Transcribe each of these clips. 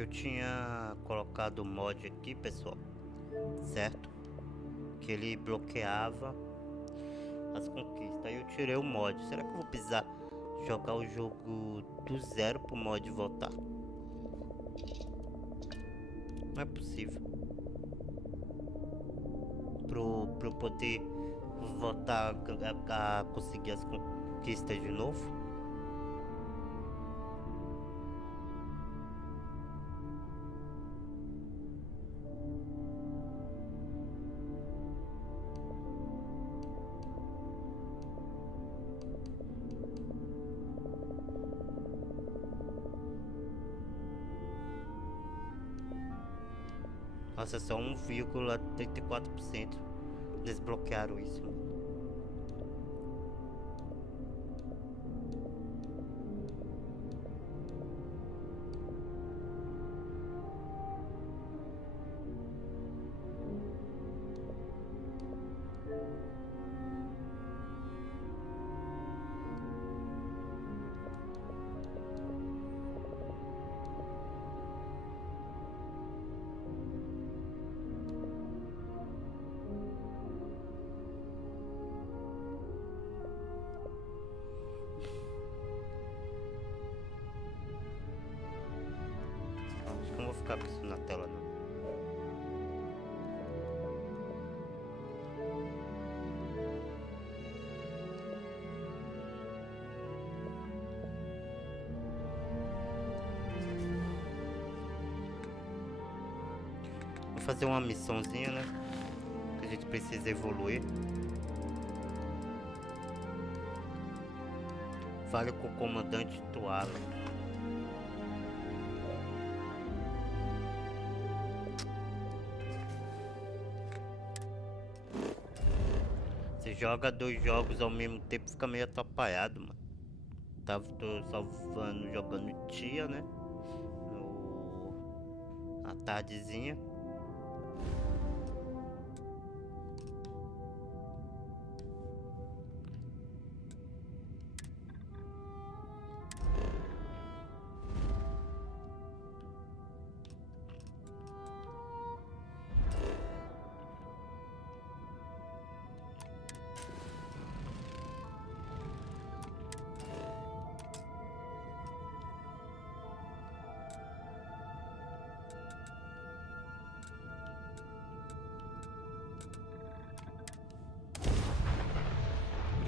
Eu tinha colocado o mod aqui, pessoal, certo? Que ele bloqueava as conquistas. Aí eu tirei o mod. Será que eu vou precisar jogar o jogo do zero pro mod voltar? Não é possível. Pro eu poder voltar a conseguir as conquistas de novo. Nossa, só 1,34% desbloquearam isso. Acho que não vou ficar com isso na tela, não. Vou fazer uma missãozinha, né? Que a gente precisa evoluir. Fale com o comandante Toala. Você joga 2 jogos ao mesmo tempo, fica meio atrapalhado, mano. Tô salvando, jogando Tia, né? À tardezinha.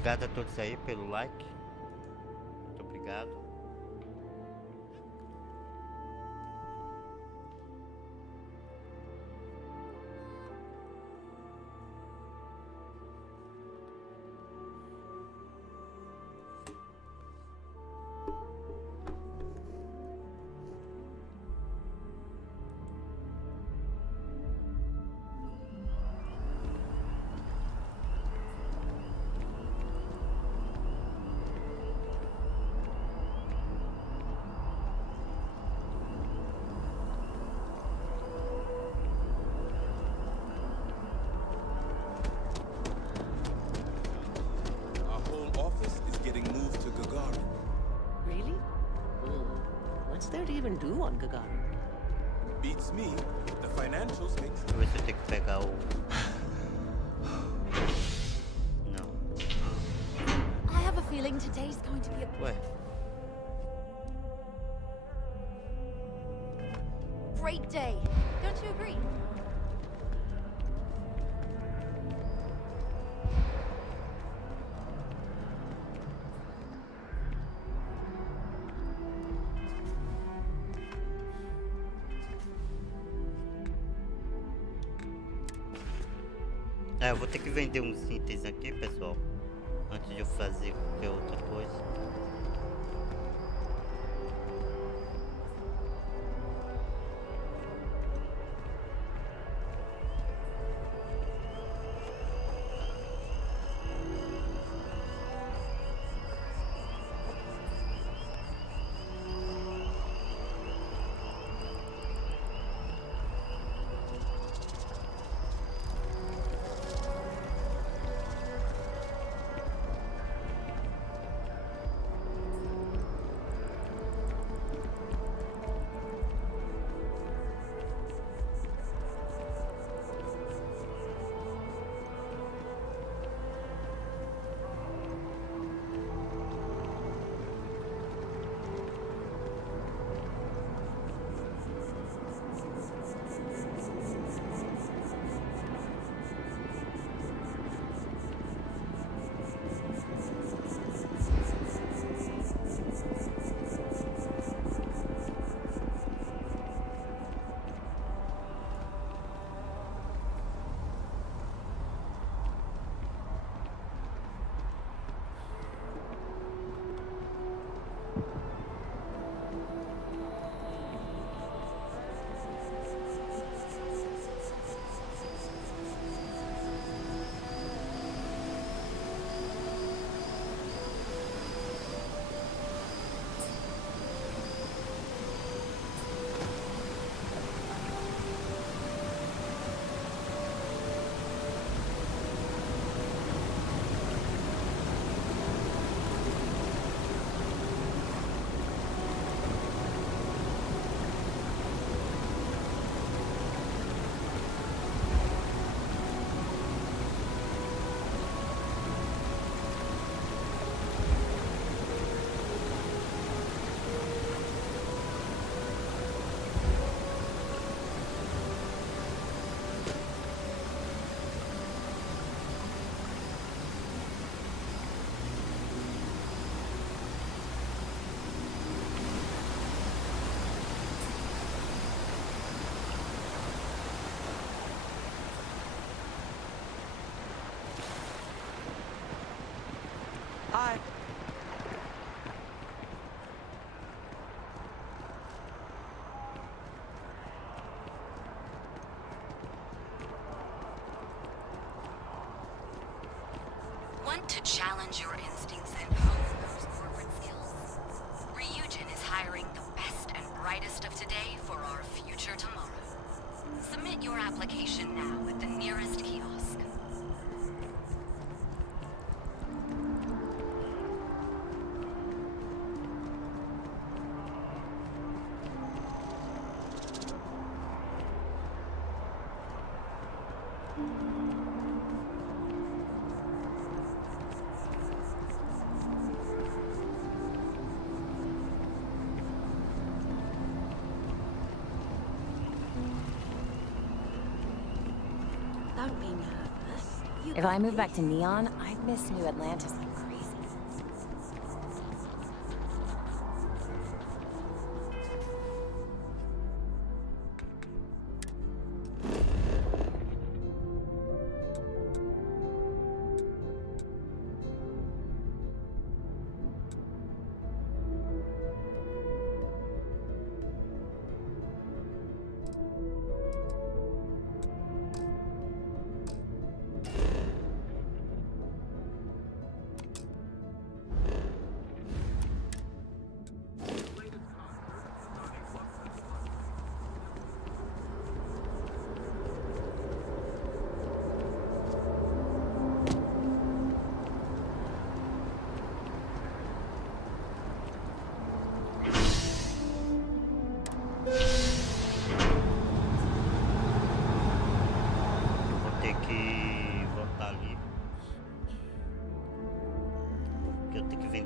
Obrigado a todos aí pelo like. Muito obrigado. Even do on Gagarin? Beats me. The financials makes. Você tem que pegar o. Não. I have a feeling today's going to be a Ué. great day. Don't you agree? Eu vou ter que vender uns itens aqui, pessoal, antes de eu fazer qualquer outra coisa. challenge your instincts and hone those corporate skills? Ryujin is hiring the best and brightest of today for our future tomorrow. Submit your application now at the nearest kiosk. Don't be nervous. If I move back to Neon, I'd miss New Atlantis like crazy.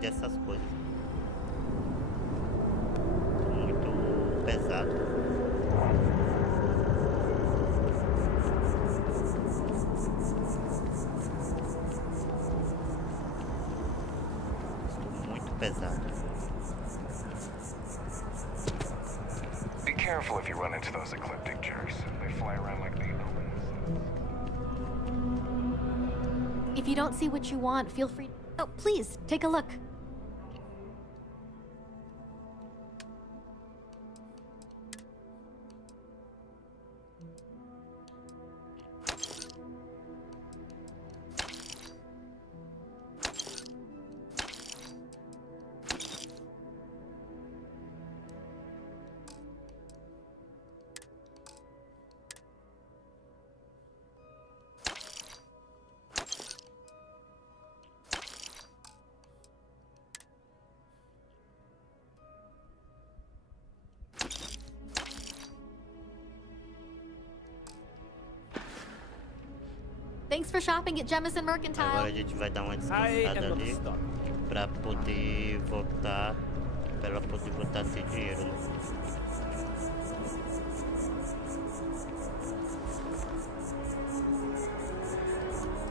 Essas coisas muito pesado. Estou muito pesado. Be careful if you run into those ecliptic jerks. They fly around like they know. If you don't see what you want, feel free. Oh, please, take a look. Thanks for shopping at Jemison Mercantile. Agora a gente vai dar uma descansada ali pra poder voltar, pra ela poder voltar a ter dinheiro, né?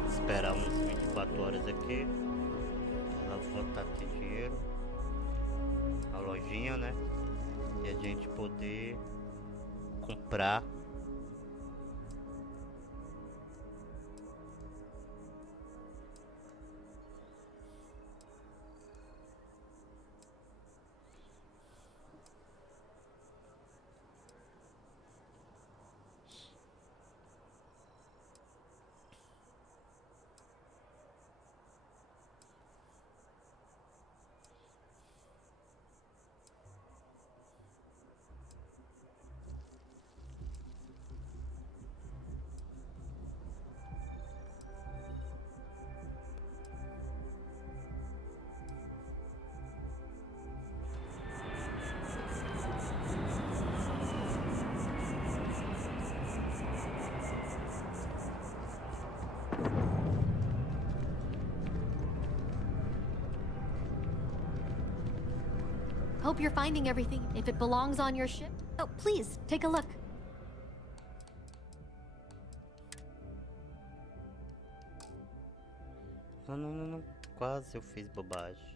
Esperar uns 24 horas aqui pra ela voltar a ter dinheiro, a lojinha, né? E a gente poder comprar. Hope you're finding everything. If it belongs on your ship. Oh, please, take a look. Não, não, não, não. Quase eu fiz bobagem.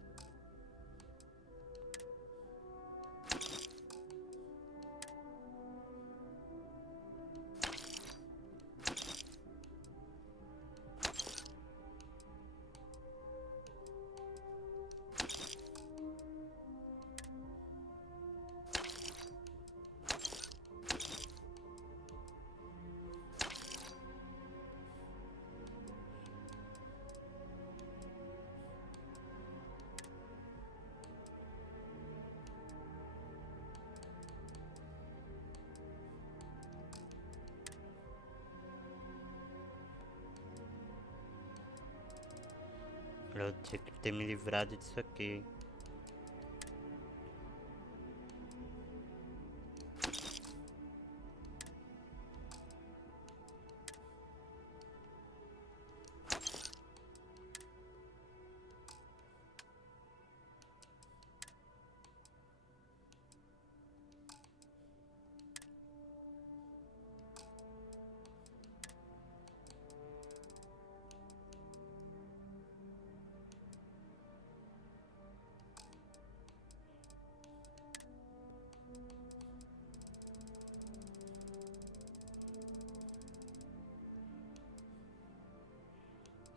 Eu tinha que ter me livrado disso aqui.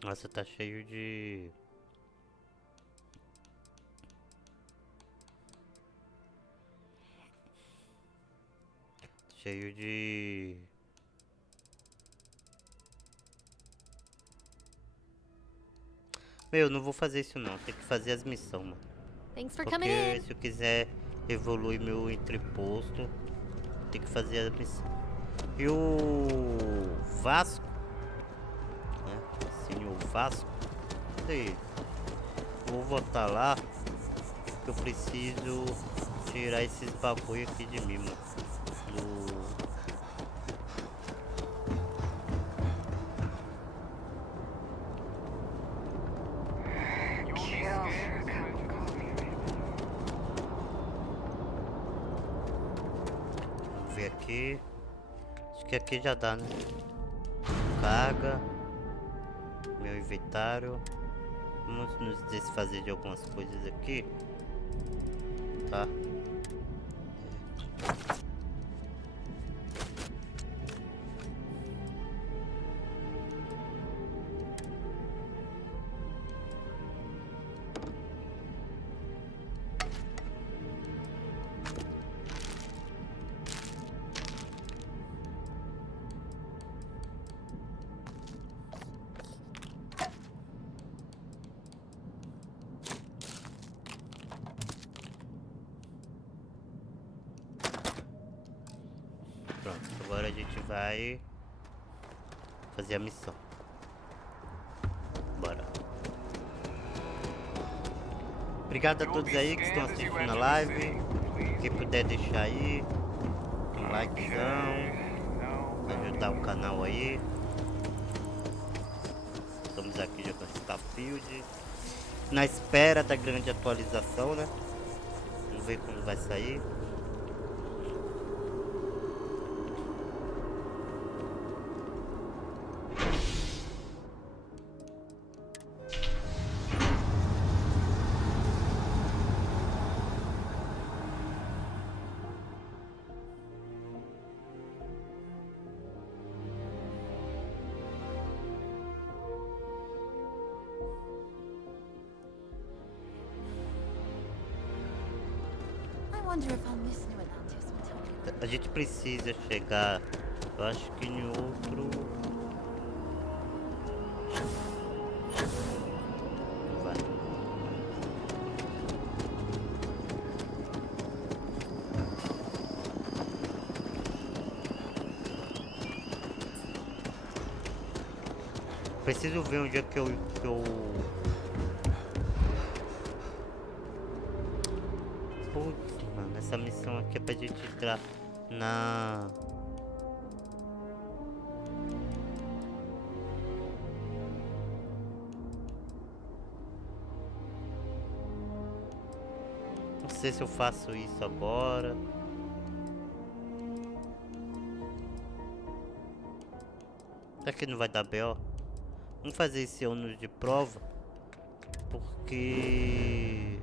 Nossa, tá cheio de... Cheio de... Meu, não vou fazer isso não. Tem que fazer as missões, mano. Thanks for coming Porque in. se eu quiser evoluir meu entreposto, tem que fazer as missões. E o Vasco, né? Assim, o Vasco. Cadê ele? Vou votar lá. Que eu preciso tirar esses bagulho aqui de mim, mano. Vamos ver aqui. Acho que aqui já dá, né? Carga. Meu inventário. Vamos nos desfazer de algumas coisas aqui. Tá? Pronto, agora a gente vai fazer a missão. Bora. Obrigado a todos aí que estão assistindo a live. Quem puder deixar aí um likezão, ajudar o canal aí. Estamos aqui jogando Starfield, na espera da grande atualização, né? Vamos ver quando vai sair. I wonder if I'll miss New Atlantis until A gente precisa chegar, eu acho que em outro... Vai. Preciso ver onde é que eu... Putz, mano, essa missão aqui é pra gente entrar na... Não sei se eu faço isso agora. Será que não vai dar BO? Vamos fazer esse ônus de prova. Porque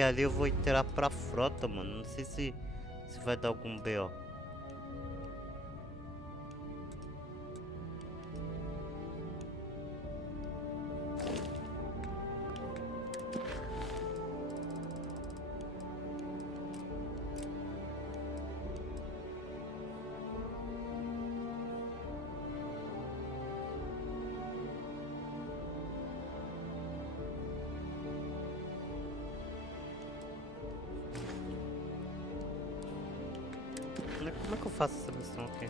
ali eu vou entrar pra frota, mano. Não sei se vai dar algum BO. Como é que eu faço essa missão aqui?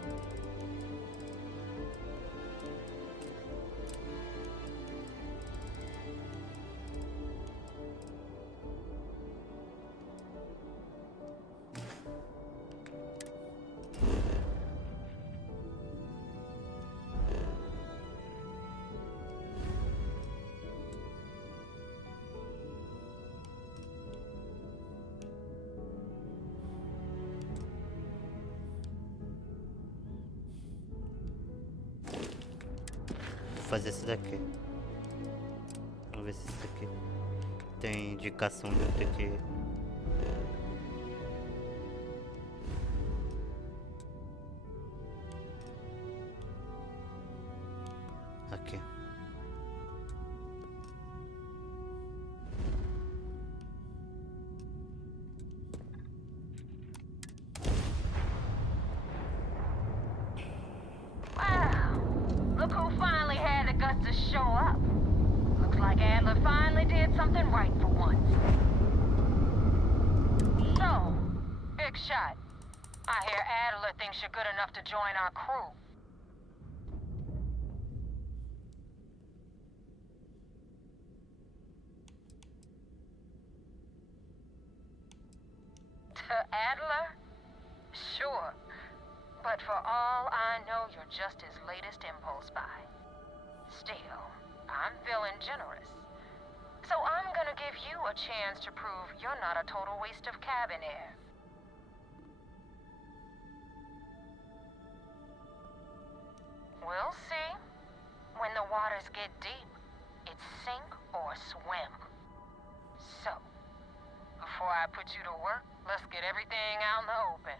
fazer esse daqui. Vamos ver se esse daqui tem indicação de eu ter que... Aqui. Look who finally had the guts to show up. Looks like Adler finally did something right for once. So, big shot. I hear Adler thinks you're good enough to join our crew. To Adler? Sure. But for all I know, you're just his latest impulse buy. Still, I'm feeling generous. So I'm gonna give you a chance to prove you're not a total waste of cabin air. We'll see. When the waters get deep, it's sink or swim. So, before I put you to work, let's get everything out in the open.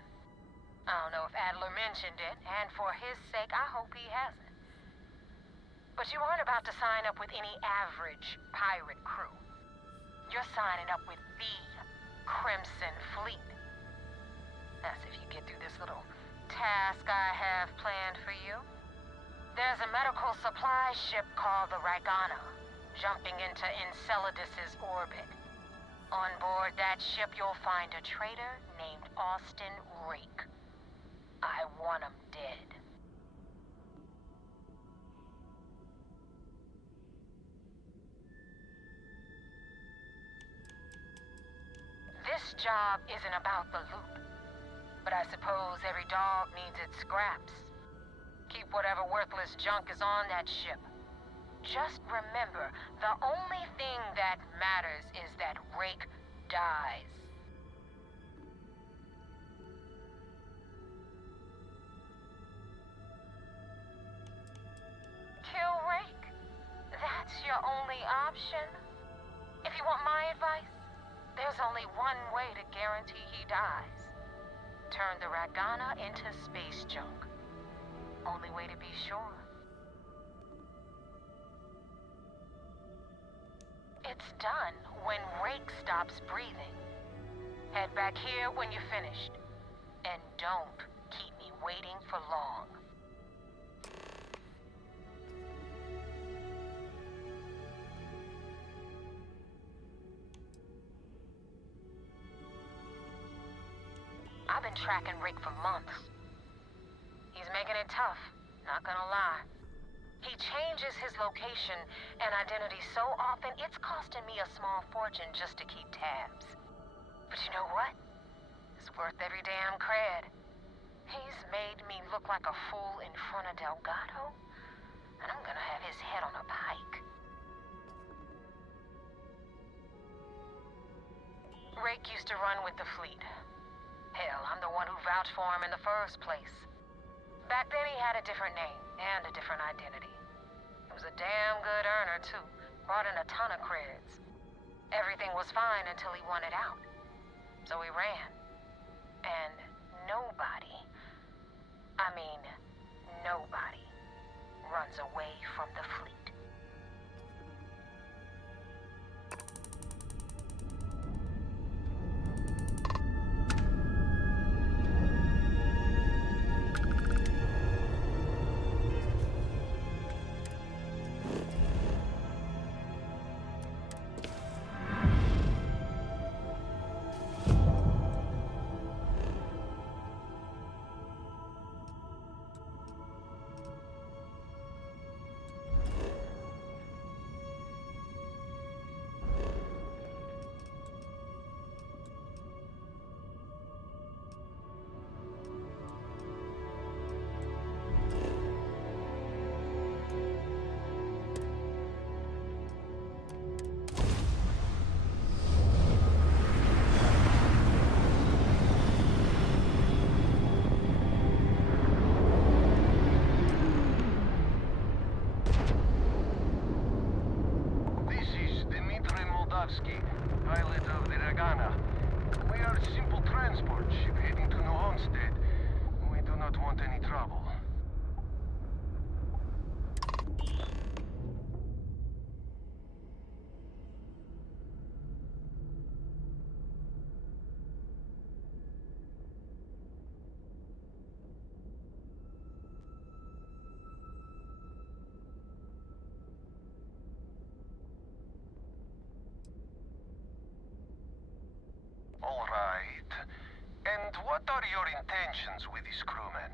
I don't know if Adler mentioned it, and for his sake, I hope he hasn't. But you aren't about to sign up with any average pirate crew. You're signing up with the Crimson Fleet. That's if you get through this little task I have planned for you. There's a medical supply ship called the Ragana, jumping into Enceladus's orbit. On board that ship, you'll find a traitor named Austin Rake. I want him dead. This job isn't about the loot, but I suppose every dog needs its scraps. Keep whatever worthless junk is on that ship. Just remember, the only thing that matters is that Rake dies. Kill Rake? That's your only option? If you want my advice, there's only one way to guarantee he dies. Turn the Ragana into space junk. Only way to be sure. It's done when Rake stops breathing. Head back here when you're finished. And don't keep me waiting for long. I've been tracking Rick for months. He's making it tough, not gonna lie. He changes his location and identity so often, it's costing me a small fortune just to keep tabs. But you know what? It's worth every damn cred. He's made me look like a fool in front of Delgado, and I'm gonna have his head on a pike. Rake used to run with the fleet. Hell, I'm the one who vouched for him in the first place. Back then he had a different name and a different identity. He was a damn good earner too, brought in a ton of creds. Everything was fine until he wanted out. So he ran. And nobody, I mean nobody, runs away from the fleet. pilot of the Regana. We are a simple transport ship heading to New Homestead. We do not want any trouble. All right. And what are your intentions with these crewmen?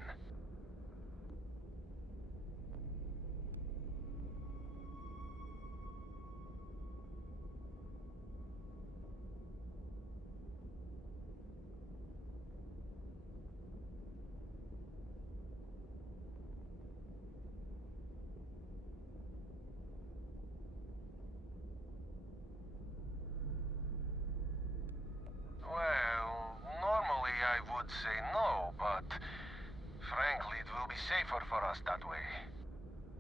Well, normally I would say no, but frankly, it will be safer for us that way.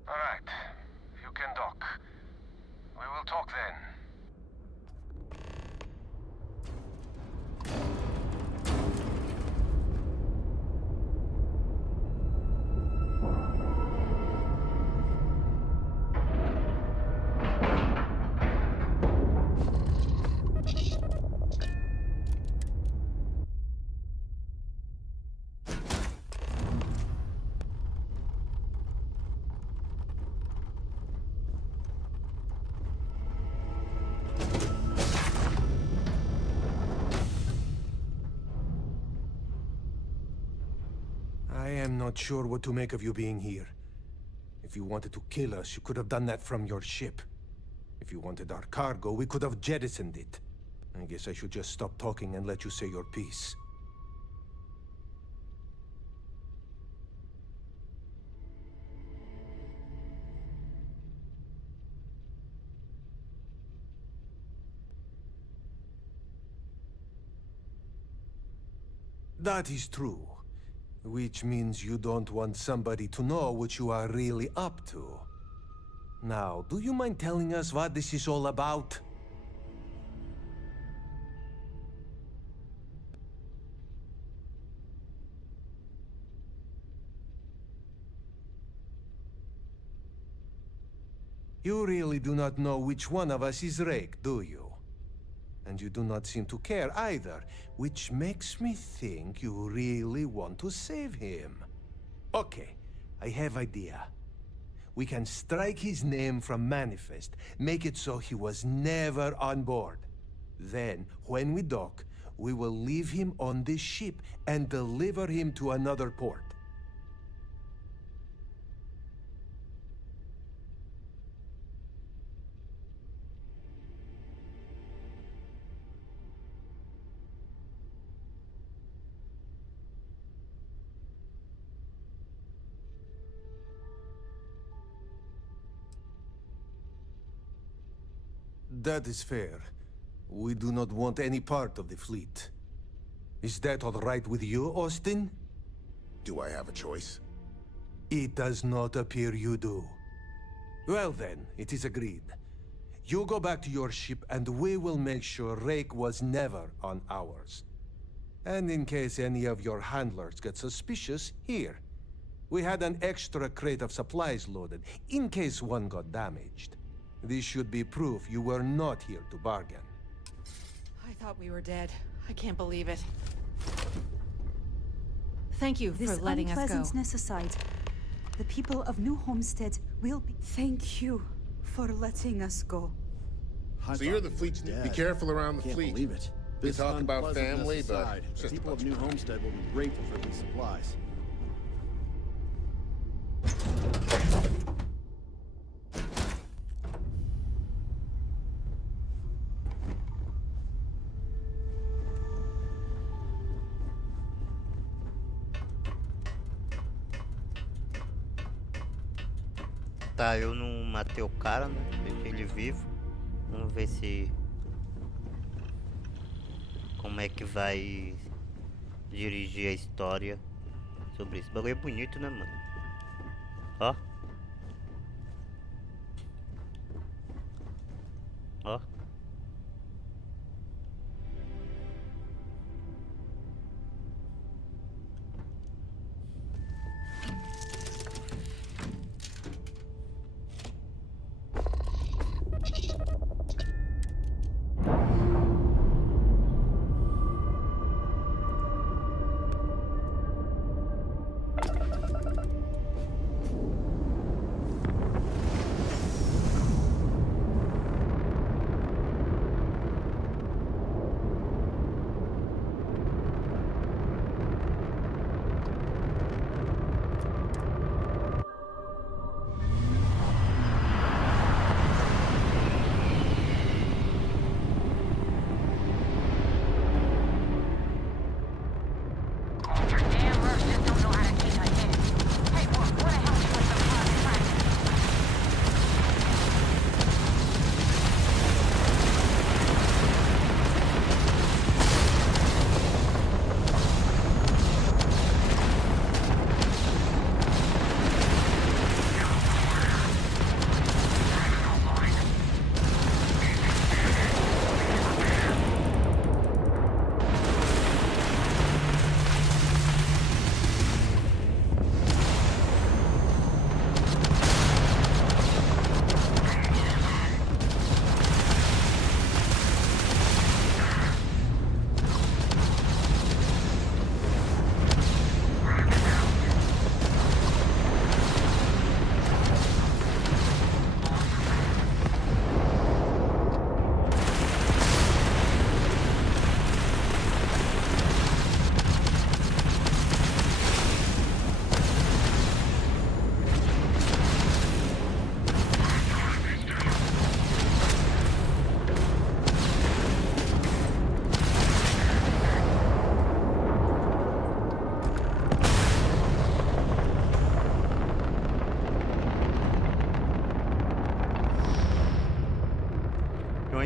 All right, you can dock. We will talk then. I am not sure what to make of you being here. If you wanted to kill us, you could have done that from your ship. If you wanted our cargo, we could have jettisoned it. I guess I should just stop talking and let you say your piece. That is true. Which means you don't want somebody to know what you are really up to. Now, do you mind telling us what this is all about? You really do not know which one of us is Rake, do you? And you do not seem to care either, which makes me think you really want to save him. Okay, I have idea. We can strike his name from Manifest, make it so he was never on board. Then, when we dock, we will leave him on this ship and deliver him to another port. That is fair. We do not want any part of the fleet. Is that all right with you, Austin? Do I have a choice? It does not appear you do. Well then, it is agreed. You go back to your ship and we will make sure Rake was never on ours. And in case any of your handlers get suspicious, here. We had an extra crate of supplies loaded, in case one got damaged. This should be proof you were not here to bargain. I thought we were dead. I can't believe it. Thank you for letting us go. This unpleasantness aside, the people of New Homestead will be... Thank you for letting us go. So you're the fleet's... Be careful around the fleet. Can't believe it. We talk about family, but aside, it's just people a of New Homestead will be grateful for these supplies. Tá, eu não matei o cara, né? Deixei ele vivo. Vamos ver se... Como é que vai dirigir a história sobre isso. O bagulho é bonito, né, mano? Ó. Ó.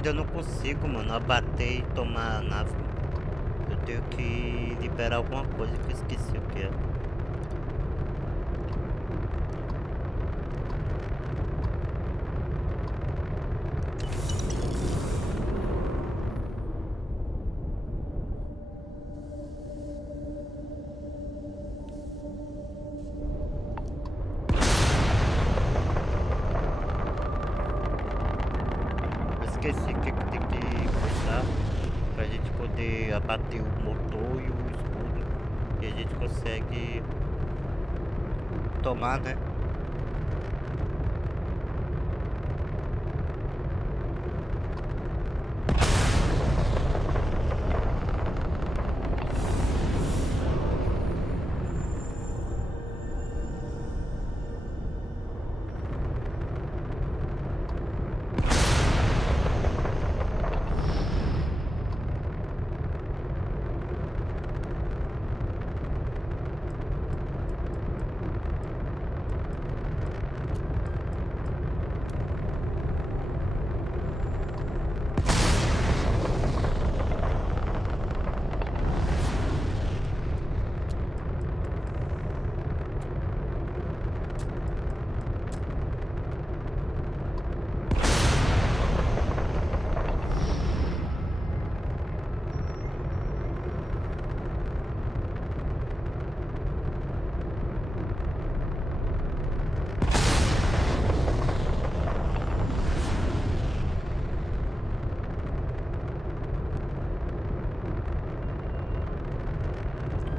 ainda não consigo, mano, abater e tomar a nave. Eu tenho que liberar alguma coisa que eu esqueci o que é. Esqueci que tem que coisar pra gente poder abater o motor e o escudo e a gente consegue tomar, né?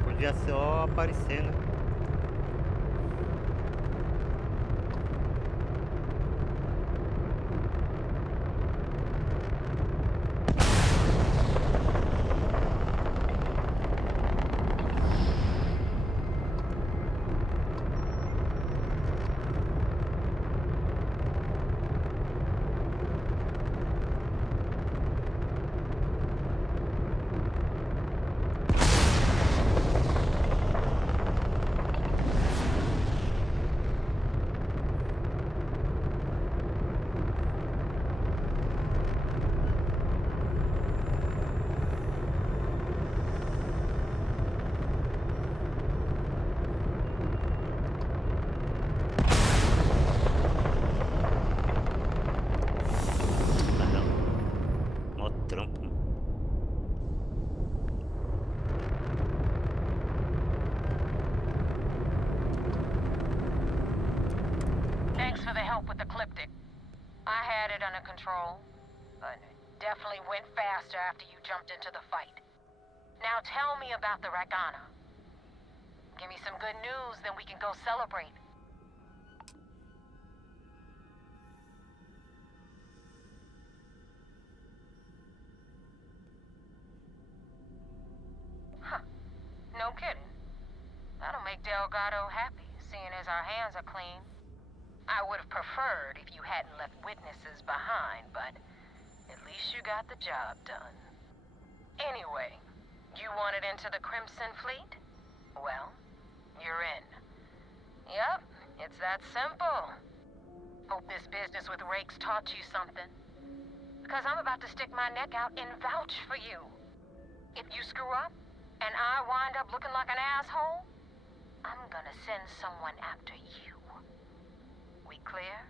Podia só aparecer, né? Control, but it definitely went faster after you jumped into the fight. Now tell me about the Rakana. Give me some good news, then we can go celebrate. Huh. No kidding. That'll make Delgado happy, seeing as our hands are clean. I would have preferred if you hadn't left witnesses behind, but at least you got the job done. Anyway, you wanted into the Crimson Fleet? Well, you're in. Yep, it's that simple. Hope this business with Rakes taught you something. Because I'm about to stick my neck out and vouch for you. If you screw up, and I wind up looking like an asshole, I'm gonna send someone after you. We clear?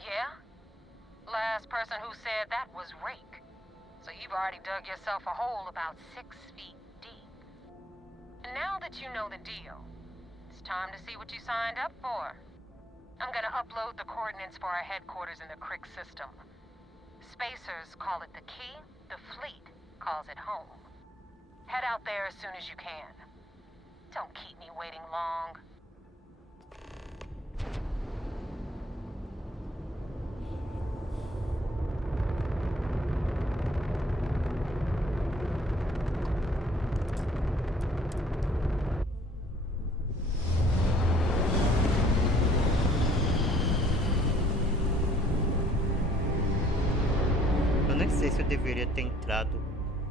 Yeah? Last person who said that was Rake. So you've already dug yourself a hole about 6 feet deep. And now that you know the deal, it's time to see what you signed up for. I'm gonna upload the coordinates for our headquarters in the Crick system. Spacers call it the key, the fleet calls it home. Head out there as soon as you can. Don't keep me waiting long. Eu nem sei se eu deveria ter entrado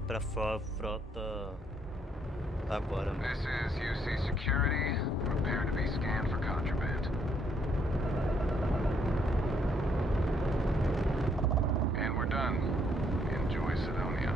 pra frota agora. This is UC Security. Prepare to be scanned for contraband. And we're done. Enjoy Sidonia.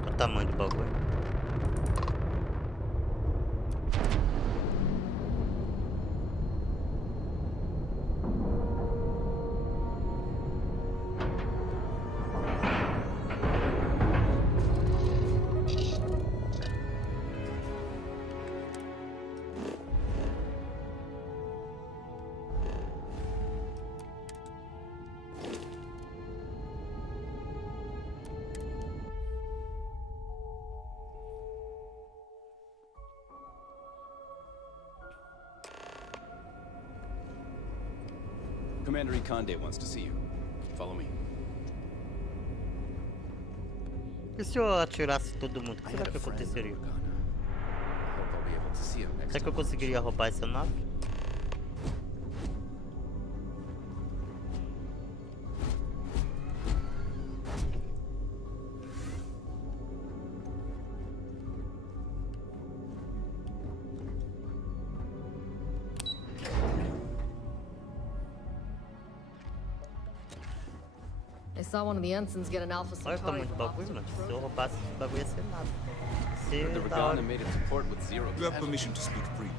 Olha o tamanho do bagulho. Commander Ikonde wants to see you. Follow me. E se eu atirasse todo mundo, o que será que aconteceria? Será que eu conseguiria roubar essa nave? I saw one of the ensigns get an Alpha Olha o Centauri tamanho do from bagulho, Optimus mano. Se Prime. eu roubasse esse bagulho ia ser nada. Heard the Ser da hora. Regana made its report with zero You have permission to speak freely.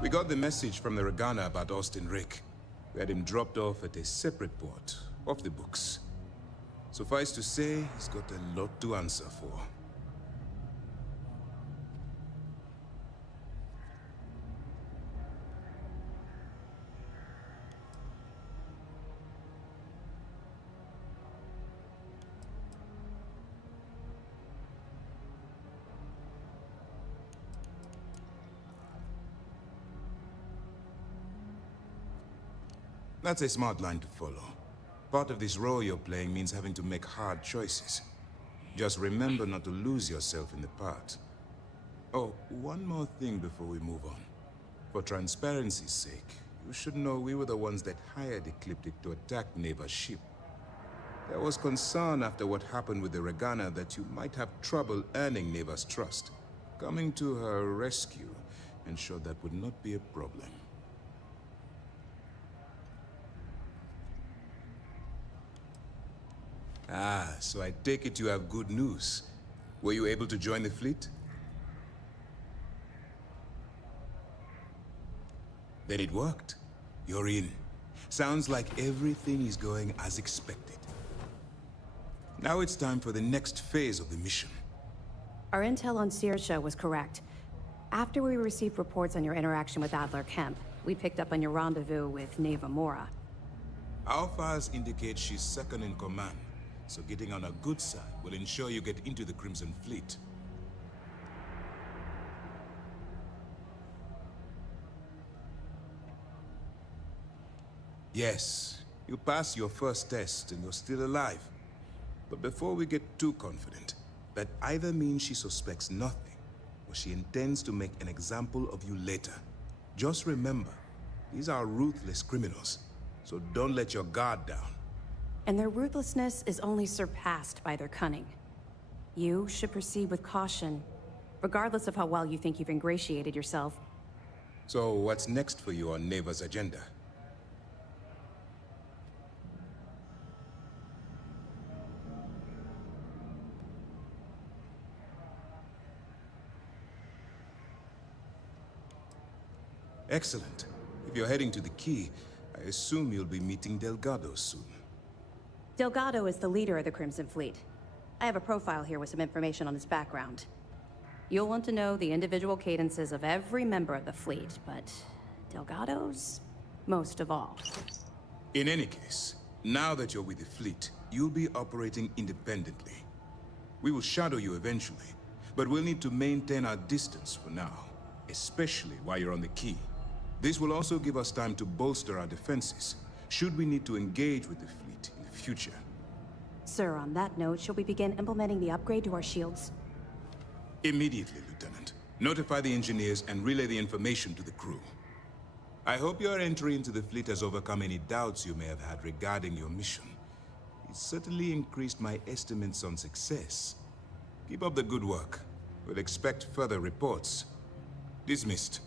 We got the message from the Regana about Austin Rick. We had him dropped off at a separate port, off the books. Suffice to say, he's got a lot to answer for. That's a smart line to follow. Part of this role you're playing means having to make hard choices. Just remember not to lose yourself in the part. Oh, one more thing before we move on. For transparency's sake, you should know we were the ones that hired Ecliptic to attack Neva's ship. There was concern after what happened with the Regana that you might have trouble earning Neva's trust. Coming to her rescue ensured that would not be a problem. Ah, so I take it you have good news. Were you able to join the fleet? Then it worked. You're in. Sounds like everything is going as expected. Now it's time for the next phase of the mission. Our intel on Saoirse was correct. After we received reports on your interaction with Adler Kemp, we picked up on your rendezvous with Neva Mora. Our files indicate she's second in command, so getting on her good side will ensure you get into the Crimson Fleet. Yes, you passed your first test and you're still alive. But before we get too confident, that either means she suspects nothing, or she intends to make an example of you later. Just remember, these are ruthless criminals, so don't let your guard down. And their ruthlessness is only surpassed by their cunning. You should proceed with caution, regardless of how well you think you've ingratiated yourself. So what's next for you on Neva's agenda? Excellent. If you're heading to the Key, I assume you'll be meeting Delgado soon. Delgado is the leader of the Crimson Fleet. I have a profile here with some information on his background. You'll want to know the individual cadences of every member of the fleet, but Delgado's most of all. In any case, now that you're with the fleet, you'll be operating independently. We will shadow you eventually, but we'll need to maintain our distance for now, especially while you're on the key. This will also give us time to bolster our defenses, should we need to engage with the fleet in the future. Sir, on that note, shall we begin implementing the upgrade to our shields? Immediately, Lieutenant. Notify the engineers and relay the information to the crew. I hope your entry into the fleet has overcome any doubts you may have had regarding your mission. It certainly increased my estimates on success. Keep up the good work. We'll expect further reports. Dismissed.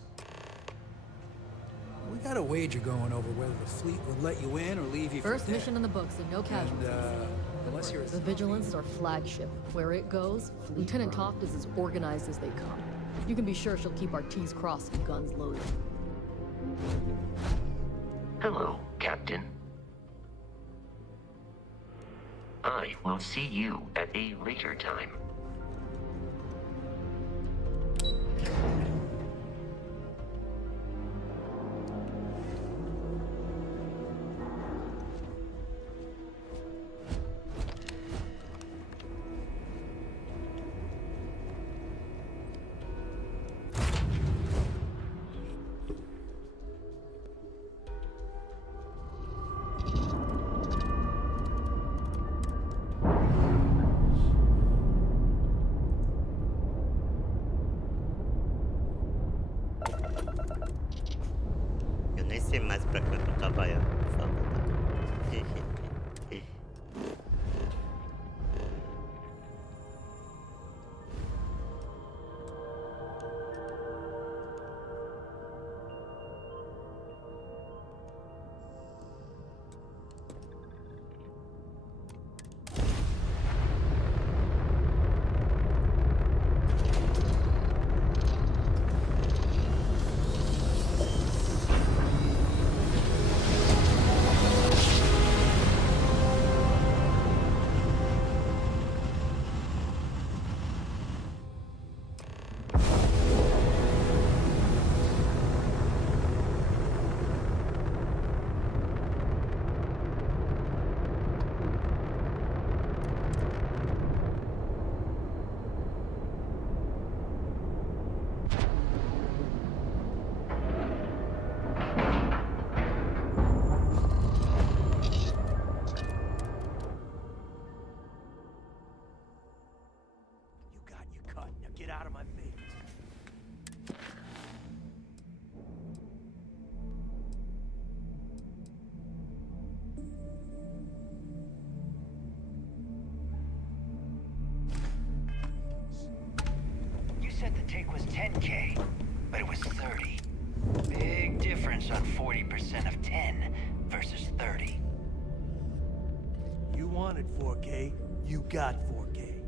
We got a wager going over whether the fleet will let you in or leave you First for dead. mission in the books and no casualties. Unless you're... The Vigilance is our flagship. Where it goes, Lieutenant Toft is as organized as they come. You can be sure she'll keep our T's crossed and guns loaded. Hello, Captain. I will see you at a later time. Eu nem sei mais pra que eu tava indo, por favor. Said the take was 10K, but it was 30. Big difference on 40% of 10 versus 30. You wanted 4K, you got 4K.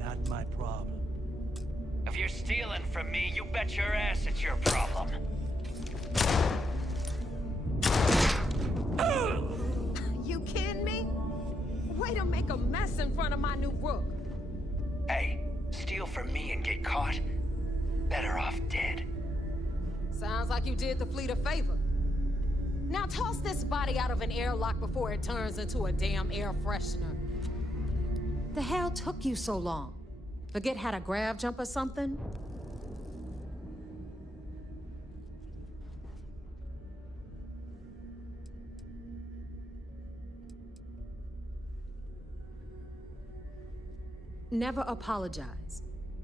Not my problem. If you're stealing from me, you bet your ass it's your problem. You kidding me? Way to make a mess in front of my new rook. Hey, steal from me and get caught? Better off dead. Sounds like you did the fleet a favor. Now toss this body out of an airlock before it turns into a damn air freshener. The hell took you so long? Forget how to grav jump or something? Never apologize.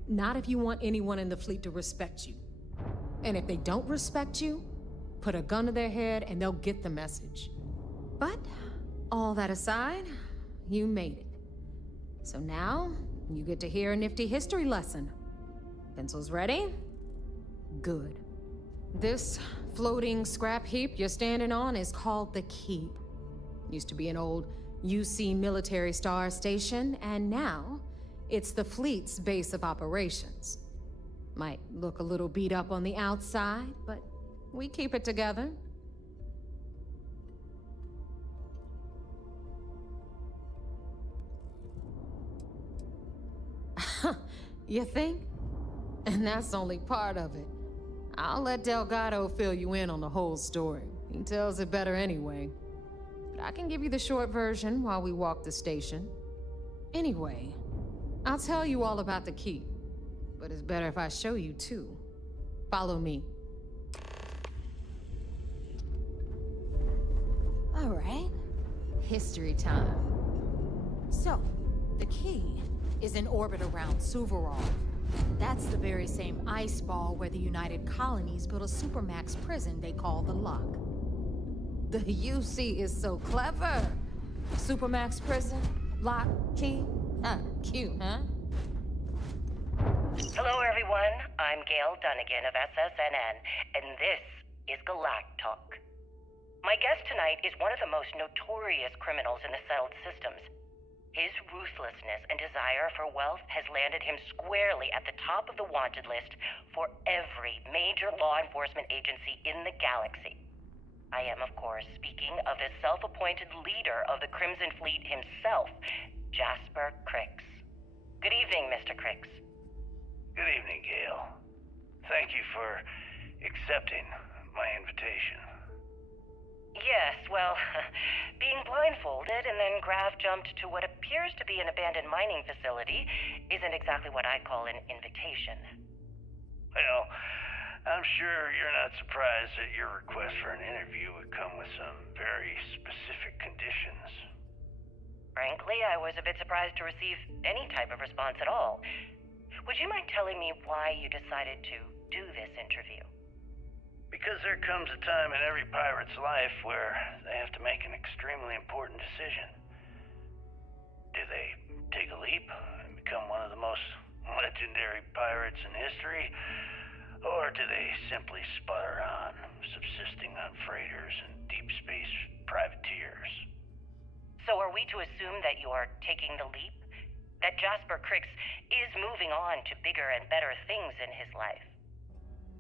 Not if you want anyone in the fleet to respect you. And if they don't respect you, put a gun to their head and they'll get the message. But, all that aside, you made it. So now, you get to hear a nifty history lesson. Pencils ready? Good. This floating scrap heap you're standing on is called the Keep. Used to be an old UC military star station, and now it's the fleet's base of operations. Might look a little beat up on the outside, but we keep it together. You think? And that's only part of it. I'll let Delgado fill you in on the whole story. He tells it better anyway. But I can give you the short version while we walk the station. Anyway, I'll tell you all about the key. But it's better if I show you too. Follow me. All right. History time. So, the key is in orbit around Suvorov. That's the very same ice ball where the United Colonies built a supermax prison they call the Lock. The UC is so clever. Supermax prison, lock, key. Cute, huh? Hello, everyone. I'm Gail Dunnigan of SSNN, and this is Galactalk. My guest tonight is one of the most notorious criminals in the settled systems. His ruthlessness and desire for wealth has landed him squarely at the top of the wanted list for every major law enforcement agency in the galaxy. I am, of course, speaking of the self-appointed leader of the Crimson Fleet himself, Jasper Crix. Good evening, Mr. Crix. Good evening, Gail. Thank you for accepting my invitation. Yes, well, being blindfolded and then Grav jumped to what appears to be an abandoned mining facility isn't exactly what I call an invitation. Well, I'm sure you're not surprised that your request for an interview would come with some very specific conditions. Frankly, I was a bit surprised to receive any type of response at all. Would you mind telling me why you decided to do this interview? Because there comes a time in every pirate's life where they have to make an extremely important decision. Do they take a leap and become one of the most legendary pirates in history? Or do they simply sputter on, subsisting on freighters and deep space privateers? So are we to assume that you are taking the leap? That Jasper Crix is moving on to bigger and better things in his life?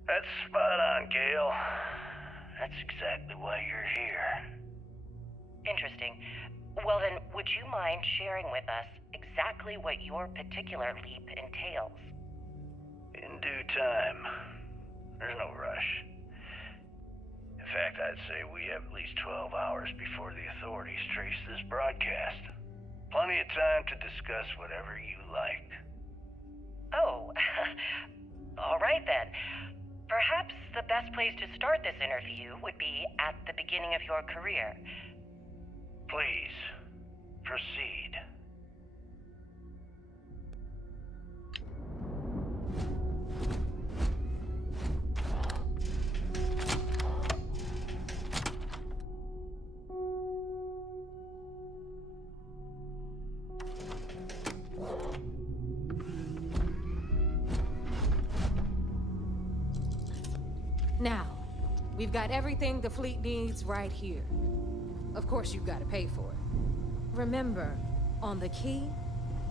That's spot on, Gail. That's exactly why you're here. Interesting. Well then, would you mind sharing with us exactly what your particular leap entails? In due time. There's no rush. In fact, I'd say we have at least 12 hours before the authorities trace this broadcast. Plenty of time to discuss whatever you like. Oh, all right then. Perhaps the best place to start this interview would be at the beginning of your career. Please, proceed. Now, we've got everything the fleet needs right here. Of course, you've got to pay for it. Remember, on the key,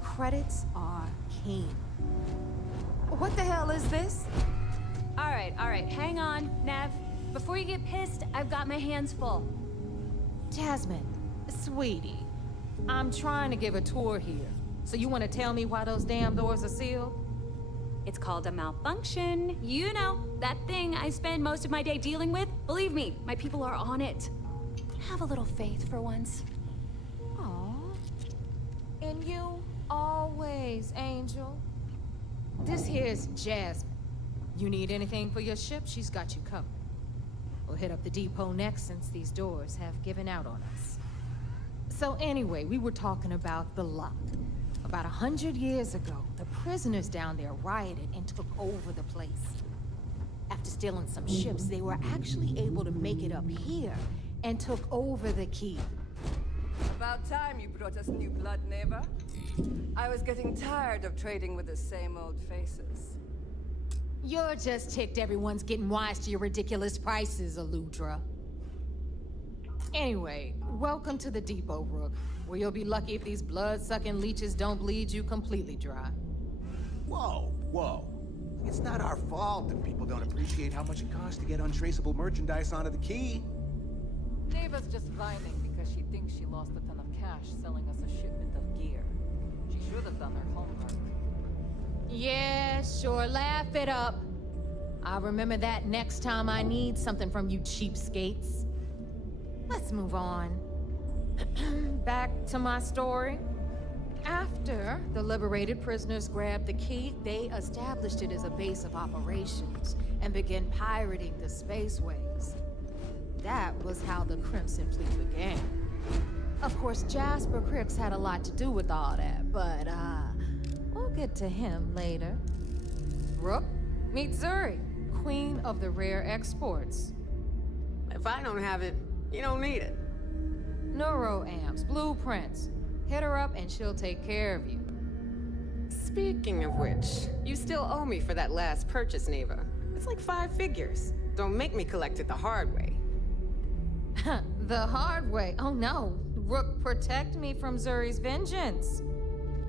credits are king. What the hell is this? All right, hang on, Nev. Before you get pissed, I've got my hands full. Jasmine, sweetie, I'm trying to give a tour here. So you want to tell me why those damn doors are sealed? It's called a malfunction. You know, that thing I spend most of my day dealing with. Believe me, my people are on it. Have a little faith for once. Aw. And you always, Angel. This here's Jasmine. You need anything for your ship, she's got you covered. We'll hit up the depot next since these doors have given out on us. So anyway, we were talking about the Lock. About 100 years ago, the prisoners down there rioted and took over the place. After stealing some ships, they were actually able to make it up here and took over the key. About time you brought us new blood, neighbor. I was getting tired of trading with the same old faces. You're just ticked everyone's getting wise to your ridiculous prices, Aludra. Anyway, welcome to the depot, Rook, where you'll be lucky if these blood-sucking leeches don't bleed you completely dry. Whoa, whoa. It's not our fault if people don't appreciate how much it costs to get untraceable merchandise onto the key. Neva's just whining because she thinks she lost a ton of cash selling us a shipment of gear. She should have done her homework. Yeah, sure, laugh it up. I'll remember that next time I need something from you cheapskates. Let's move on. Back to my story. After the liberated prisoners grabbed the key, they established it as a base of operations and began pirating the spaceways. That was how the Crimson Fleet began. Of course, Jasper Cricks had a lot to do with all that, but we'll get to him later. Rook, meet Zuri, queen of the rare exports. If I don't have it, you don't need it. Neuroamps, blueprints. Hit her up and she'll take care of you. Speaking of which, you still owe me for that last purchase, Neva. It's like 5 figures. Don't make me collect it the hard way. The hard way? Oh no. Rook, protect me from Zuri's vengeance.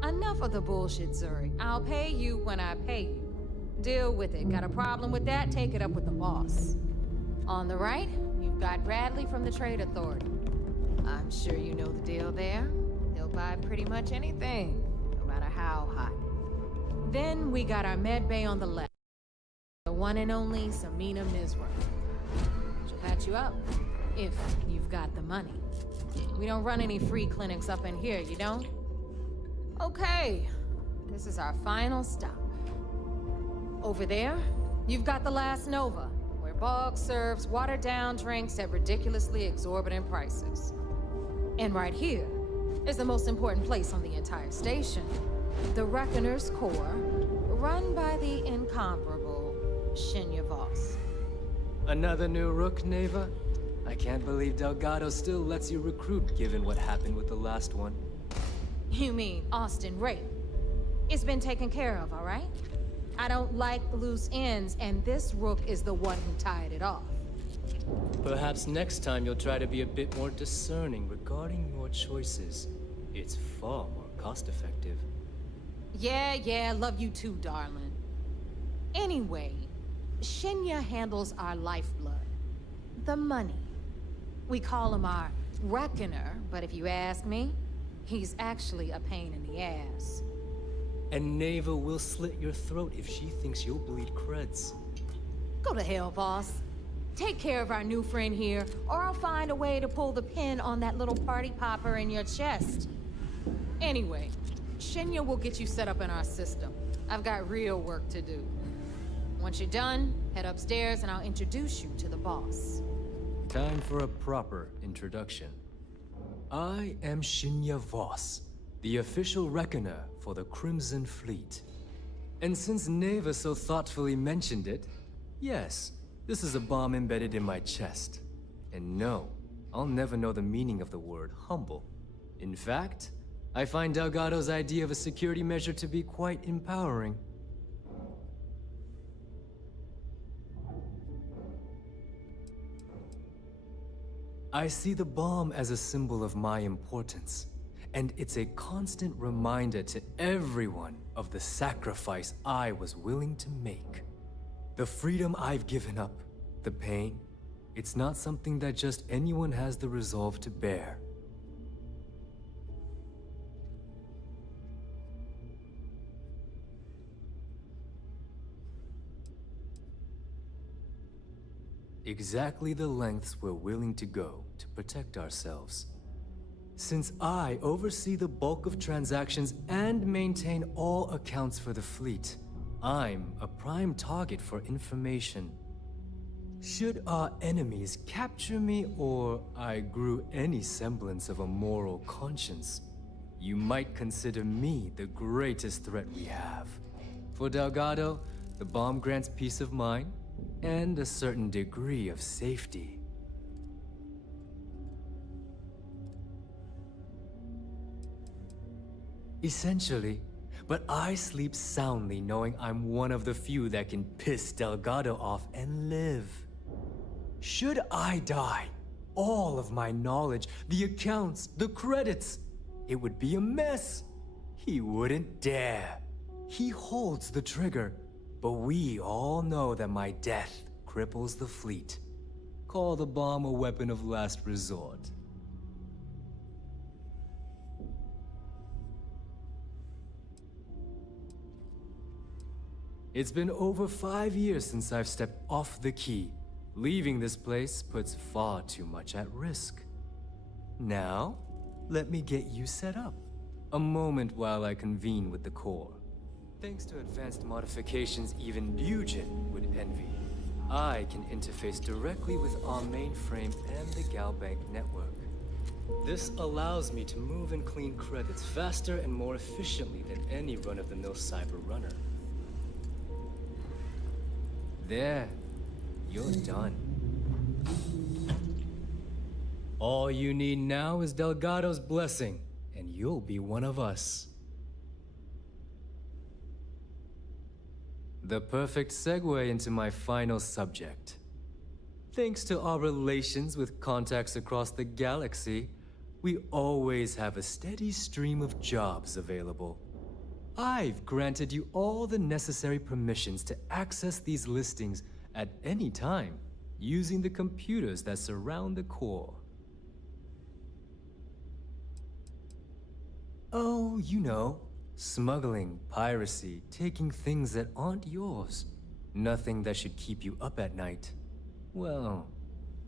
Enough of the bullshit, Zuri. I'll pay you when I pay you. Deal with it. Got a problem with that? Take it up with the boss. On the right, you've got Bradley from the Trade Authority. I'm sure you know the deal there. He'll buy pretty much anything, no matter how hot. Then we got our med bay on the left. The one and only Samina Misra. She'll patch you up, if you've got the money. We don't run any free clinics up in here, you don't? Okay, this is our final stop. Over there, you've got the Last Nova, where Bog serves watered-down drinks at ridiculously exorbitant prices. And right here is the most important place on the entire station, the Reckoner's Core, run by the incomparable Shinya Voss. Another new Rook, Neva? I can't believe Delgado still lets you recruit, given what happened with the last one. You mean Austin Rape? It's been taken care of, all right? I don't like loose ends, and this Rook is the one who tied it off. Perhaps next time you'll try to be a bit more discerning regarding your choices. It's far more cost-effective. Yeah, love you too, darling. Anyway, Shinya handles our lifeblood. The money. We call him our Reckoner, but if you ask me, he's actually a pain in the ass. And Neva will slit your throat if she thinks you'll bleed creds. Go to hell, boss. Take care of our new friend here, or I'll find a way to pull the pin on that little party popper in your chest. Anyway, Shinya will get you set up in our system. I've got real work to do. Once you're done, head upstairs and I'll introduce you to the boss. Time for a proper introduction. I am Shinya Voss, the official reckoner for the Crimson Fleet. And since Neva so thoughtfully mentioned it, yes, this is a bomb embedded in my chest. And no, I'll never know the meaning of the word humble. In fact, I find Delgado's idea of a security measure to be quite empowering. I see the bomb as a symbol of my importance, and it's a constant reminder to everyone of the sacrifice I was willing to make. The freedom I've given up, the pain, it's not something that just anyone has the resolve to bear. Exactly the lengths we're willing to go to protect ourselves. Since I oversee the bulk of transactions and maintain all accounts for the fleet, I'm a prime target for information. Should our enemies capture me or I grew any semblance of a moral conscience, you might consider me the greatest threat we have. For Delgado, the bomb grants peace of mind and a certain degree of safety. Essentially, but I sleep soundly knowing I'm one of the few that can piss Delgado off and live. Should I die, all of my knowledge, the accounts, the credits, it would be a mess. He wouldn't dare. He holds the trigger, but we all know that my death cripples the fleet. Call the bomb a weapon of last resort. It's been over 5 years since I've stepped off the key. Leaving this place puts far too much at risk. Now, let me get you set up. A moment while I convene with the core. Thanks to advanced modifications even Nugent would envy, I can interface directly with our mainframe and the GalBank network. This allows me to move and clean credits faster and more efficiently than any run-of-the-mill cyber runner. There, you're done. All you need now is Delgado's blessing, and you'll be one of us. The perfect segue into my final subject. Thanks to our relations with contacts across the galaxy, we always have a steady stream of jobs available. I've granted you all the necessary permissions to access these listings at any time, using the computers that surround the core. Oh, you know, smuggling, piracy, taking things that aren't yours. Nothing that should keep you up at night. Well,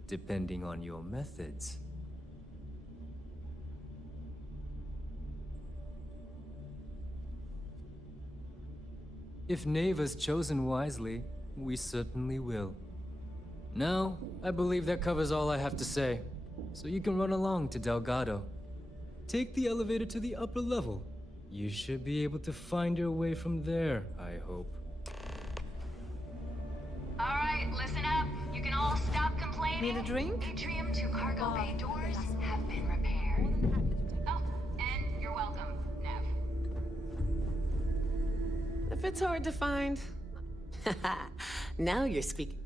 depending on your methods. If Neva's chosen wisely, we certainly will. Now, I believe that covers all I have to say, so you can run along to Delgado. Take the elevator to the upper level. You should be able to find your way from there, I hope. Alright, listen up. You can all stop complaining. Need a drink? Atrium to cargo bay doors have been repaired. Oh, and you're welcome, Nev. If it's hard to find... Now you're speaking.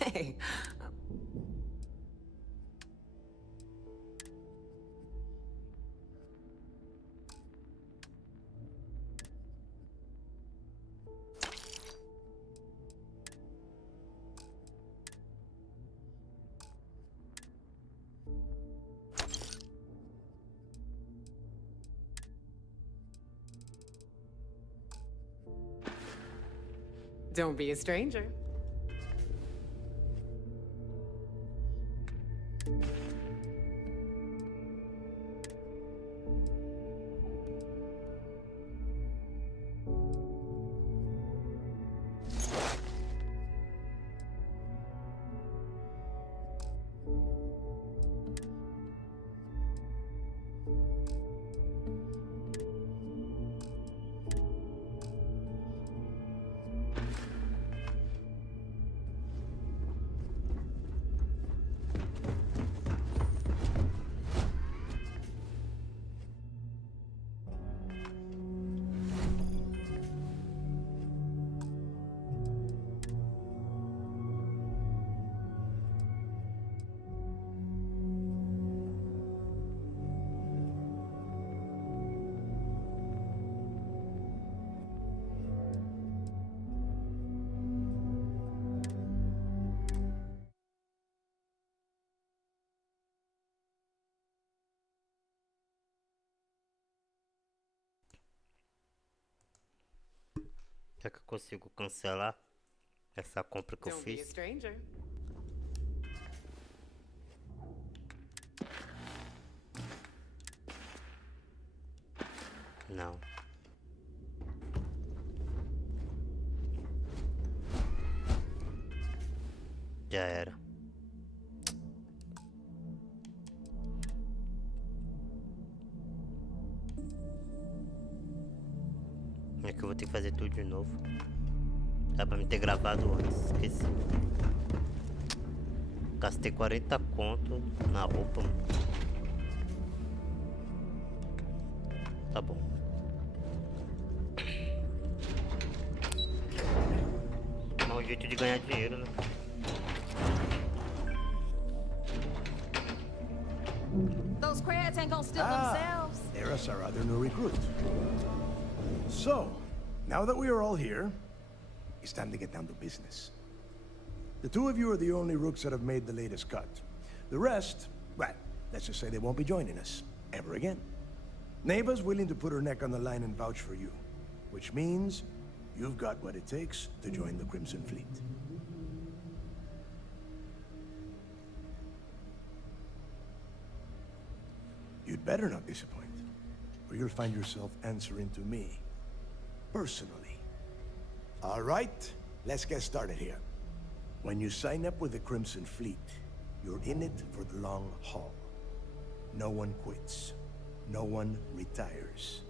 Hey. Don't be a stranger. Será que eu consigo cancelar essa compra que eu Don't be a fiz? stranger. Não. Já era. É que eu vou ter que fazer tudo de novo. Dá pra me ter gravado antes, esqueci. Gastei 40 conto na roupa, mano. Tá bom. É um jeito de ganhar dinheiro, né? Those crabs ain't gonna steal themselves. There's our other new recruit. So, now that we are all here, it's time to get down to business. The two of you are the only rooks that have made the latest cut. The rest, well, let's just say they won't be joining us ever again. Neva's willing to put her neck on the line and vouch for you, which means you've got what it takes to join the Crimson Fleet. You'd better not disappoint, or you'll find yourself answering to me, personally. All right, let's get started here. When you sign up with the Crimson Fleet, you're in it for the long haul. No one quits. No one retires.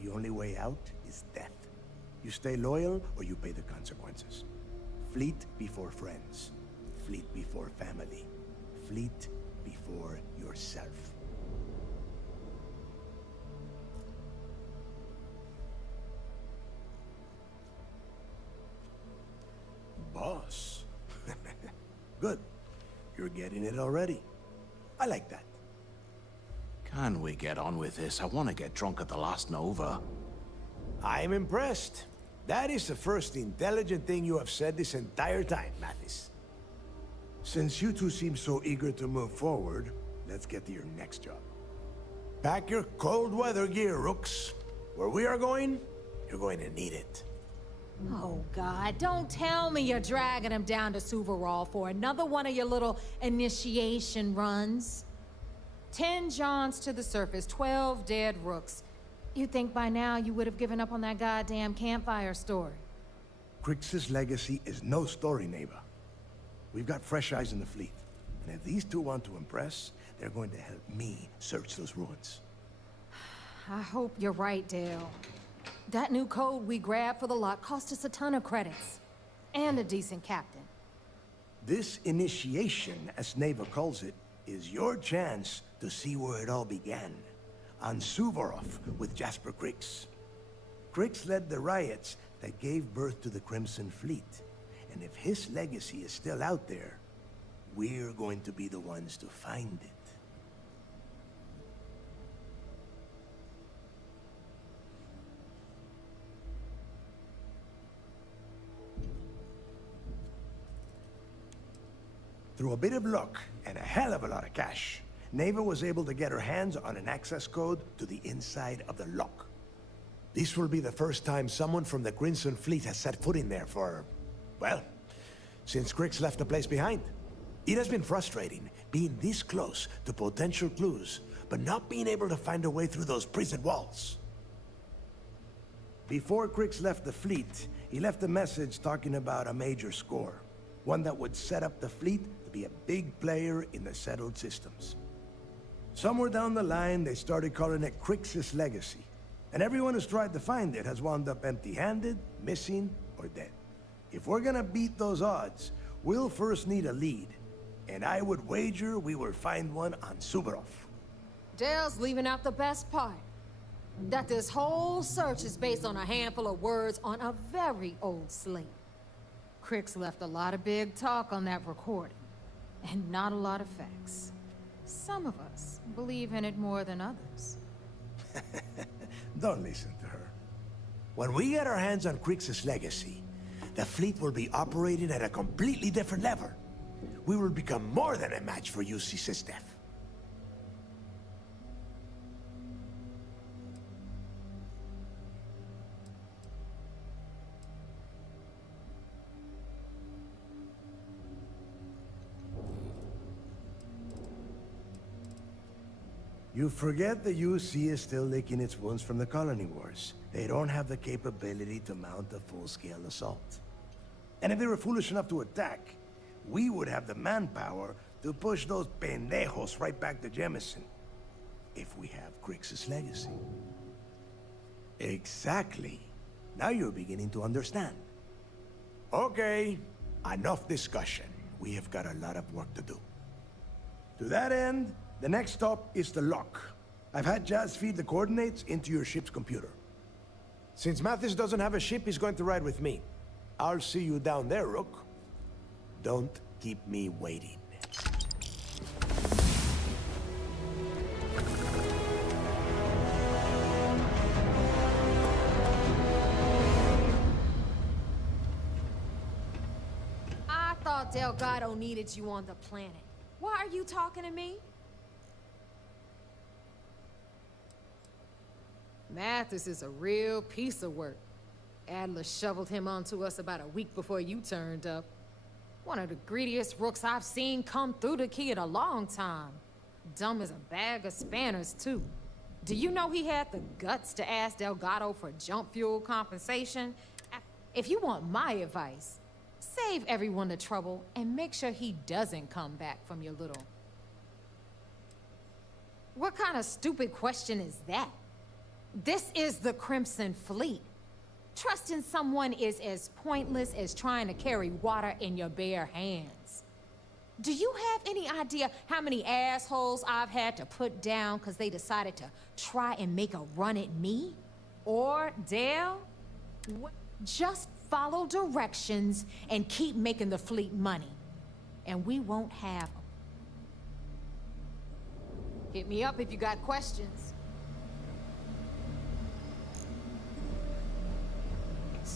The only way out is death. You stay loyal or you pay the consequences. Fleet before friends. Fleet before family. Fleet before yourself. Boss. Good. You're getting it already. I like that. Can we get on with this? I want to get drunk at the last Nova. I'm impressed. That is the first intelligent thing you have said this entire time, Mathis. Since you two seem so eager to move forward, let's get to your next job. Pack your cold weather gear, Rooks. Where we are going, you're going to need it. Oh, God, don't tell me you're dragging him down to Suvarol for another one of your little initiation runs. 10 Johns to the surface, 12 dead rooks. You'd think by now you would have given up on that goddamn campfire story. Crix's legacy is no story, Neva. We've got fresh eyes in the fleet. And if these two want to impress, they're going to help me search those ruins. I hope you're right, Dale. That new code we grabbed for the lot cost us a ton of credits. And a decent captain. This initiation, as Neva calls it, is your chance to see where it all began. On Suvorov with Jasper Crix. Crix led the riots that gave birth to the Crimson Fleet. And if his legacy is still out there, we're going to be the ones to find it. Through a bit of luck and a hell of a lot of cash, Neva was able to get her hands on an access code to the inside of the lock. This will be the first time someone from the Crimson Fleet has set foot in there for, well, since Crix left the place behind. It has been frustrating being this close to potential clues, but not being able to find a way through those prison walls. Before Crix left the fleet, he left a message talking about a major score. One that would set up the fleet to be a big player in the settled systems. Somewhere down the line, they started calling it Crix's legacy. And everyone who's tried to find it has wound up empty-handed, missing, or dead. If we're gonna beat those odds, we'll first need a lead. And I would wager we will find one on Suvorov. Dale's leaving out the best part. That this whole search is based on a handful of words on a very old slate. Crix left a lot of big talk on that recording, and not a lot of facts. Some of us believe in it more than others. Don't listen to her. When we get our hands on Crix's legacy, the fleet will be operating at a completely different level. We will become more than a match for UC Systef. You forget the UC is still licking its wounds from the colony wars. They don't have the capability to mount a full-scale assault. And if they were foolish enough to attack, we would have the manpower to push those pendejos right back to Jemison. If we have Grix's legacy. Exactly. Now you're beginning to understand. Okay, enough discussion. We have got a lot of work to do. To that end, the next stop is the lock. I've had Jazz feed the coordinates into your ship's computer. Since Mathis doesn't have a ship, he's going to ride with me. I'll see you down there, Rook. Don't keep me waiting. I thought Delgado needed you on the planet. Why are you talking to me? Mathis is a real piece of work. Adler shoveled him onto us about a week before you turned up. One of the greediest rooks I've seen come through the key in a long time. Dumb as a bag of spanners, too. Do you know he had the guts to ask Delgado for jump fuel compensation? If you want my advice, save everyone the trouble and make sure he doesn't come back from your little... What kind of stupid question is that? This is the Crimson Fleet. Trusting someone is as pointless as trying to carry water in your bare hands. Do you have any idea how many assholes I've had to put down because they decided to try and make a run at me? Or Dale? Just follow directions and keep making the fleet money. And we won't have them. Hit me up if you got questions.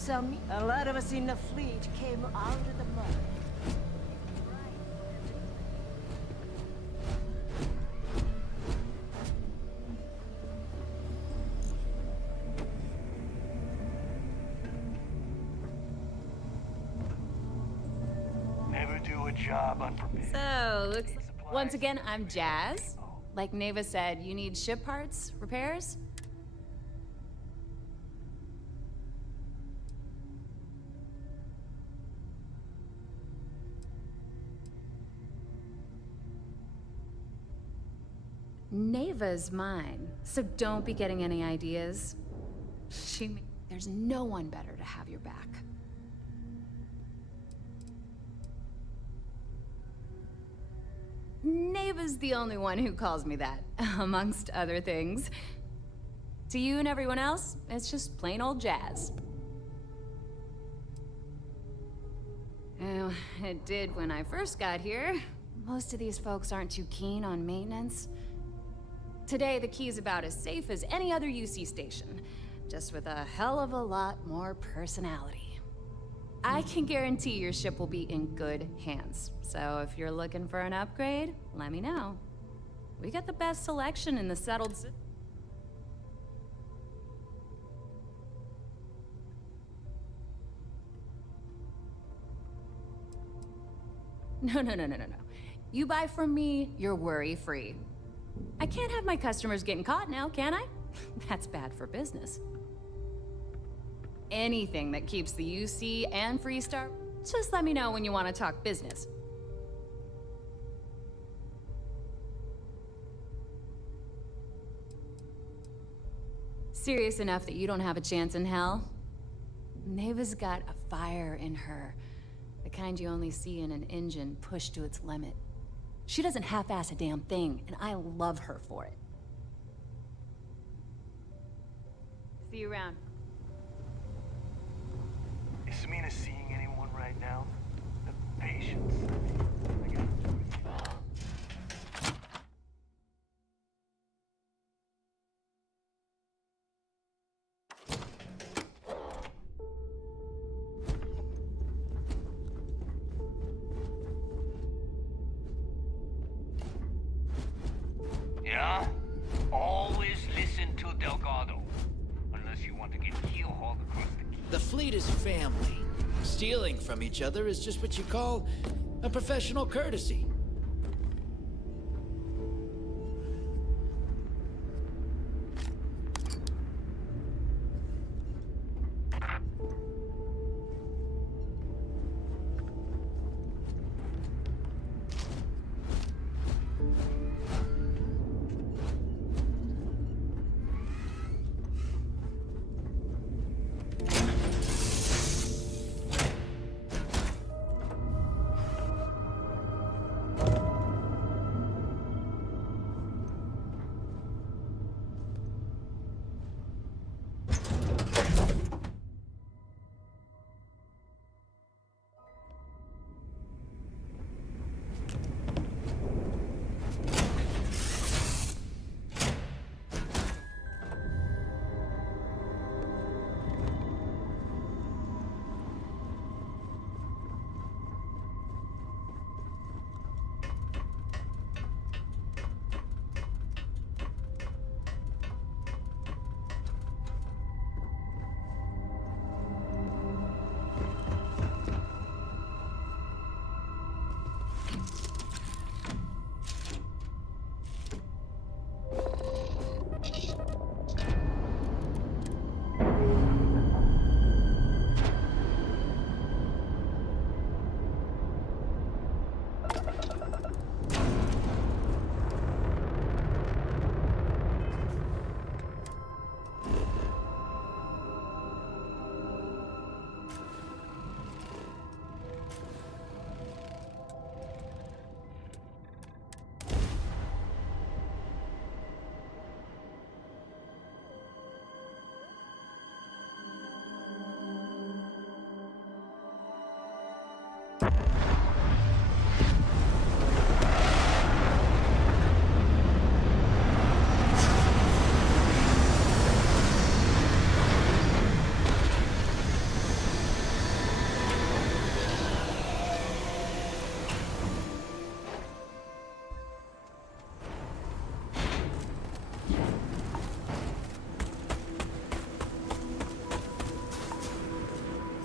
A lot of us in the fleet came out of the mud. Never do a job unprepared. So, looks once again, I'm Jazz. Like Neva said, you need ship parts, repairs? Neva's mine, so don't be getting any ideas. There's no one better to have your back. Neva's the only one who calls me that, amongst other things. To you and everyone else, it's just plain old Jazz. Oh, it did when I first got here. Most of these folks aren't too keen on maintenance. Today, the key's about as safe as any other UC station, just with a hell of a lot more personality. I can guarantee your ship will be in good hands, so if you're looking for an upgrade, let me know. We got the best selection in the settled... No. You buy from me, you're worry-free. I can't have my customers getting caught now, can I? That's bad for business. Anything that keeps the UC and Freestar, just let me know when you want to talk business. Serious enough that you don't have a chance in hell? Neva's got a fire in her. The kind you only see in an engine pushed to its limit. She doesn't half-ass a damn thing, and I love her for it. See you around. Is Samina seeing anyone right now? The patience. I got Yeah? Always listen to Delgado. Unless you want to get keel-hauled across the key. The fleet is family. Stealing from each other is just what you call a professional courtesy.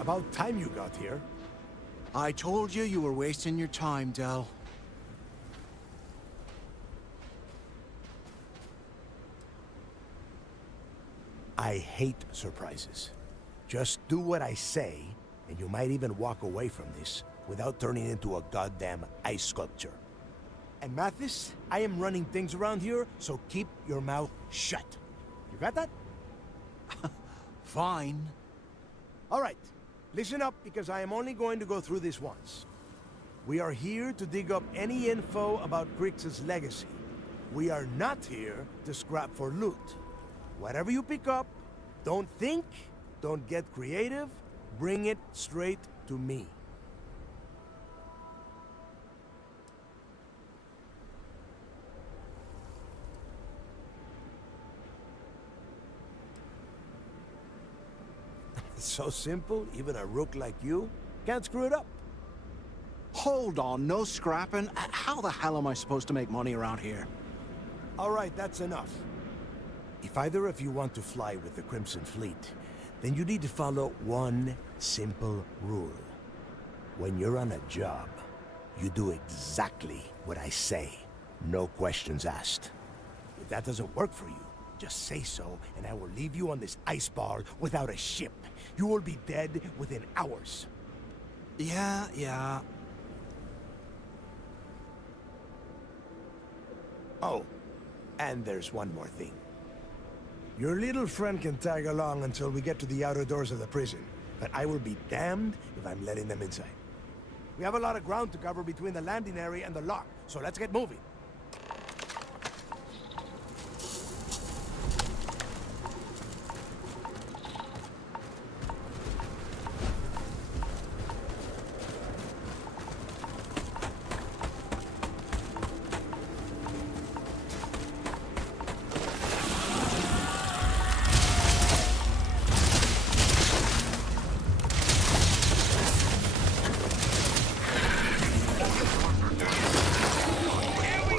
About time you got here. I told you you were wasting your time, Del. I hate surprises. Just do what I say, and you might even walk away from this without turning into a goddamn ice sculpture. And Mathis, I am running things around here, so keep your mouth shut. You got that? Fine. All right, listen up, because I am only going to go through this once. We are here to dig up any info about Grix's legacy. We are not here to scrap for loot. Whatever you pick up, don't think, don't get creative, bring it straight to me. It's so simple, even a rook like you can't screw it up. Hold on, no scrapping. How the hell am I supposed to make money around here? All right, that's enough. If either of you want to fly with the Crimson Fleet, then you need to follow one simple rule. When you're on a job, you do exactly what I say. No questions asked. If that doesn't work for you, just say so, and I will leave you on this ice bar without a ship. You will be dead within hours. Yeah. Oh, and there's one more thing. Your little friend can tag along until we get to the outer doors of the prison, but I will be damned if I'm letting them inside. We have a lot of ground to cover between the landing area and the lock, so let's get moving. Here we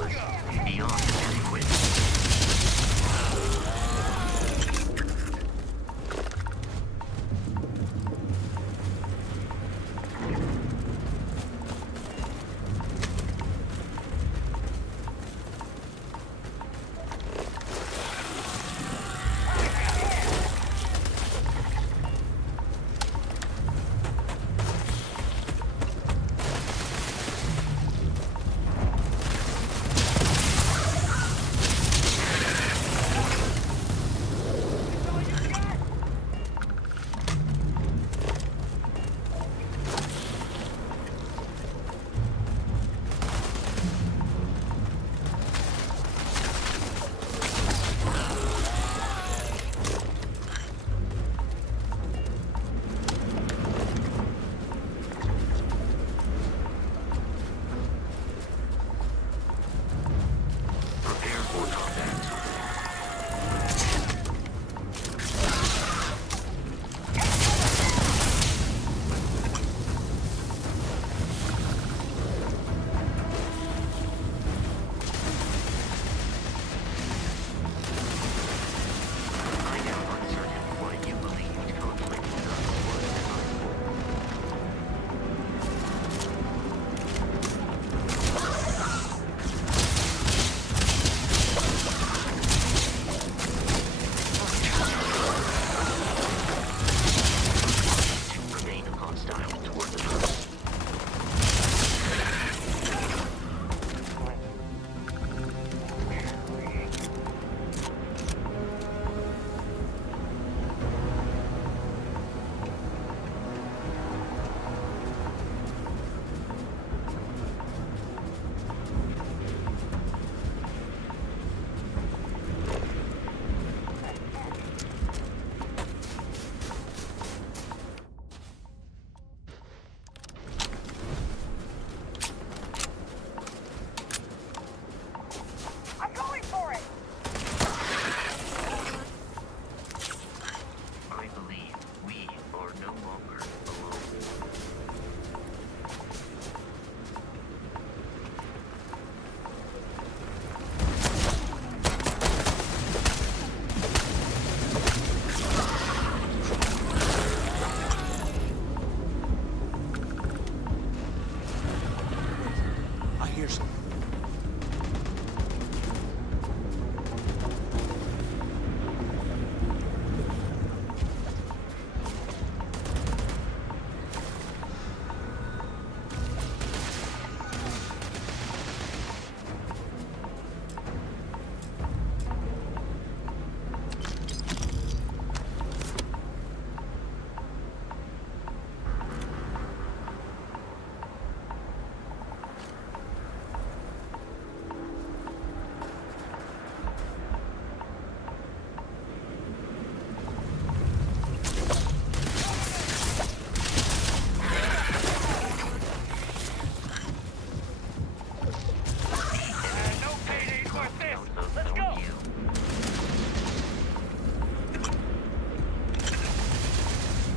Here's...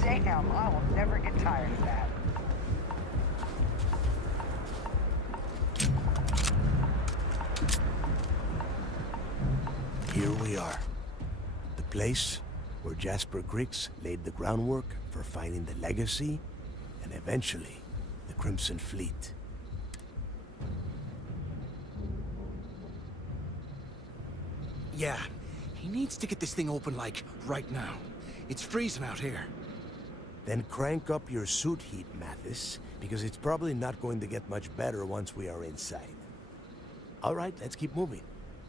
Damn, I will never get tired of that. Here we are. The place where Jasper Griggs laid the groundwork for finding the Legacy and eventually the Crimson Fleet. Yeah, he needs to get this thing open, like, right now. It's freezing out here. Then crank up your suit heat, Mathis, because it's probably not going to get much better once we are inside. All right, let's keep moving.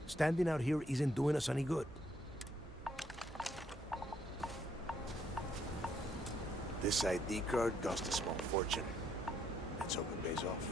Standing out here isn't doing us any good. This ID card cost a small fortune. Let's hope it pays off.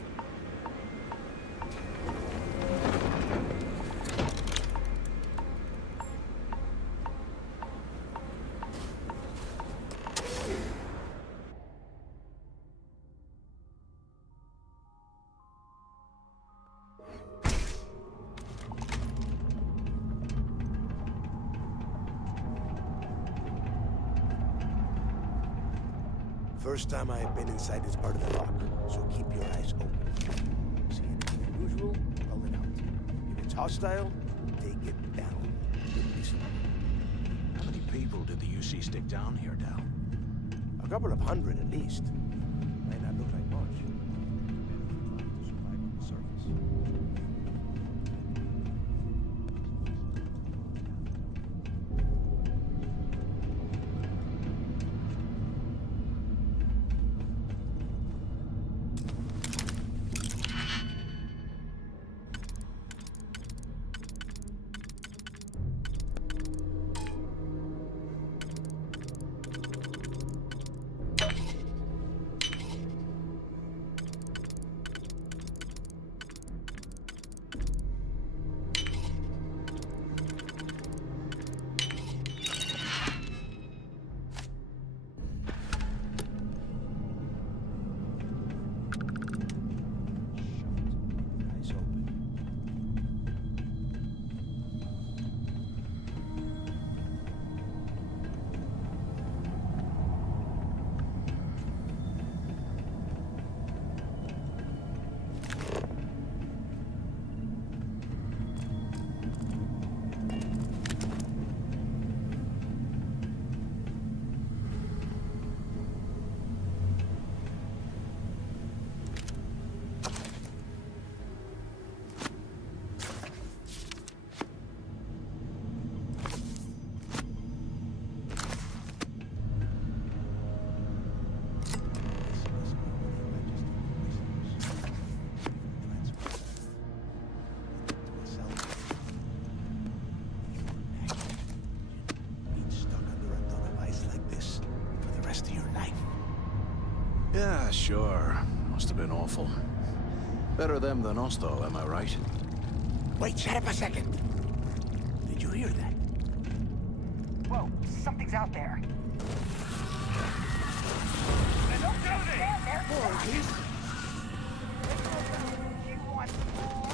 First time I've been inside this part of the lock, so keep your eyes open. See anything unusual, roll it out. If it's hostile, take it down. How many people did the UC stick down here, Dal? A couple of hundred at least. Might not look like much. To survive on the surface. Yeah, sure. Must have been awful. Better them than us, though, am I right? Wait, shut up a second. Did you hear that? Whoa, something's out there. Don't stand there. You want more?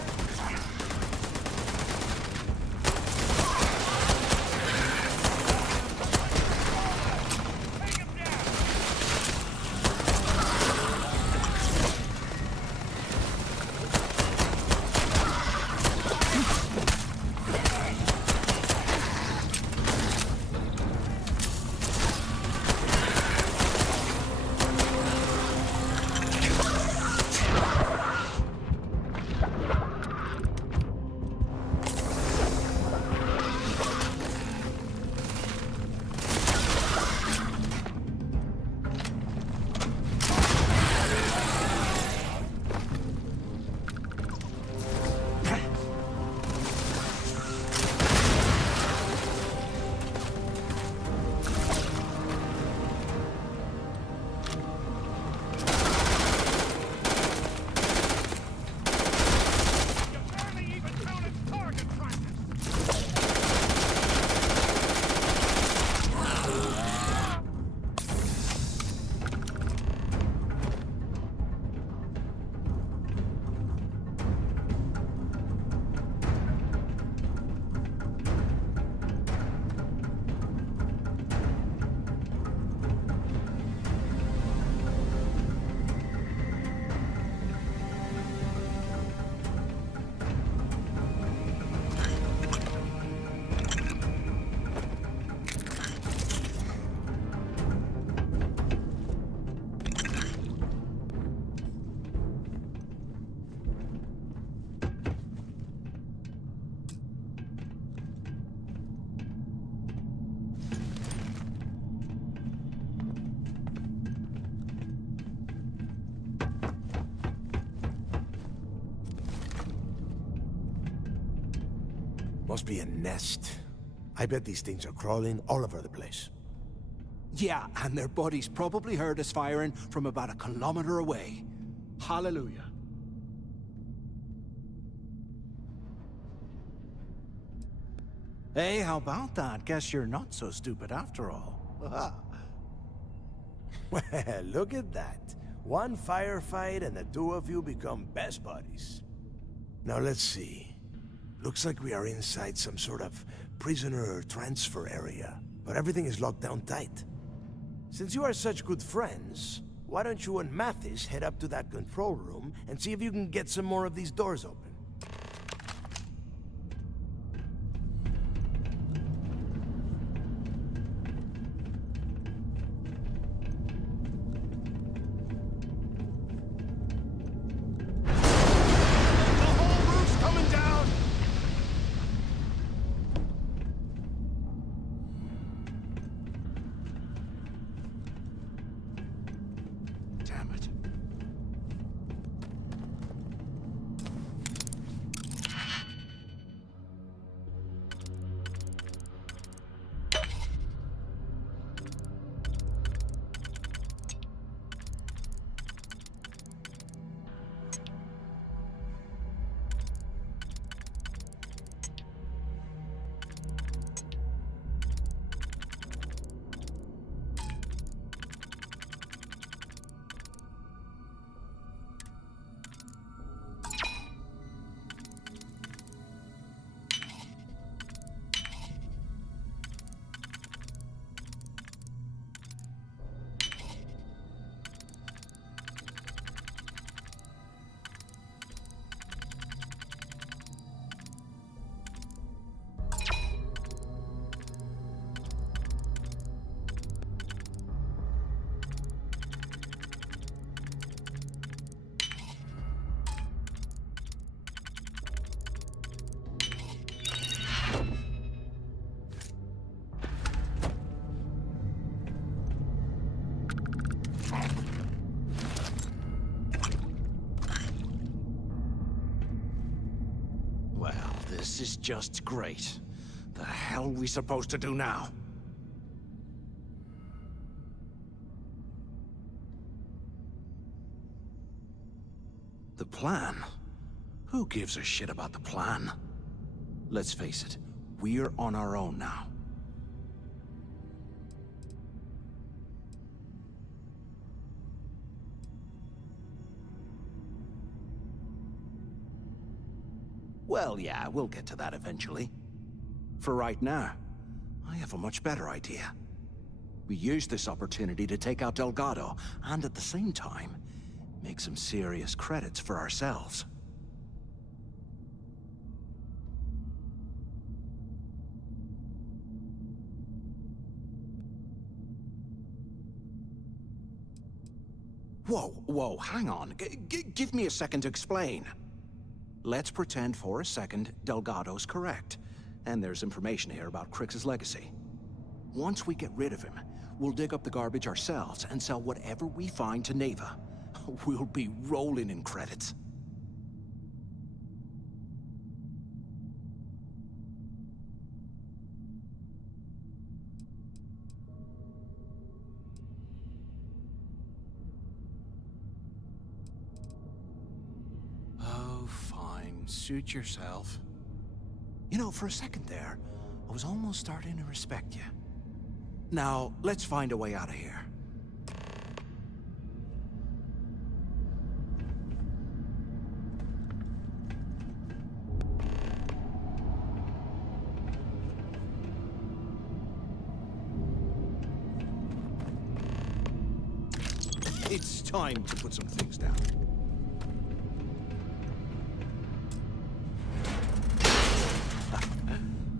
Must be a nest. I bet these things are crawling all over the place. Yeah, and their buddies probably heard us firing from about 1 kilometer away. Hallelujah. Hey, how about that? Guess you're not so stupid after all. Well, look at that. One firefight and the two of you become best buddies. Now let's see. Looks like we are inside some sort of prisoner transfer area, but everything is locked down tight. Since you are such good friends, why don't you and Mathis head up to that control room and see if you can get some more of these doors open? This is just great. The hell are we supposed to do now? The plan? Who gives a shit about the plan? Let's face it, we're on our own now. Well, yeah, we'll get to that eventually. For right now, I have a much better idea. We use this opportunity to take out Delgado, and at the same time, make some serious credits for ourselves. Whoa, hang on. Give me a second to explain. Let's pretend for a second Delgado's correct, and there's information here about Crix's legacy. Once we get rid of him, we'll dig up the garbage ourselves and sell whatever we find to Neva. We'll be rolling in credits. Suit yourself. You know, for a second there, I was almost starting to respect you. Now, let's find a way out of here. It's time to put some things down.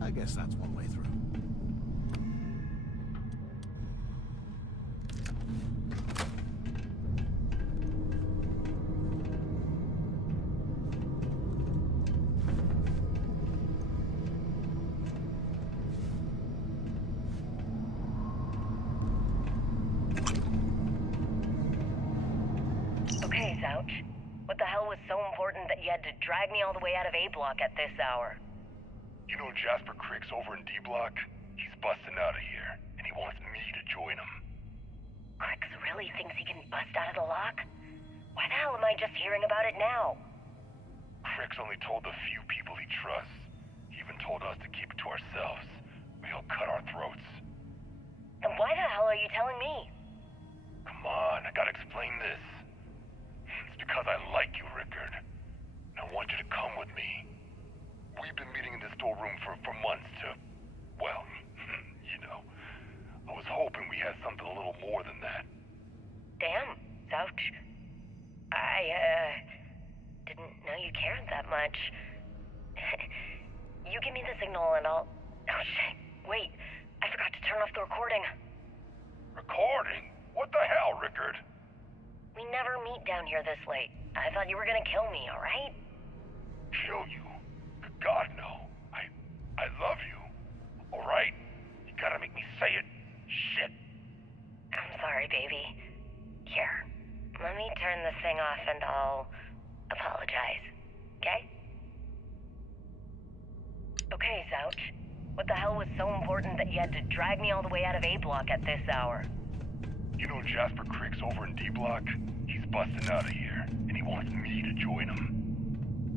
I guess that's one way through. Okay, Zouch. What the hell was so important that you had to drag me all the way out of A block at this hour? You know Jasper Crick's over in D-Block? He's busting out of here, and he wants me to join him. Crix really thinks he can bust out of the lock? Why the hell am I just hearing about it now? Crick's only told the few people he trusts. He even told us to keep it to ourselves, or he'll cut our throats. And why the hell are you telling me? Come on, I gotta explain this. It's because I like you, Rickard. And I want you to come with me. We've been meeting in this storeroom for months to, well, you know. I was hoping we had something a little more than that. Damn, Zouch. Didn't know you cared that much. You give me the signal and I'll... Oh shit, wait. I forgot to turn off the recording. Recording? What the hell, Rickard? We never meet down here this late. I thought you were gonna kill me, alright? Kill you? God, no. I love you. Alright? You gotta make me say it. Shit. I'm sorry, baby. Here, let me turn this thing off and I'll apologize. Okay? Okay, Zouch. What the hell was so important that you had to drag me all the way out of A-Block at this hour? You know Jasper Crick's over in D-Block? He's busting out of here, and he wants me to join him.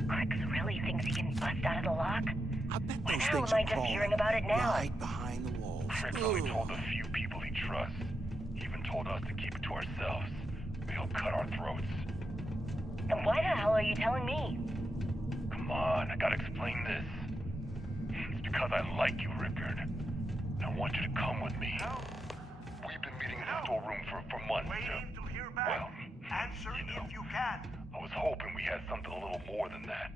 Crix really thinks he can bust out of the lock? I bet Why those the hell things am I are just crawling hearing about it now? right behind the walls. Crick's only told the few people he trusts. He even told us to keep it to ourselves, or he'll cut our throats. And why the hell are you telling me? Come on, I gotta explain this. It's because I like you, Rickard. And I want you to come with me. We've been meeting in the storeroom for months to hear back. Well, Answer you know. if you can. I was hoping we had something a little more than that.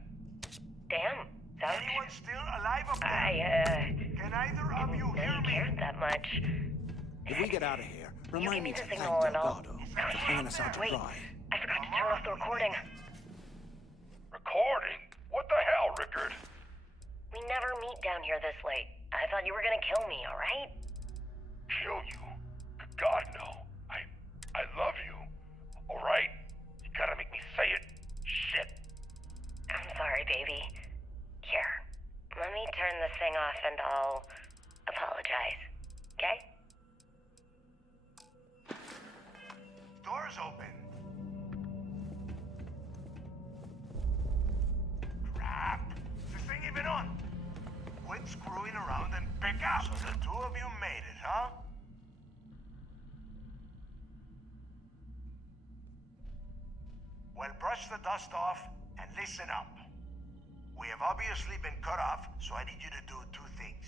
Damn, Zouch. Anyone still alive up there? Can either of you hear me? Cared that much. If we get out of here, You remind give me me to the thank signal and I'll... Delgado for hanging us out to Wait, dry. I forgot to turn off the recording. Recording? What the hell, Rickard? We never meet down here this late. I thought you were gonna kill me, alright? Kill you? God, no. I love you. Alright? You gotta make me say it. Shit. I'm sorry, baby. Here, let me turn this thing off and I'll apologize. Okay? Door's open. Crap. Is this thing even on? Quit screwing around and pick up. So the two of you made it, huh? Well, brush the dust off and listen up. We have obviously been cut off, so I need you to do two things.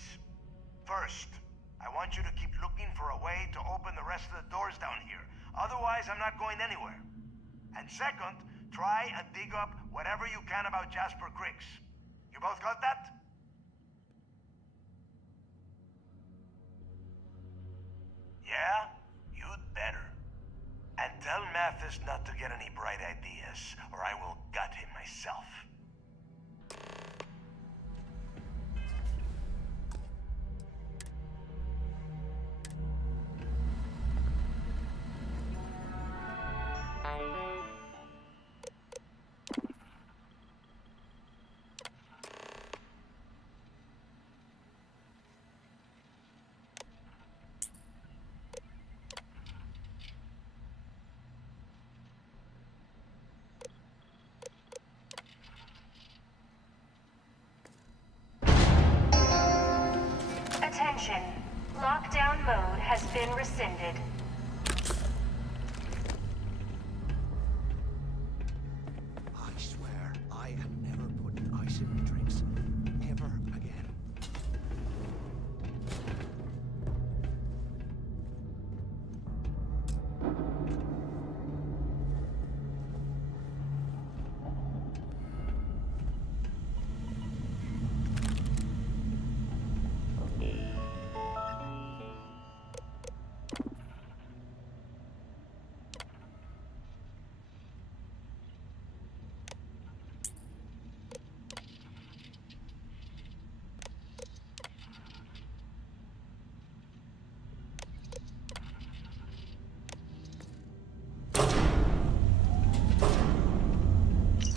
First, I want you to keep looking for a way to open the rest of the doors down here. Otherwise, I'm not going anywhere. And second, try and dig up whatever you can about Jasper Cricks. You both got that? Yeah? You'd better. And tell Mathis not to get any bright ideas, or I will gut him myself. Attention. Lockdown mode has been rescinded. I swear, I am never putting ice in my drinks. Ever again.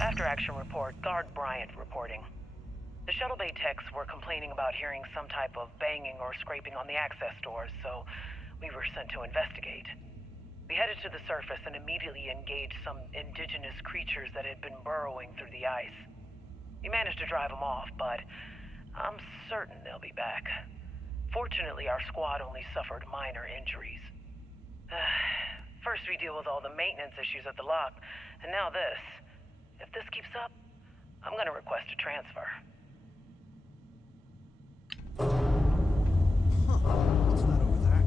After action report, Guard Bryant reporting. The shuttle bay techs were complaining about hearing some type of banging or scraping on the access doors, so we were sent to investigate. We headed to the surface and immediately engaged some indigenous creatures that had been burrowing through the ice. We managed to drive them off, but I'm certain they'll be back. Fortunately, our squad only suffered minor injuries. First we deal with all the maintenance issues at the lock, and now this. If this keeps up, I'm gonna request a transfer. What's that over there?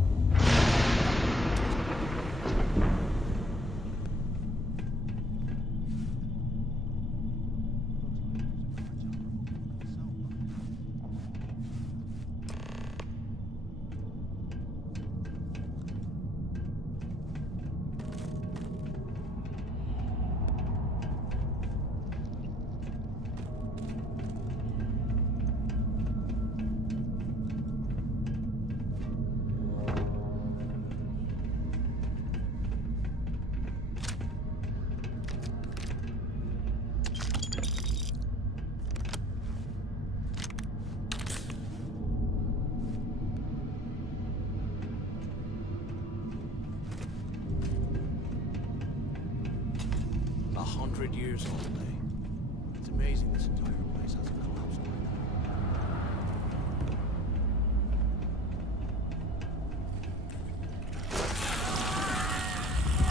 Years old, eh? It's amazing this entire place hasn't collapsed like that.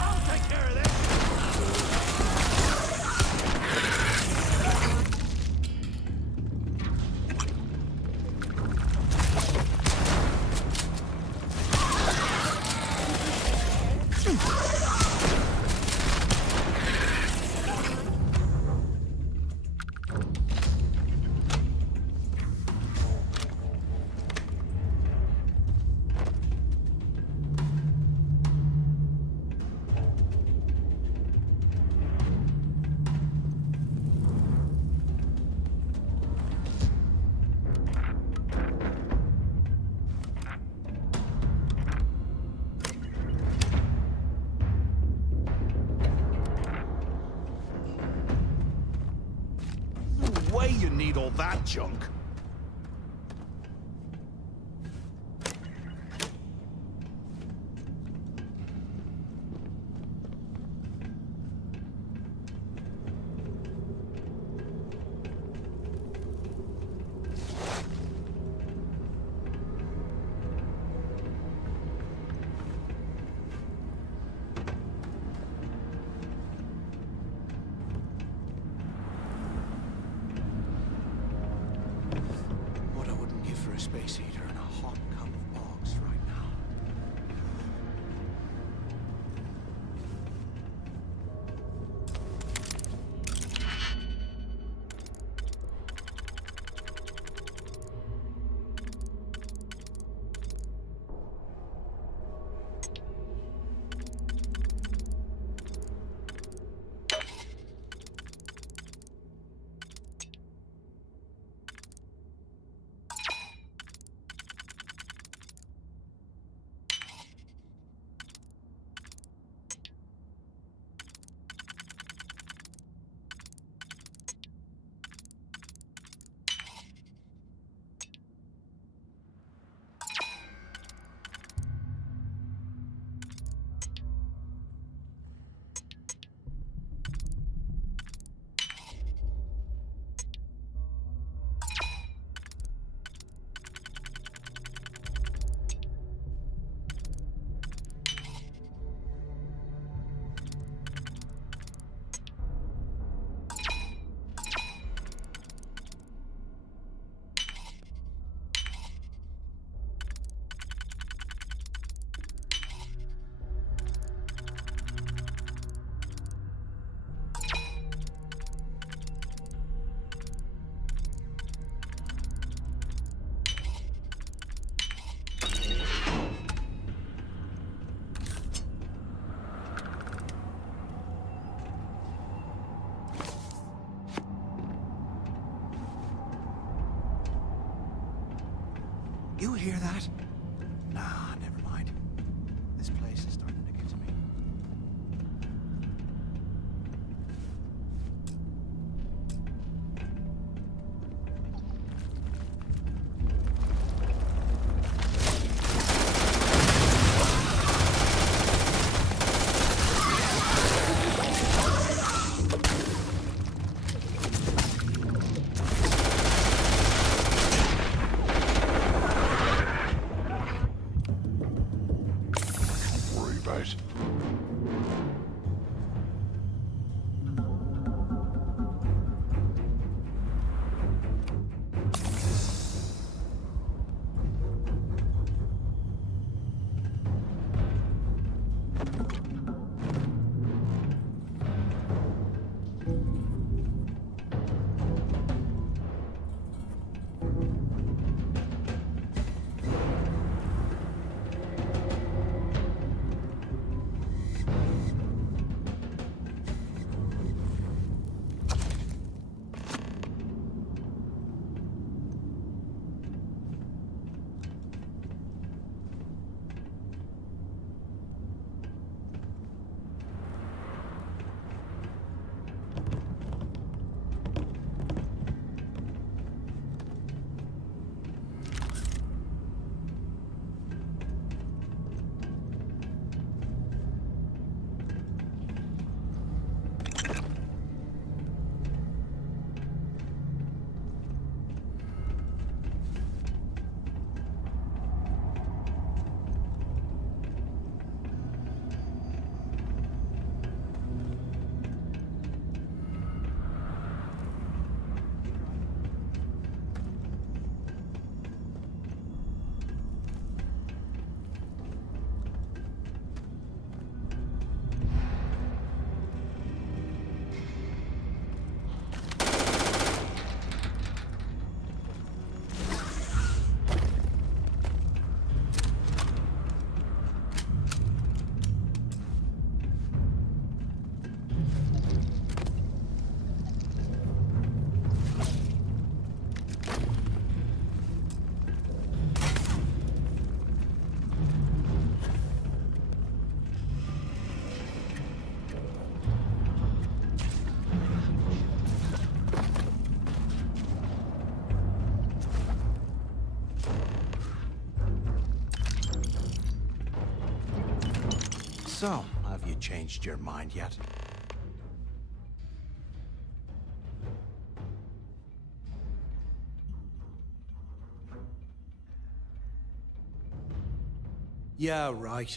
I'll take care of this! You need all that junk. Space heater and a hot cup of bogs right now. You hear that? Nah, never mind. This place is starting to get to me. So, have you changed your mind yet? Yeah, right.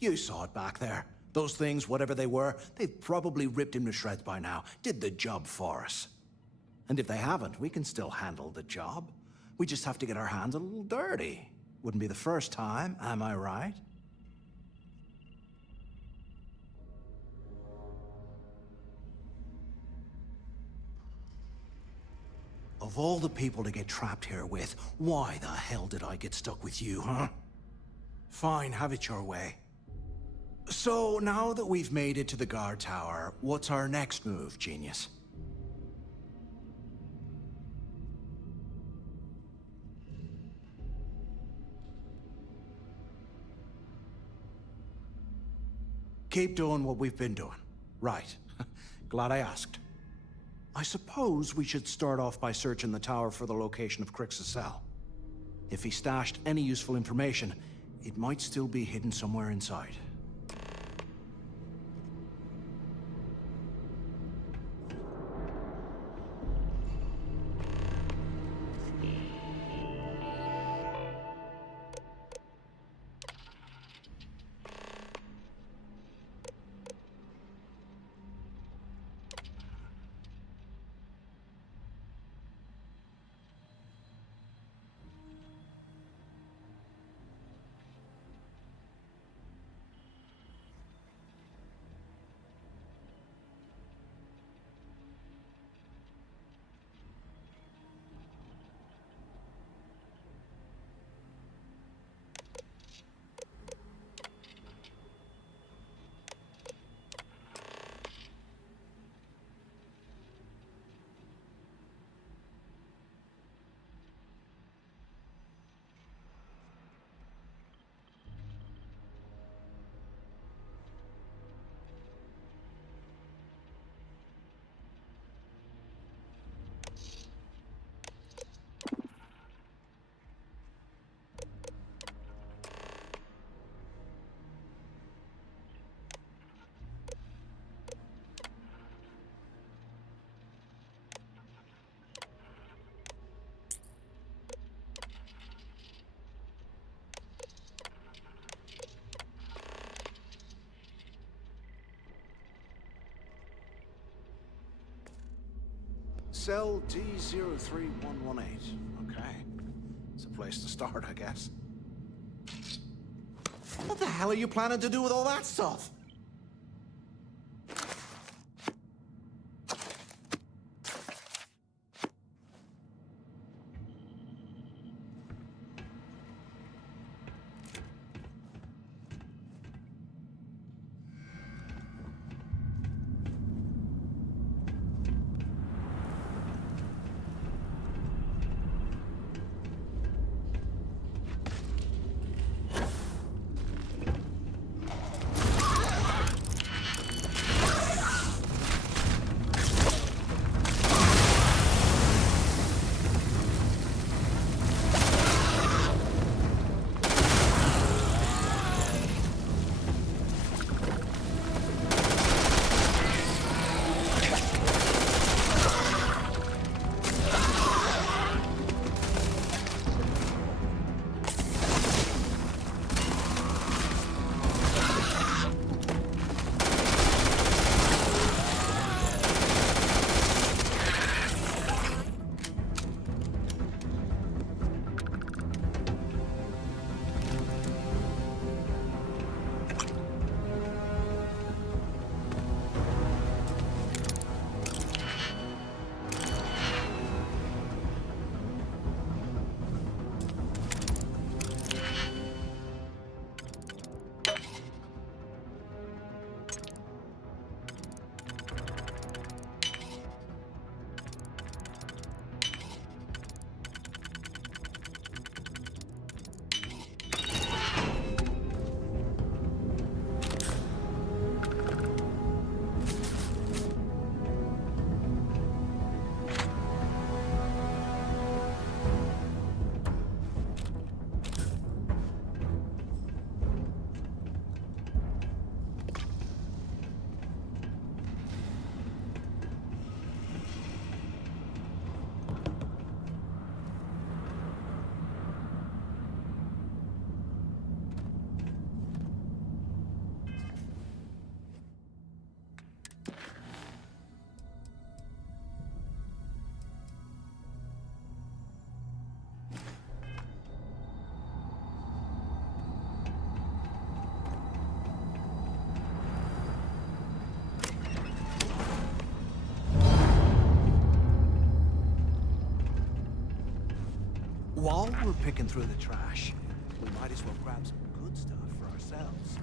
You saw it back there. Those things, whatever they were, they've probably ripped him to shreds by now. Did the job for us. And if they haven't, we can still handle the job. We just have to get our hands a little dirty. Wouldn't be the first time, am I right? Of all the people to get trapped here with, why the hell did I get stuck with you, huh? Fine, have it your way. So, now that we've made it to the guard tower, what's our next move, genius? Keep doing what we've been doing. Right. Glad I asked. I suppose we should start off by searching the tower for the location of Crix's cell. If he stashed any useful information, it might still be hidden somewhere inside. Cell D03118. Okay. It's a place to start, I guess. What the hell are you planning to do with all that stuff? while we're picking through the trash, we might as well grab some good stuff for ourselves.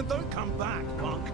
And don't come back, punk.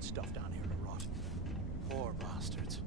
delicate stuff down here to rot. Poor bastards.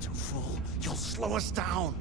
Too full. You'll slow us down.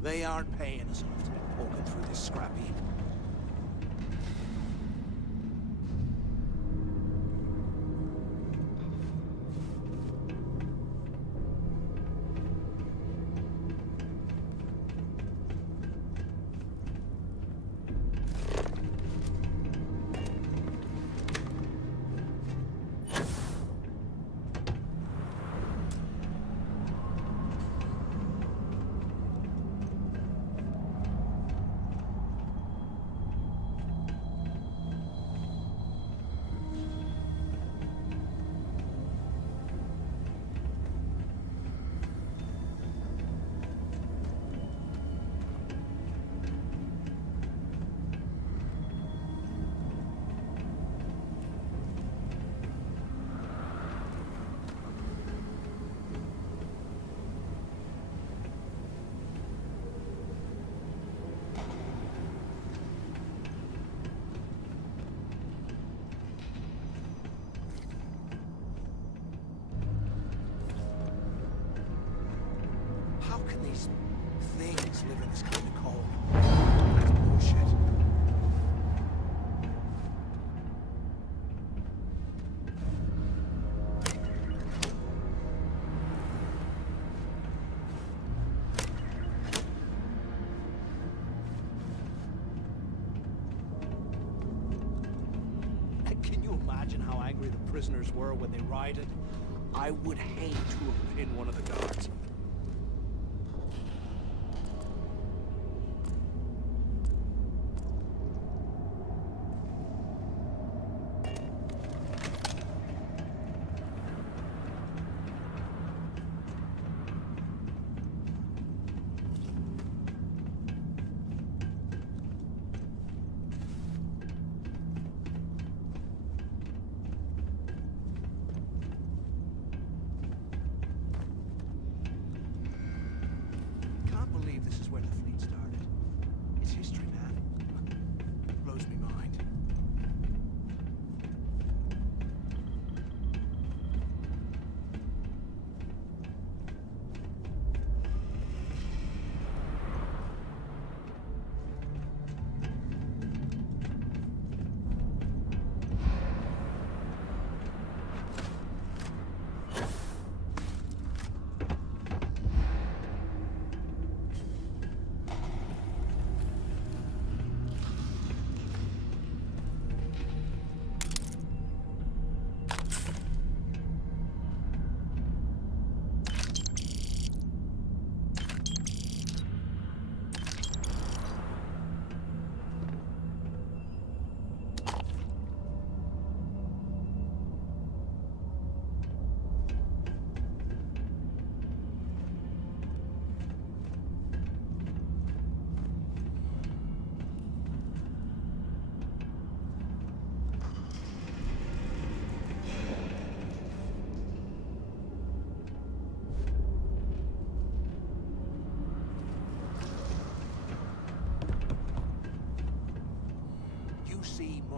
They aren't paying us enough to be poking through this scrappy. How can these things live in this kind of cold? That's bullshit. Can you imagine how angry the prisoners were when they rioted? I would hate to have been one of the guards.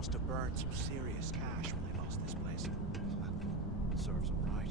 must have burned some serious cash when they lost this place. Serves them right.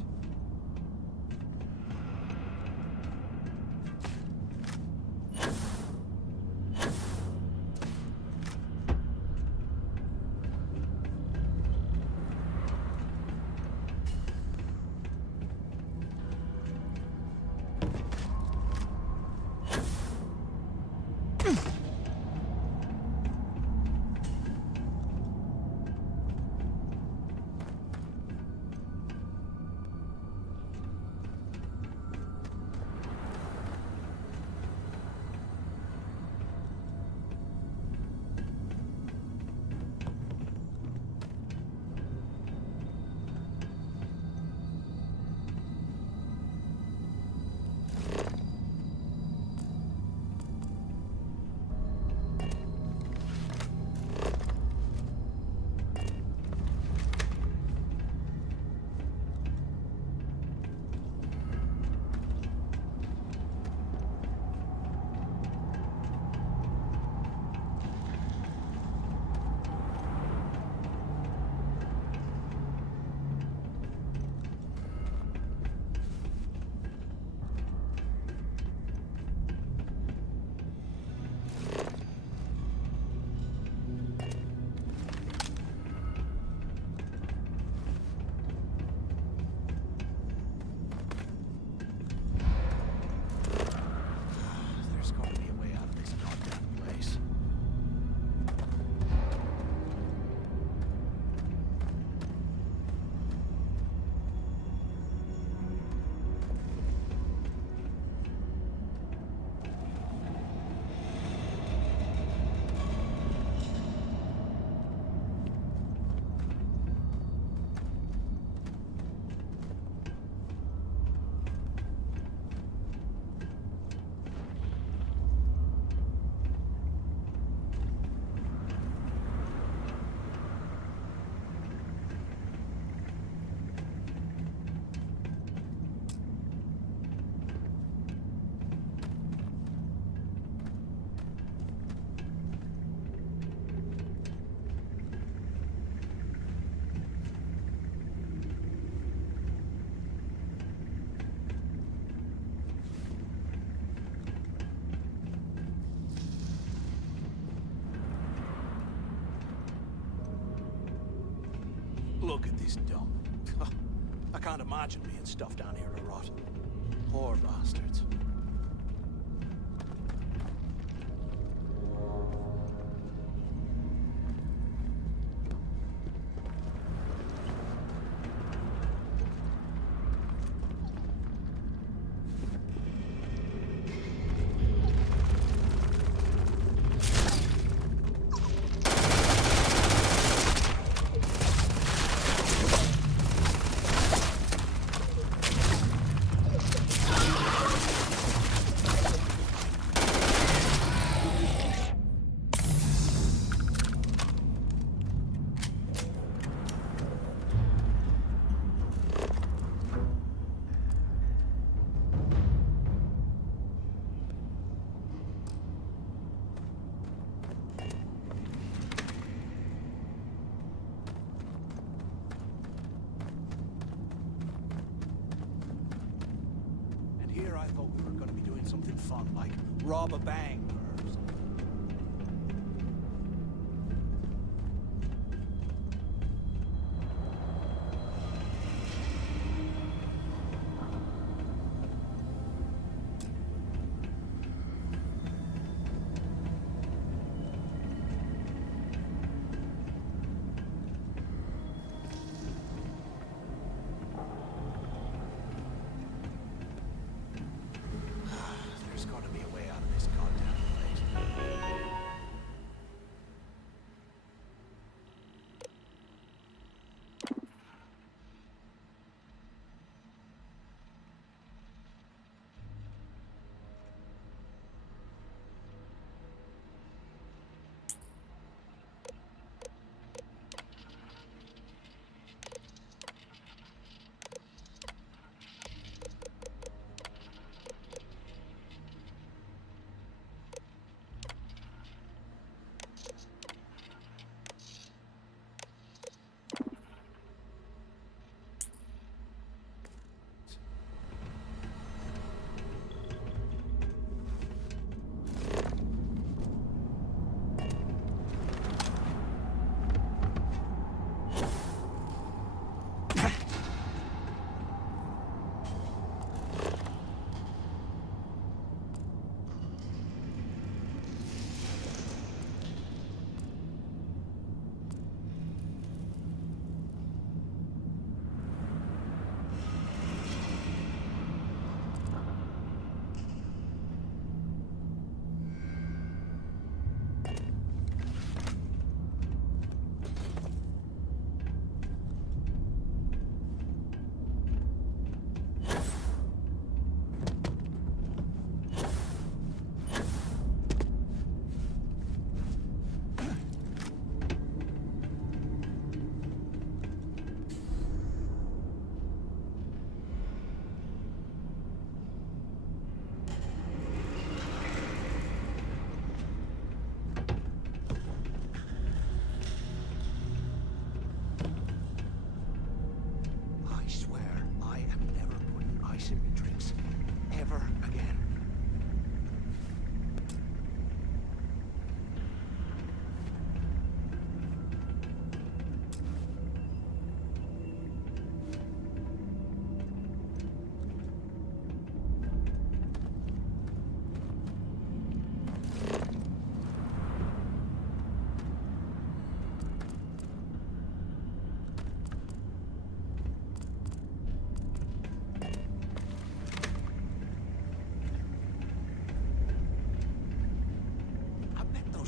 Look at this dump. I can't imagine being stuffed down here to rot. Poor bastards. I thought we were going to be doing something fun, like rob a bank or something. There's got to be a way out of this goddamn place.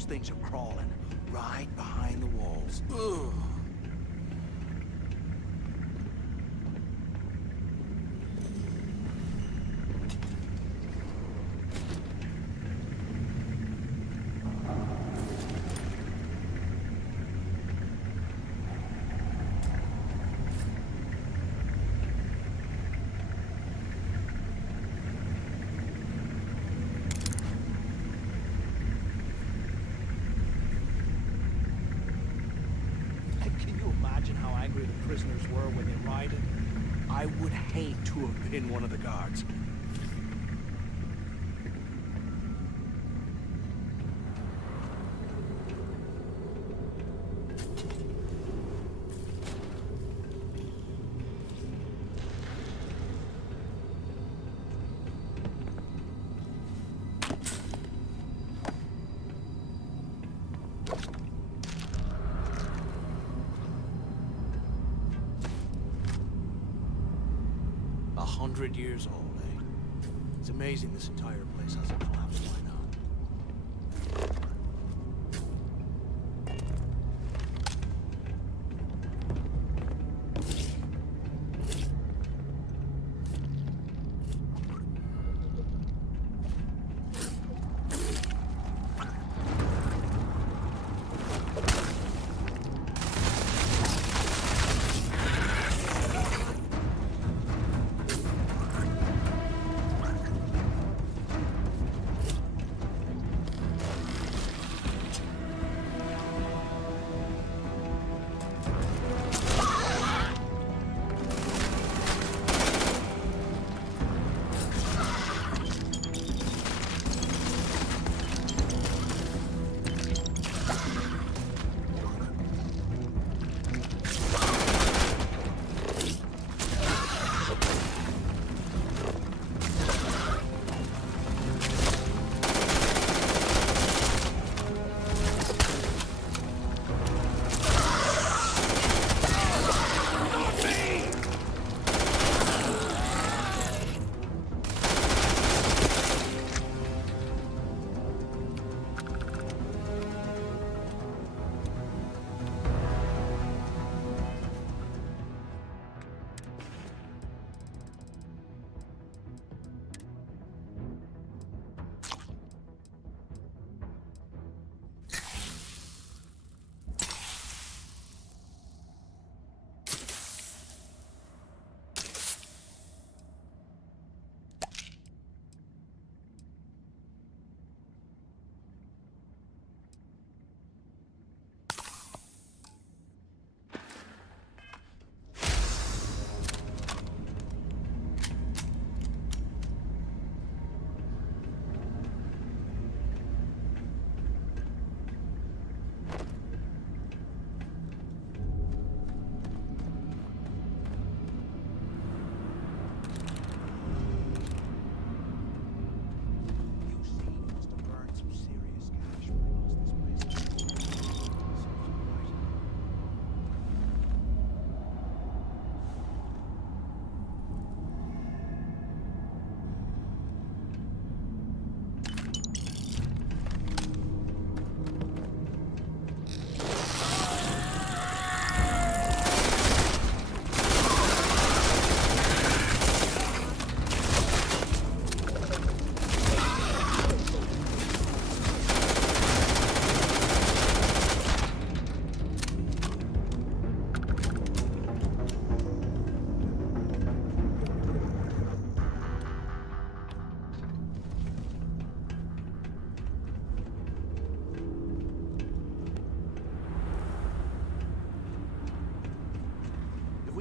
those things are crawling right behind the walls. Ugh. Prisoners were when they rioted. I would hate to have been one of the guards. Years old, eh? It's amazing this entire place hasn't collapsed by now.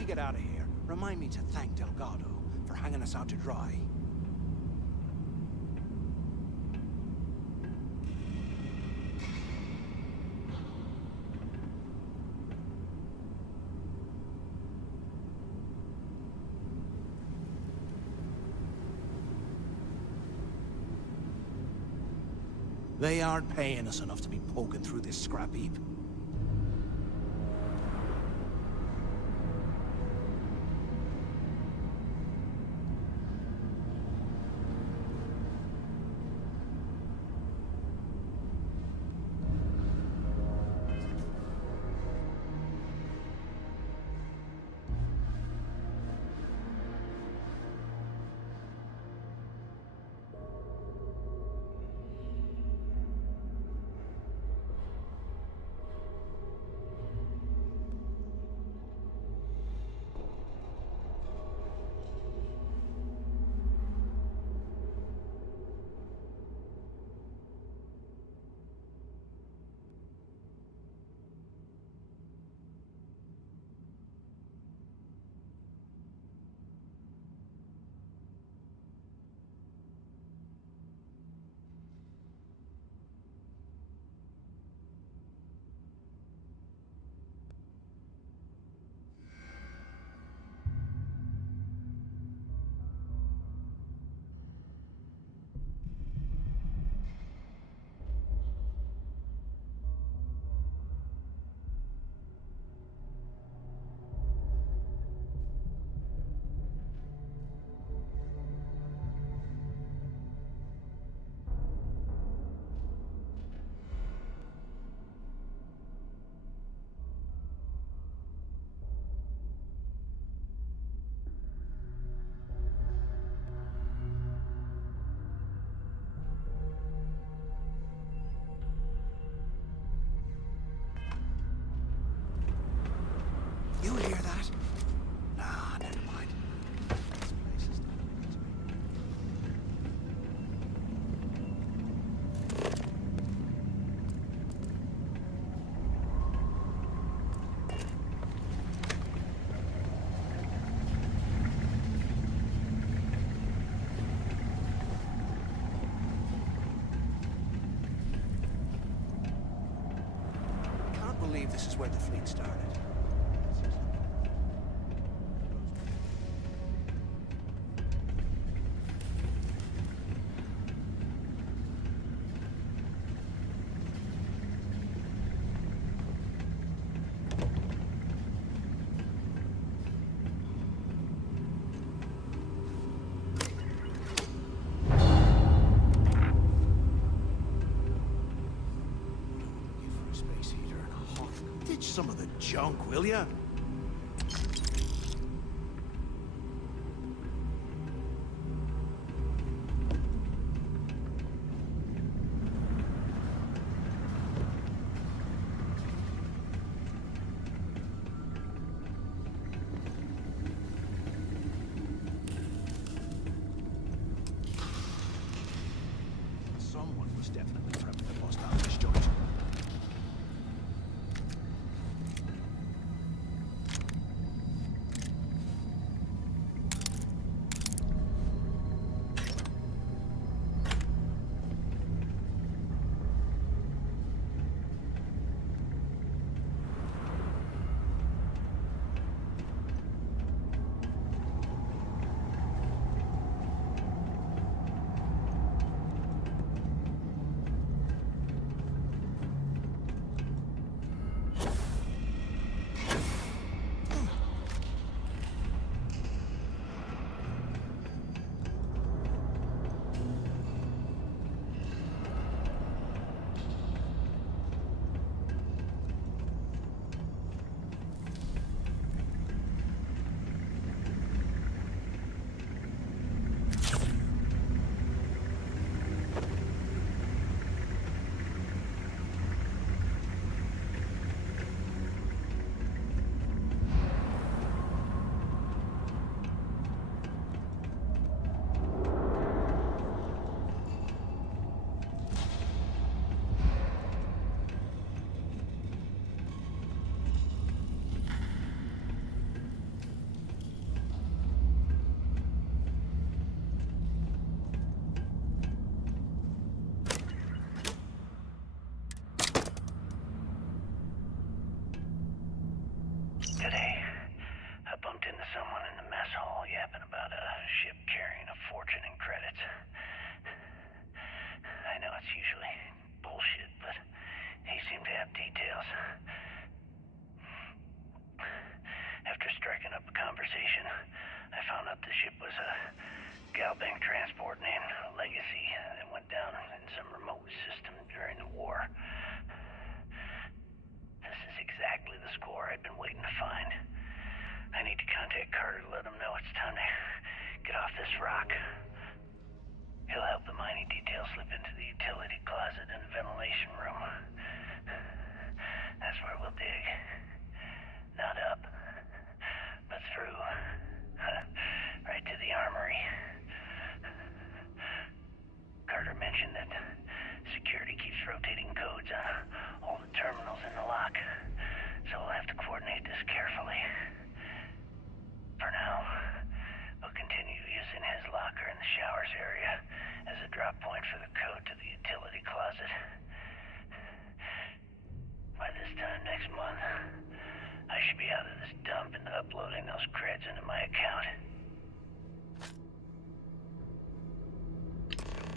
Get out of here. Remind me to thank Delgado for hanging us out to dry. They aren't paying us enough to be poking through this scrap heap. believe this is where the fleet started. Some of the junk, will ya? Someone was definitely prepping to bust out this joint. Today, I bumped into someone in the mess hall yapping about a ship carrying a fortune in credits. I know it's usually bullshit, but he seemed to have details. After striking up a conversation, I found out the ship was a Galbank transport named Legacy that went down in some remote system during the war. This is exactly the score I'd been waiting to find. I need to contact Carter to let him know it's time to get off this rock. He'll help the mining detail slip into the utility closet in the ventilation room. That's where we'll dig. Not up, but through. Right to the armory. Carter mentioned that security keeps rotating codes on all the terminals in the lock, so we'll have to coordinate this carefully. For now, we'll continue using his locker in the showers area as a drop point for the code to the utility closet. By this time next month, I should be out of this dump and uploading those creds into my account.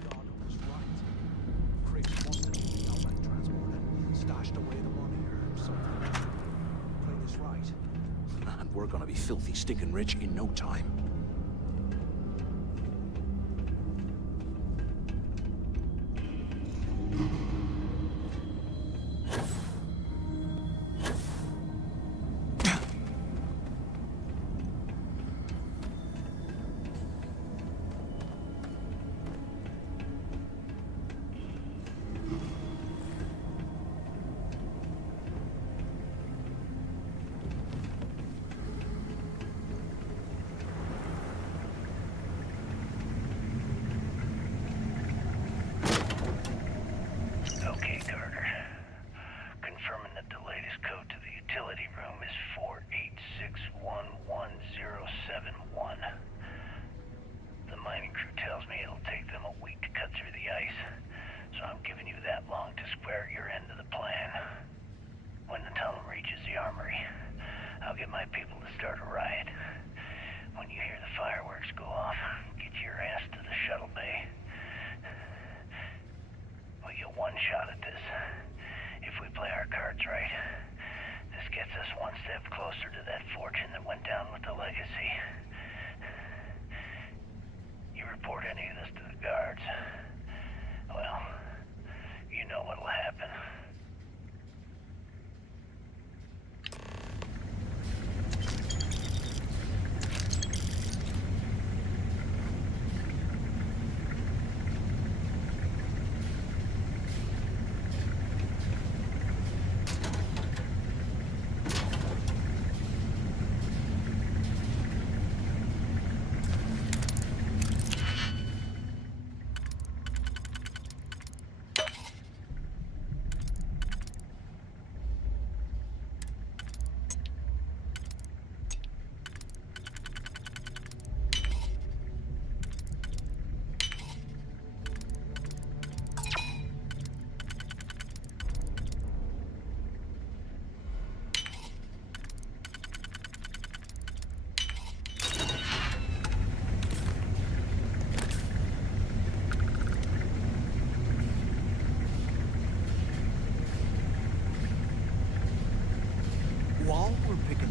Delgado was right. Chris must have been the Galbank transporter, stashed away the money or something. Play this right, and we're gonna be filthy stinking rich in no time. Okay, Carter. Confirming that the latest code to the utility room is 486111071. The mining crew tells me it'll take them a week to cut through the ice, so I'm giving you that long to square your end of the plan. When the tunnel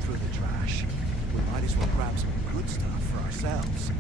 through the trash. We might as well grab some good stuff for ourselves.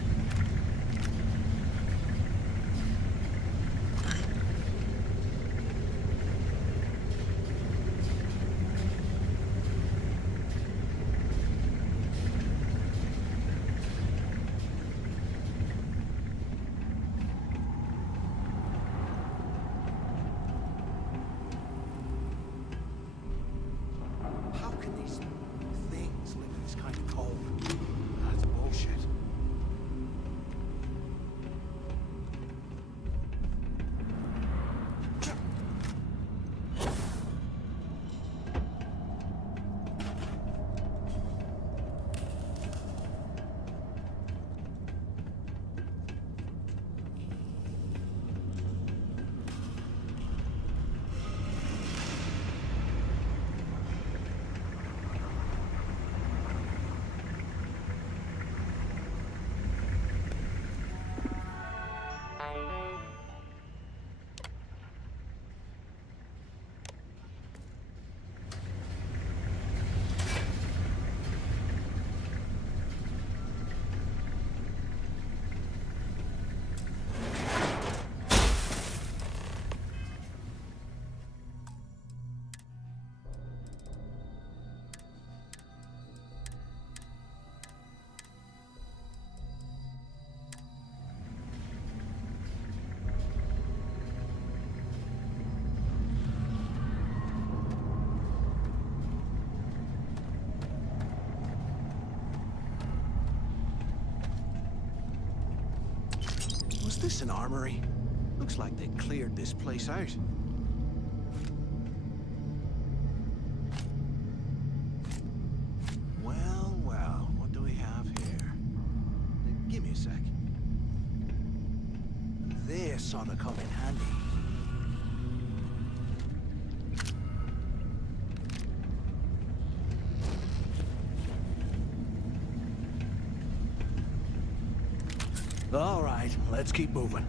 Was this an armory? Looks like they cleared this place out. Well, well, what do we have here? Give me a sec. This ought to come in handy. All right, let's keep moving.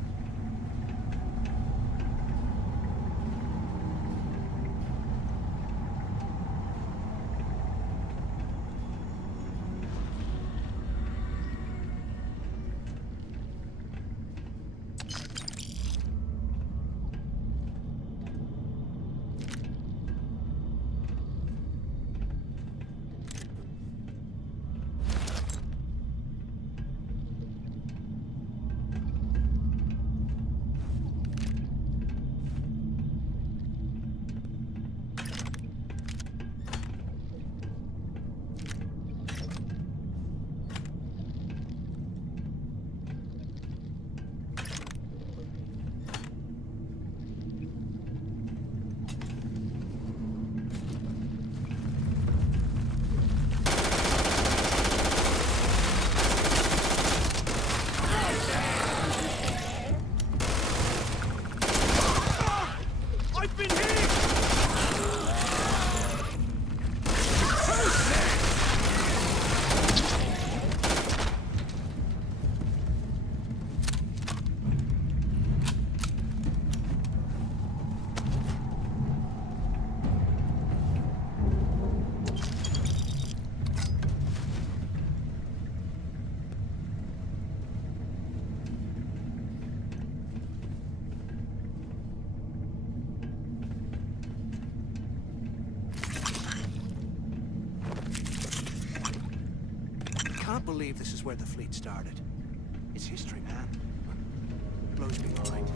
I can't believe this is where the fleet started. It's history, man. Blows me mind.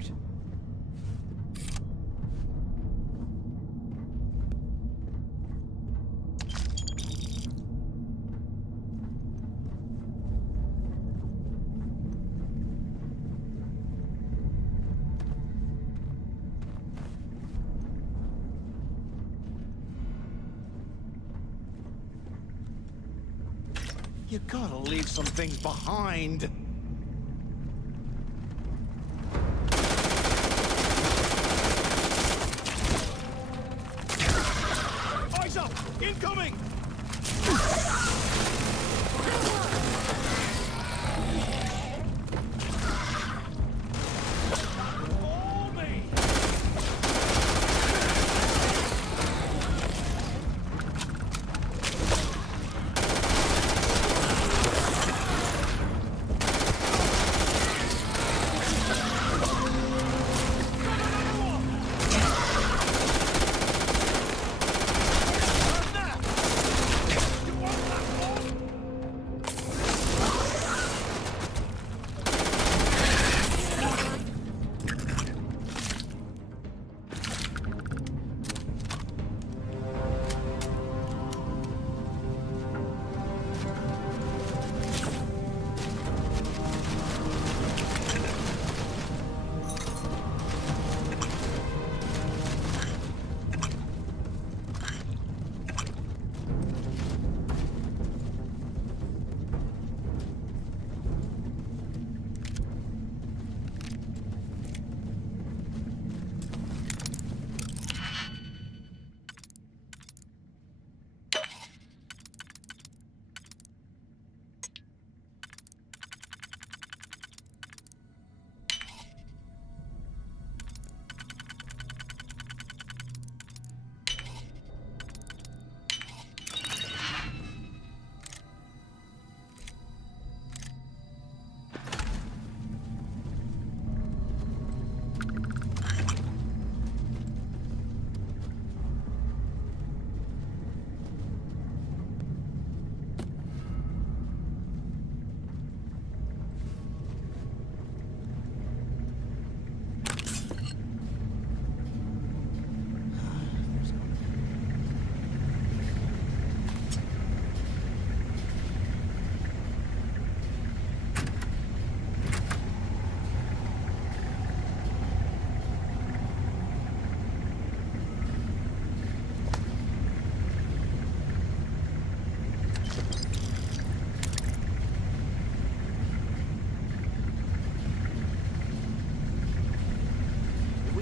right. You gotta leave some things behind. Eyes up! Incoming!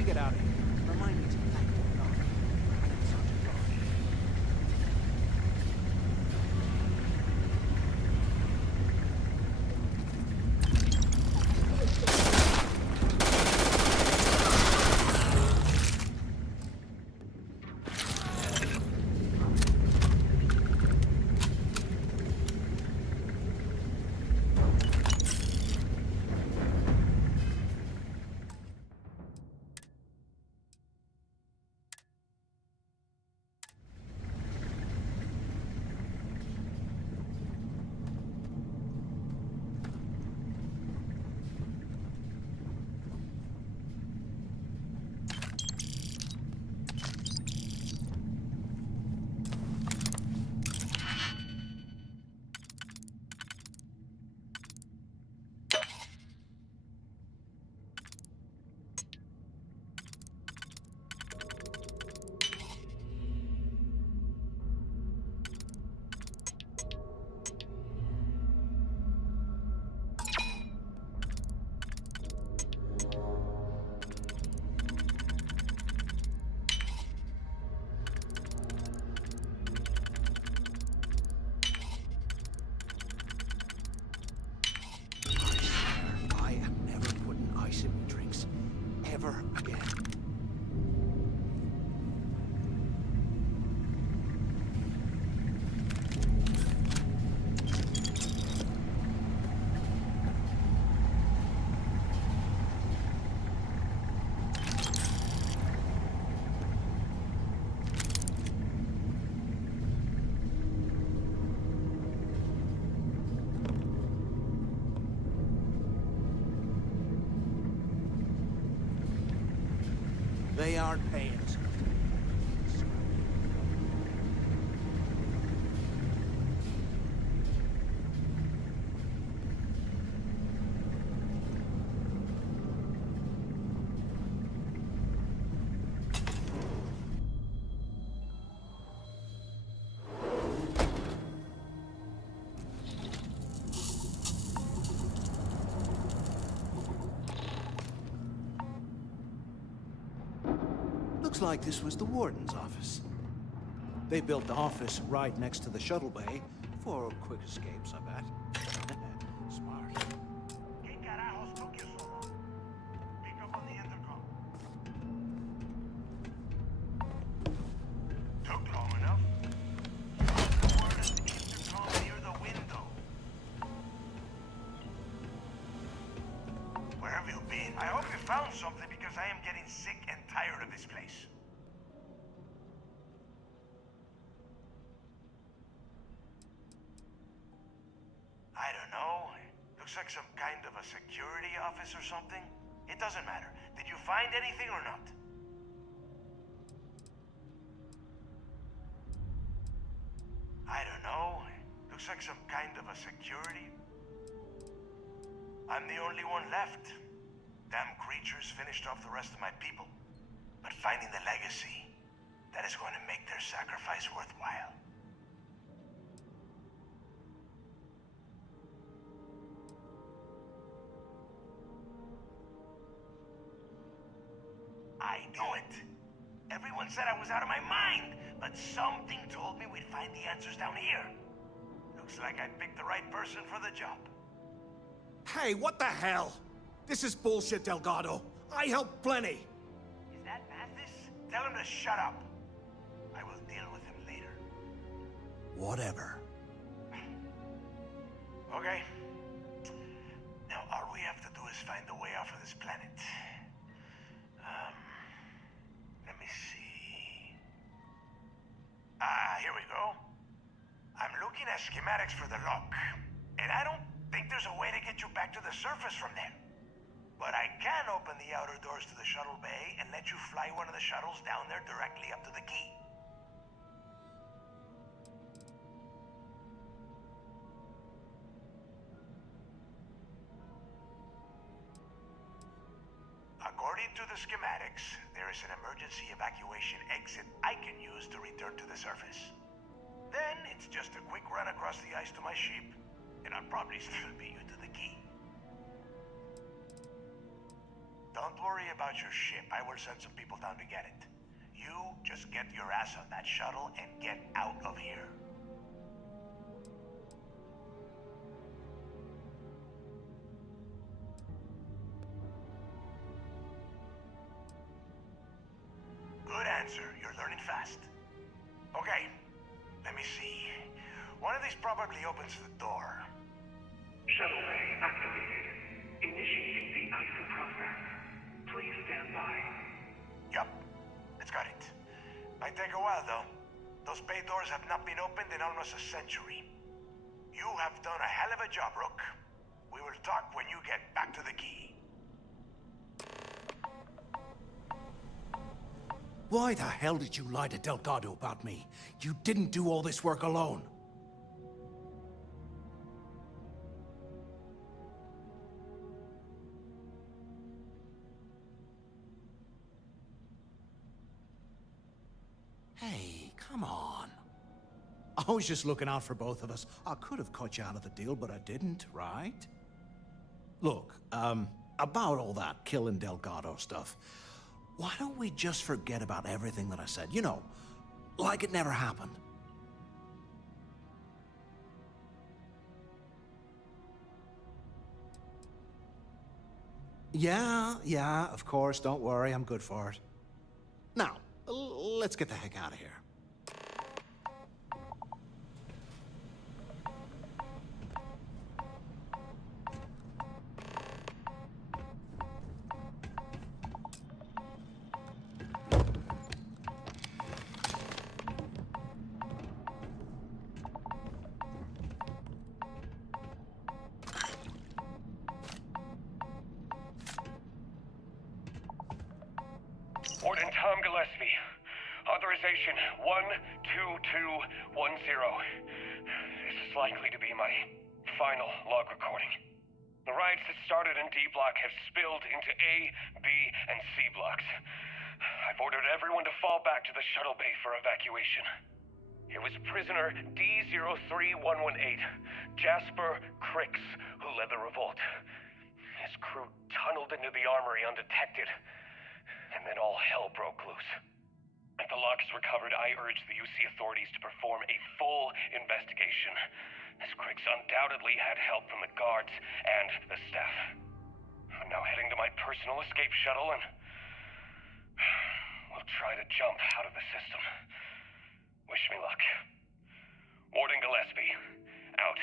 Get out of here. Remind me to thank you, God. I am such a dog. Ever again. They aren't paying us. Looks like this was the warden's office. They built the office right next to the shuttle bay for quick escapes, I bet. Smart. ¿Qué carajos took you so long? Pick up on the intercom. Took long enough? The word is the intercom near the window. Where have you been? I hope you found something because I am getting sick and tired of this place. I don't know. Looks like some kind of a security office or something. It doesn't matter. Did you find anything or not? I don't know. Looks like some kind of a security. I'm the only one left. Damn creatures finished off the rest of my people. But finding the legacy, that is going to make their sacrifice worthwhile. I knew it. Everyone said I was out of my mind, but something told me we'd find the answers down here. Looks like I picked the right person for the job. Hey, what the hell? This is bullshit, Delgado. I helped plenty. Is that Mathis? Tell him to shut up. I will deal with him later. Whatever. Okay. Now all we have to do is find a way off of this planet. Let me see. Here we go. I'm looking at schematics for the lock, and I don't think there's a way to get you back to the surface from there. But I can open the outer doors to the shuttle bay and let you fly one of the shuttles down there directly up to the key. According to the schematics, there is an emergency evacuation exit I can use to return to the surface. Then it's just a quick run across the ice to my ship, and I'll probably still beat you to the key. Don't worry about your ship. I will send some people down to get it. You just get your ass on that shuttle and get out of here. Good answer. You're learning fast. Okay, let me see. One of these probably opens the door. Shuttle bay activated. Initiating the ISO process. Please stand by. Yup, it's got it. Might take a while though. Those bay doors have not been opened in almost a century. You have done a hell of a job, Rook. We will talk when you get back to the key. Why the hell did you lie to Delgado about me? You didn't do all this work alone. Hey, come on. I was just looking out for both of us. I could have cut you out of the deal, but I didn't, right? Look, about all that killing Delgado stuff, why don't we just forget about everything that I said? You know, like it never happened. Yeah, of course, don't worry, I'm good for it. Now, let's get the heck out of here. Warden Tom Gillespie. Authorization 12210. This is likely to be my final log recording. The riots that started in D Block have spilled into A, B, and C blocks. I've ordered everyone to fall back to the shuttle bay for evacuation. It was prisoner D03118, Jasper Cricks, who led the revolt. His crew tunneled into the armory undetected, and then all hell broke loose. If the log is recovered, I urge the UC authorities to perform a full investigation, as Cricks undoubtedly had help from the guards and the staff. I'm now heading to my personal escape shuttle and we'll try to jump out of the system. Wish me luck. Warden Gillespie, out.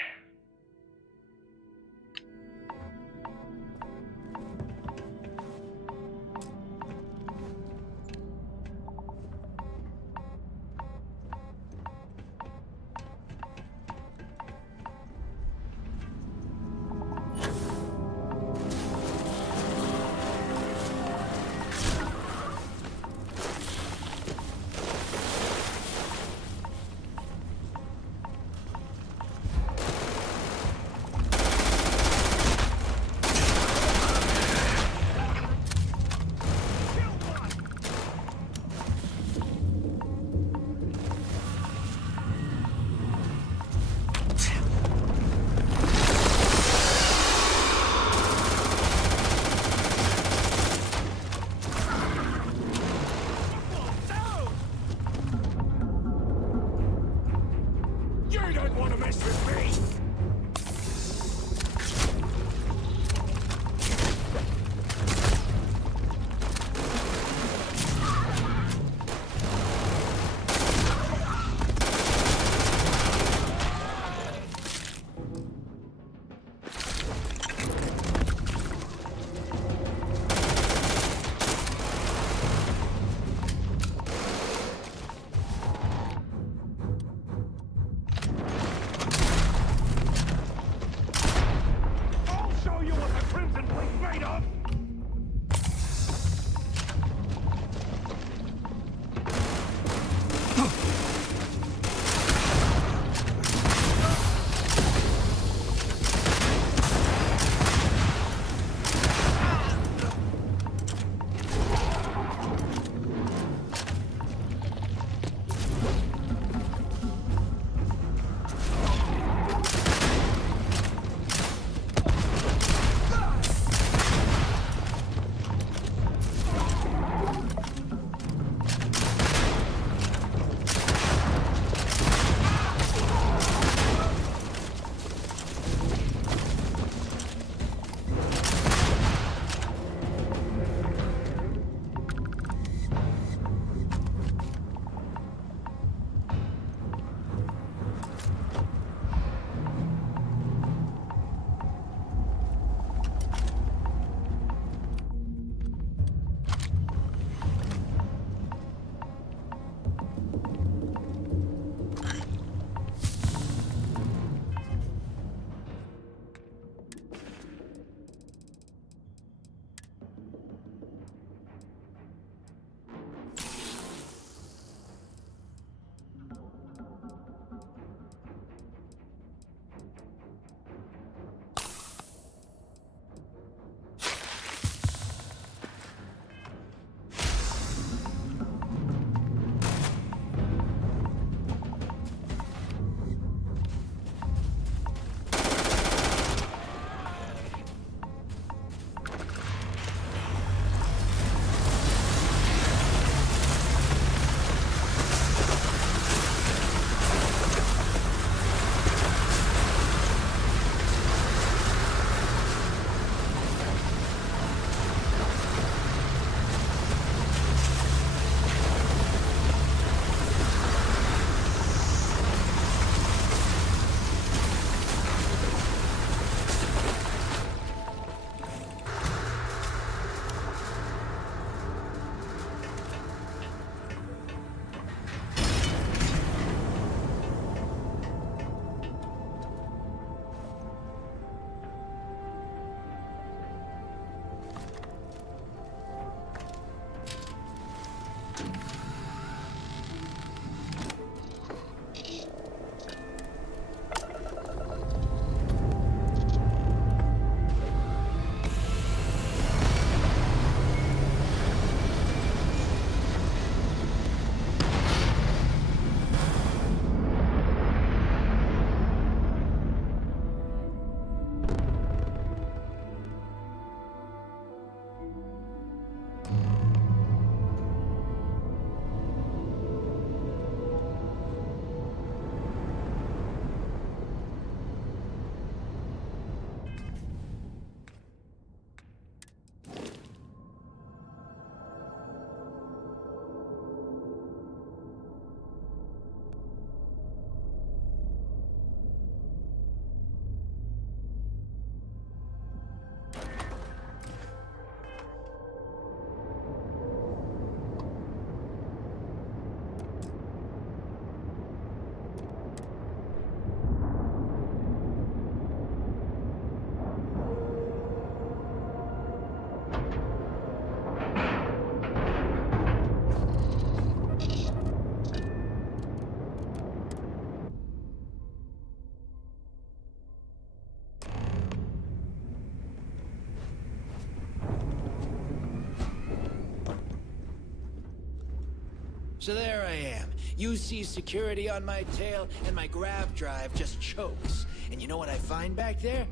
So there I am. UC security on my tail, and my grav drive just chokes. And you know what I find back there?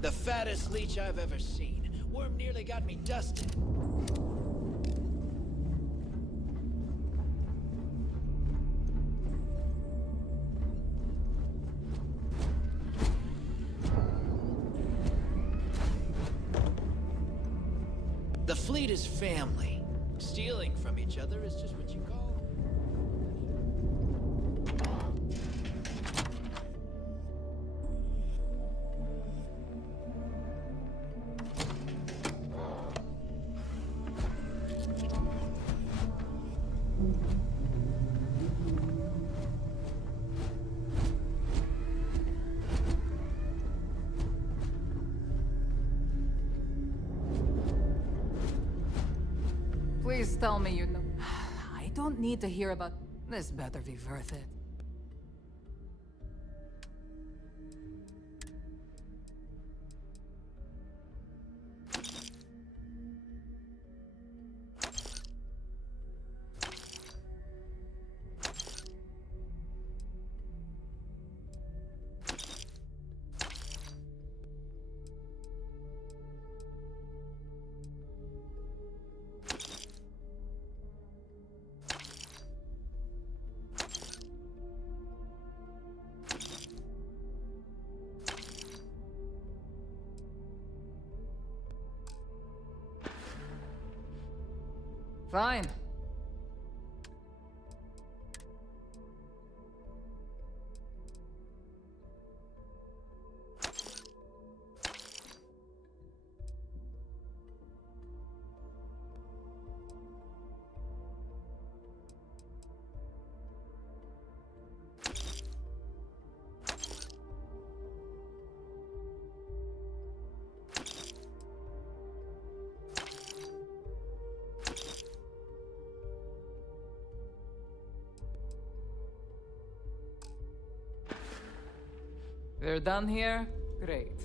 The fattest leech I've ever seen. Worm nearly got me dusted. The fleet is family. Stealing from each other is just what you call... Please tell me you know. I don't need to hear about this. Better be worth it. Fine. We're done here? Great.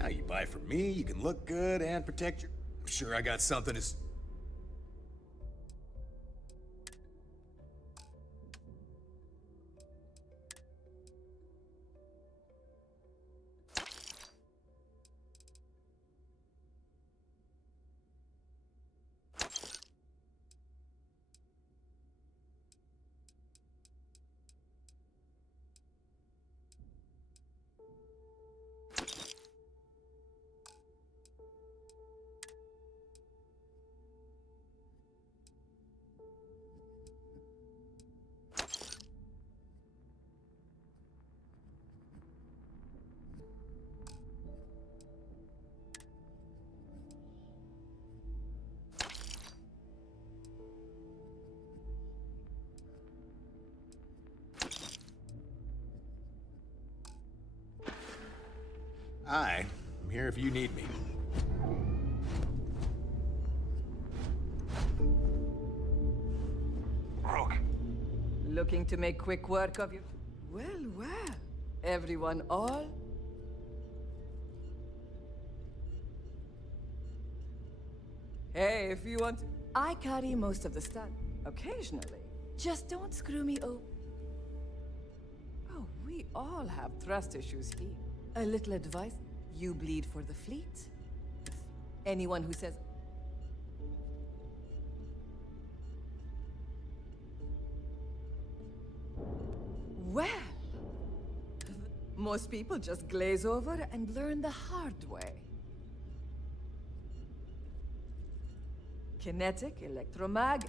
Now you buy from me, you can look good and protect your... I'm sure I got something to... I'm here if you need me. Rook. Looking to make quick work of you? Well, well. Everyone all? Hey, if you want... I carry most of the stuff. Occasionally. Just don't screw me over. Oh, we all have trust issues here. A little advice. You bleed for the fleet. Anyone who says... Well... Most people just glaze over and learn the hard way. Kinetic, electromag...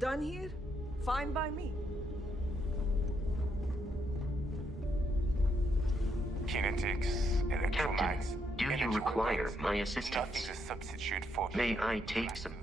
Done here? Fine by me. Kinetics, electrolytes. Do you require my assistance? Nothing's a substitute for. May I take some?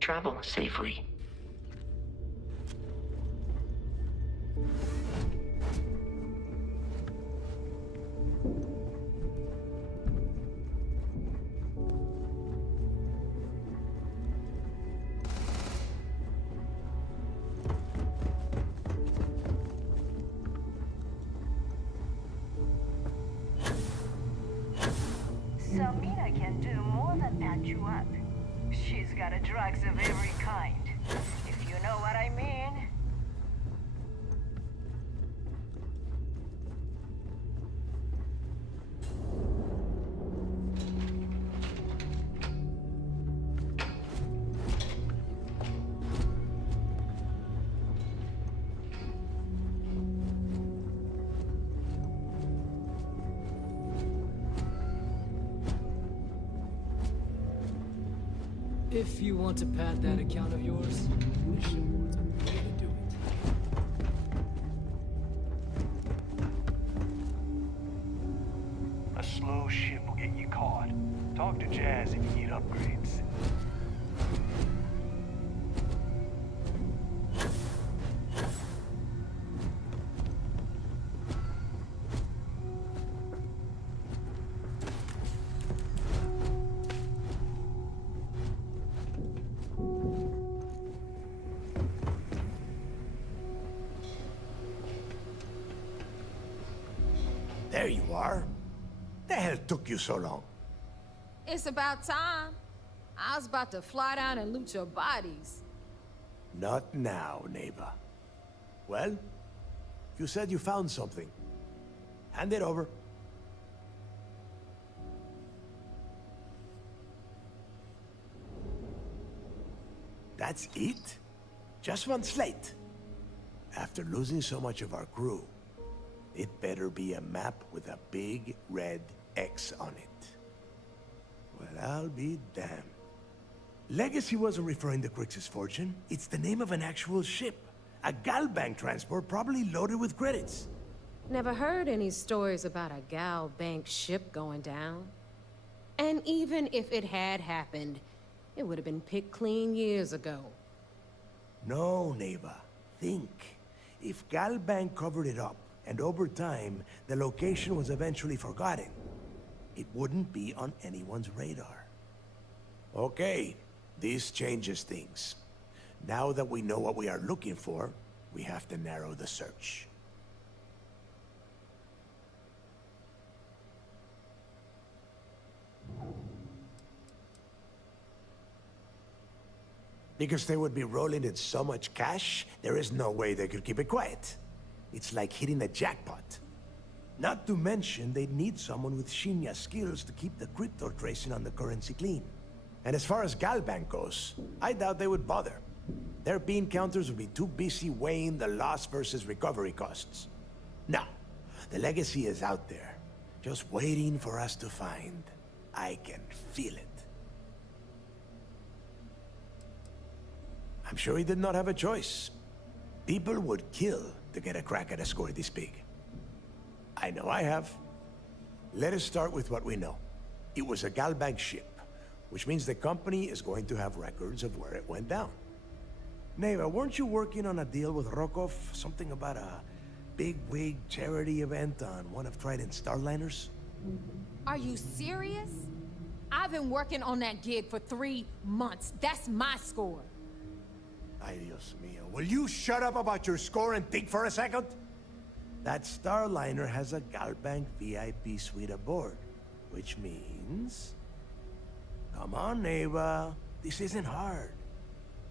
Travel safely. Samina can do more than patch you up. She's got a drugs of every kind, if you know what I mean. If you want to pad that account of yours, we should want a way to do A slow ship will get you caught. Talk to Jazz if you need upgrades. There you are. The hell took you so long? It's about time. I was about to fly down and loot your bodies. Not now, neighbor. Well, you said you found something. Hand it over. That's it? Just one slate? After losing so much of our crew, it better be a map with a big red X on it. Well, I'll be damned. Legacy wasn't referring to Crix's fortune. It's the name of an actual ship. A Galbank transport probably loaded with credits. Never heard any stories about a Gal Bank ship going down. And even if it had happened, it would have been picked clean years ago. No, neighbor. Think. If Galbank covered it up, and over time, the location was eventually forgotten, it wouldn't be on anyone's radar. Okay, This changes things. Now that we know what we are looking for, we have to narrow the search. Because they would be rolling in so much cash, there is no way they could keep it quiet. It's like hitting the jackpot. Not to mention, they'd need someone with Shinya skills to keep the crypto tracing on the currency clean. And as far as Galbank goes, I doubt they would bother. Their bean counters would be too busy weighing the loss versus recovery costs. Now, the legacy is out there, just waiting for us to find. I can feel it. I'm sure he did not have a choice. People would kill to get a crack at a score this big. I know I have. Let us start with what we know. It was a Galbank ship, which means the company is going to have records of where it went down. Neva, weren't you working on a deal with Rokov? Something about a big-wig charity event on one of Trident's Starliners? Are you serious? I've been working on that gig for 3 months. That's my score. Ay, Dios mío. Will you shut up about your score and think for a second? That Starliner has a Galbank VIP suite aboard, which means... Come on, Neva. This isn't hard.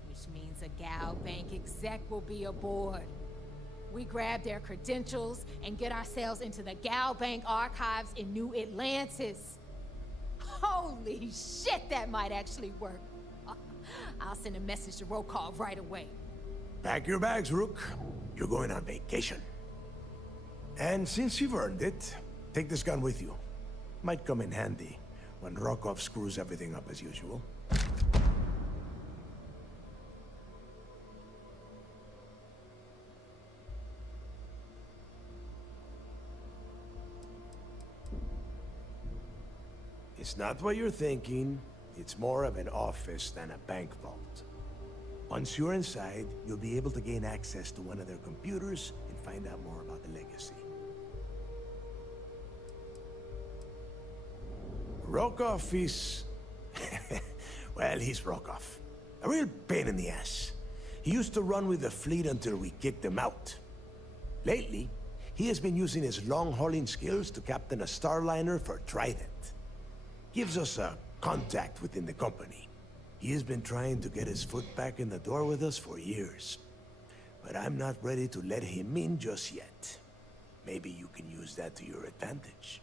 Which means a Galbank exec will be aboard. We grab their credentials and get ourselves into the Galbank archives in New Atlantis. Holy shit, that might actually work. I'll send a message to Rokov right away. Pack your bags, Rook. You're going on vacation. And since you've earned it, take this gun with you. Might come in handy when Rokov screws everything up as usual. It's not what you're thinking. It's more of an office than a bank vault. Once you're inside, you'll be able to gain access to one of their computers and find out more about the legacy. Rokov is... well, he's Rokov. A real pain in the ass. He used to run with the fleet until we kicked him out. Lately, he has been using his long-hauling skills to captain a Starliner for Trident. Gives us a contact within the company. He has been trying to get his foot back in the door with us for years. But I'm not ready to let him in just yet. Maybe you can use that to your advantage.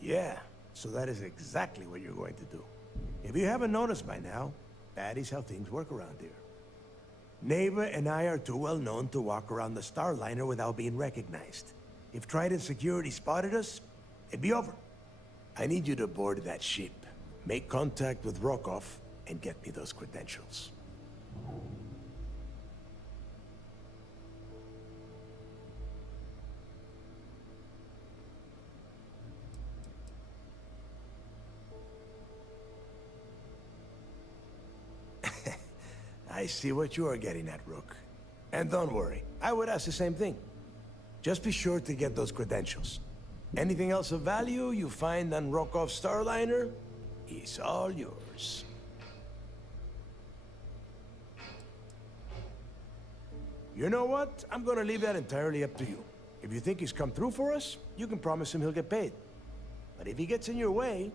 Yeah, so that is exactly what you're going to do. If you haven't noticed by now, that is how things work around here. Neva and I are too well known to walk around the Starliner without being recognized. If Trident security spotted us, it'd be over. I need you to board that ship, make contact with Rokov, and get me those credentials. I see what you are getting at, Rook. And don't worry, I would ask the same thing. Just be sure to get those credentials. Anything else of value you find on Rokov's Starliner is all yours. You know what? I'm gonna leave that entirely up to you. If you think he's come through for us, you can promise him he'll get paid. But if he gets in your way,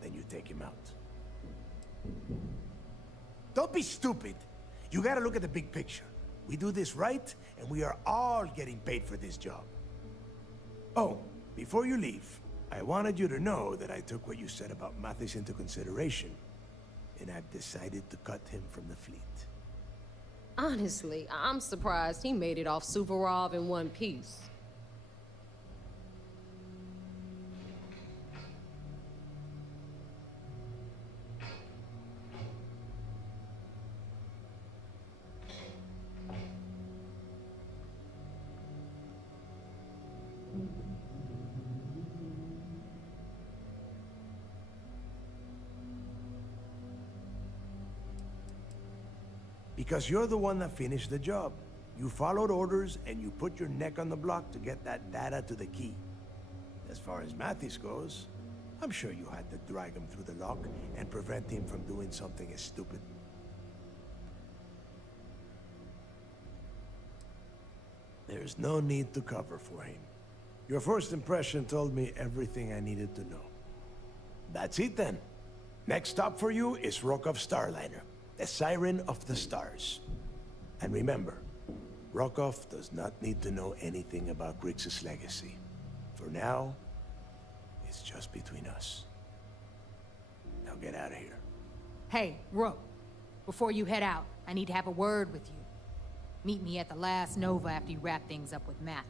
then you take him out. Don't be stupid. You gotta look at the big picture. We do this right, and we are all getting paid for this job. Oh, before you leave, I wanted you to know that I took what you said about Mathis into consideration, and I've decided to cut him from the fleet. Honestly, I'm surprised he made it off Suvorov in one piece. Because you're the one that finished the job. You followed orders, and you put your neck on the block to get that data to the key. As far as Mathis goes, I'm sure you had to drag him through the lock and prevent him from doing something as stupid. There's no need to cover for him. Your first impression told me everything I needed to know. That's it then. Next stop for you is Rokov Starliner, the Siren of the Stars. And remember, Rokov does not need to know anything about Grixis' legacy. For now, it's just between us. Now get out of here. Hey, Rook. Before you head out, I need to have a word with you. Meet me at the last Nova after you wrap things up with Mathis.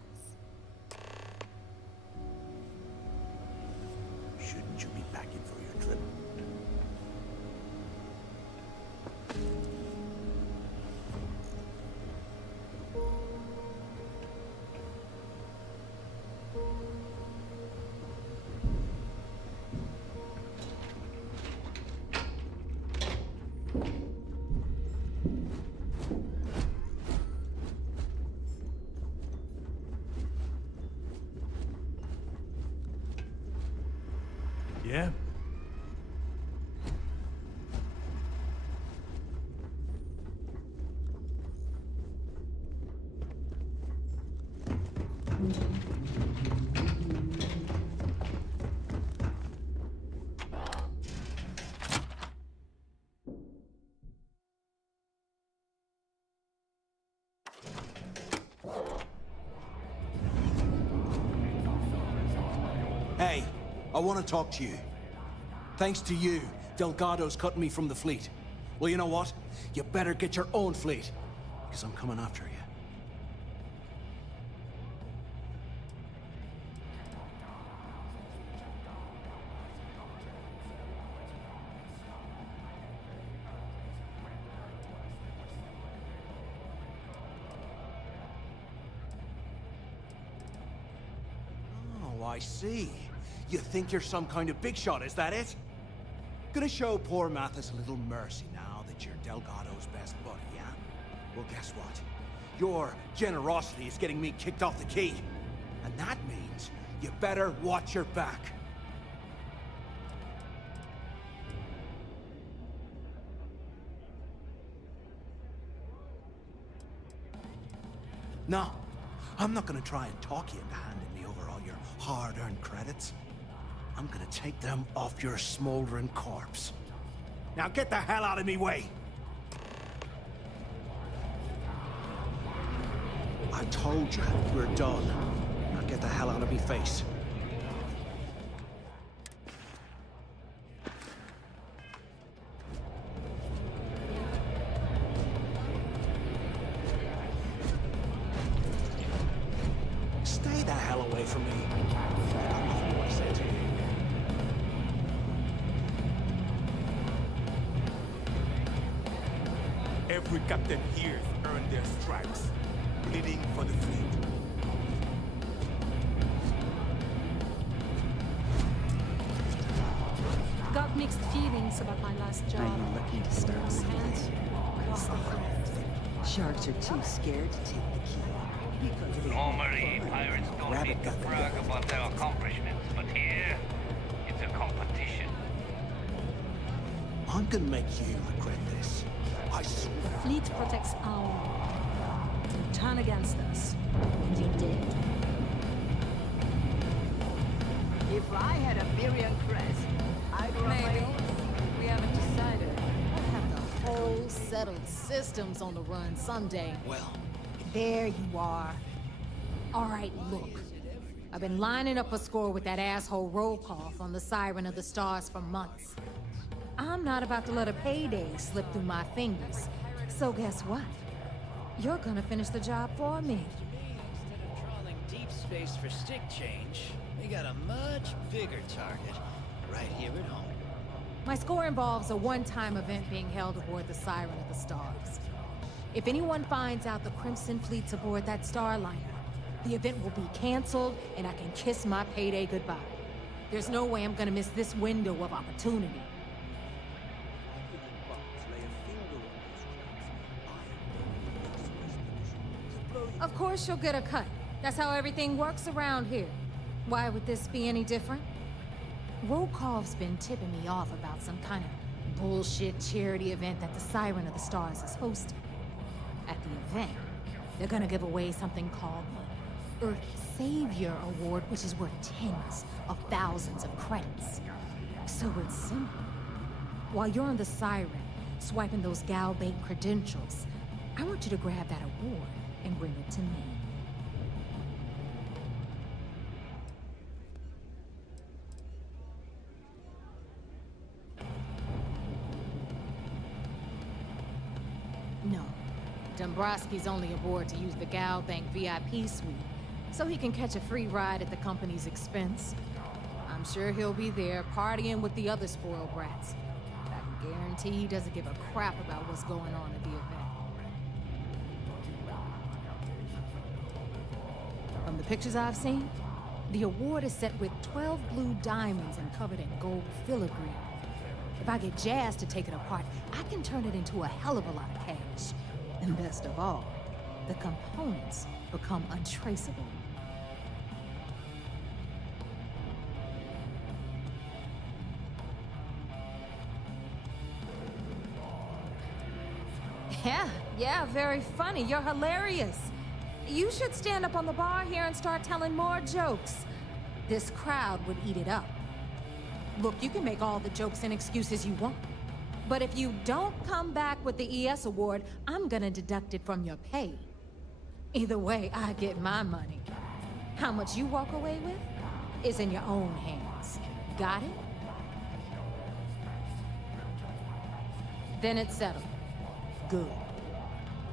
Shouldn't you be packing for your trip? Yeah? Hey, I want to talk to you. Thanks to you, Delgado's cutting me from the fleet. Well, you know what? You better get your own fleet, because I'm coming after you. Oh, I see. You think you're some kind of big shot, is that it? Gonna show poor Mathis a little mercy now that you're Delgado's best buddy, yeah? Well, guess what? Your generosity is getting me kicked off the key. And that means you better watch your back. No, I'm not gonna try and talk you into handing me over all your hard-earned credits. I'm gonna take them off your smoldering corpse. Now get the hell out of me way! I told you, we're done. Now get the hell out of me face. Stay the hell away from me. Every captain here's earned their stripes, bleeding for the fleet. Got mixed feelings about my last job. Are you looking to start something? What's the friend? Sharks are too scared to take the key. Normally, pirates don't need to brag about their accomplishments, but here, it's a competition. I'm gonna make you regret this. I swear. The fleet protects our own. You turn against us, and you're dead. If I had a Miriam crest, I'd run my Maybe. own. We haven't decided. We'll have the whole settled systems on the run someday. Well, There you are. All right, look. I've been lining up a score with that asshole roll call on the Siren of the Stars for months. I'm not about to let a payday slip through my fingers. So guess what? You're gonna finish the job for me. Instead of trawling deep space for stick change, we got a much bigger target right here at home. My score involves a one-time event being held aboard the Siren of the Stars. If anyone finds out the Crimson Fleet's aboard that Starliner, the event will be canceled and I can kiss my payday goodbye. There's no way I'm gonna miss this window of opportunity. Of course you'll get a cut. That's how everything works around here. Why would this be any different? Rokov's been tipping me off about some kind of bullshit charity event that the Siren of the Stars is hosting. At the event, they're gonna give away something called the Earth Savior Award, which is worth tens of thousands of credits. So it's simple. While you're on the Siren, swiping those gal-bait credentials, I want you to grab that award and bring it to me. No. Dombrowski's only aboard to use the Gal Bank VIP suite, so he can catch a free ride at the company's expense. I'm sure he'll be there partying with the other spoiled brats. I can guarantee he doesn't give a crap about what's going on at the event. From the pictures I've seen, the award is set with 12 blue diamonds and covered in gold filigree. If I get Jazz to take it apart, I can turn it into a hell of a lot of cash. And best of all, the components become untraceable. Yeah, very funny. You're hilarious. You should stand up on the bar here and start telling more jokes. This crowd would eat it up. Look, you can make all the jokes and excuses you want. But if you don't come back with the ES award, I'm gonna deduct it from your pay. Either way, I get my money. How much you walk away with is in your own hands. Got it? Then it's settled. Good.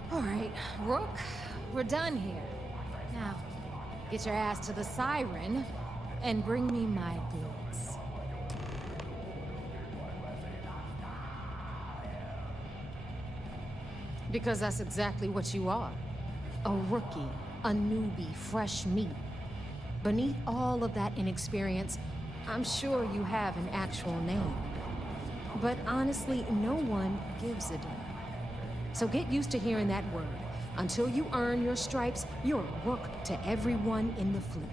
All right, Rook, we're done here. Now, get your ass to the Siren and bring me my goods. Because that's exactly what you are. A rookie, a newbie, fresh meat. Beneath all of that inexperience, I'm sure you have an actual name. But honestly, no one gives a damn. So get used to hearing that word. Until you earn your stripes, you're a rook to everyone in the fleet.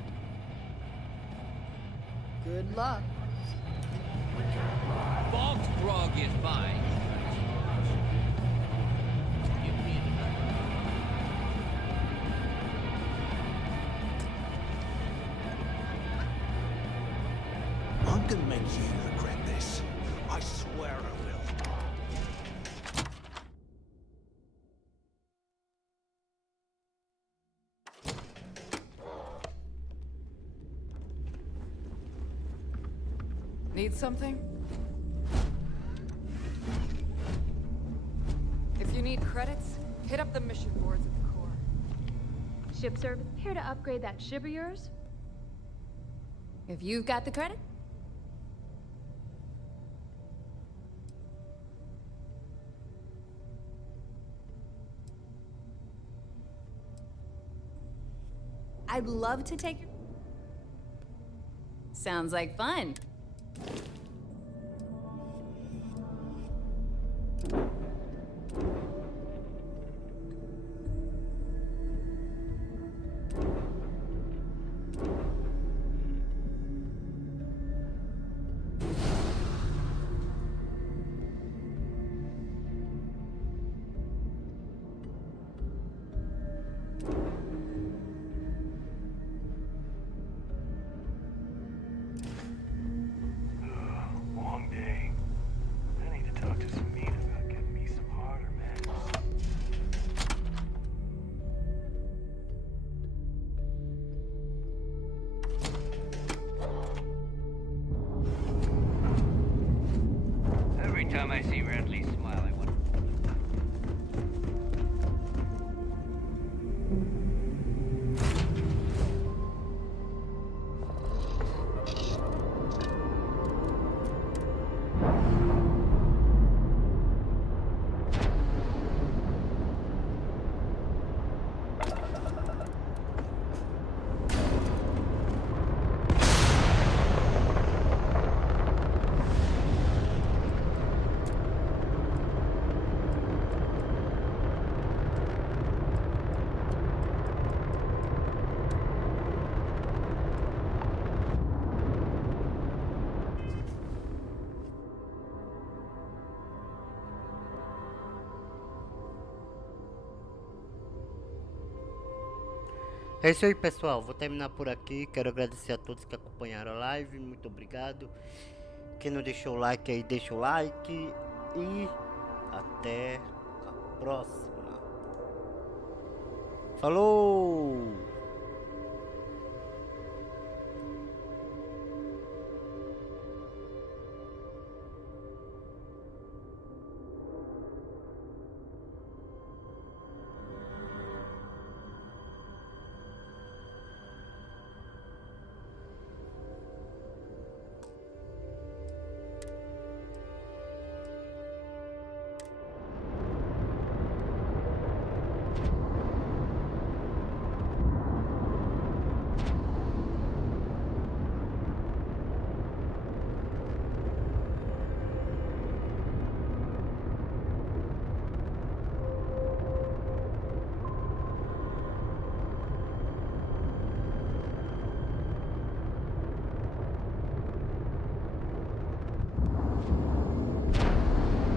Good luck. Box grog is fine. I'm gonna make you regret this. I swear I will. Need something? If you need credits, hit up the mission boards at the core. Ship service, here to upgrade that ship of yours? If you've got the credit, I'd love to take your... Sounds like fun. É isso aí, pessoal. Vou terminar por aqui. Quero agradecer a todos que acompanharam a live. Muito obrigado. Quem não deixou o like aí, deixa o like. E até a próxima. Falou!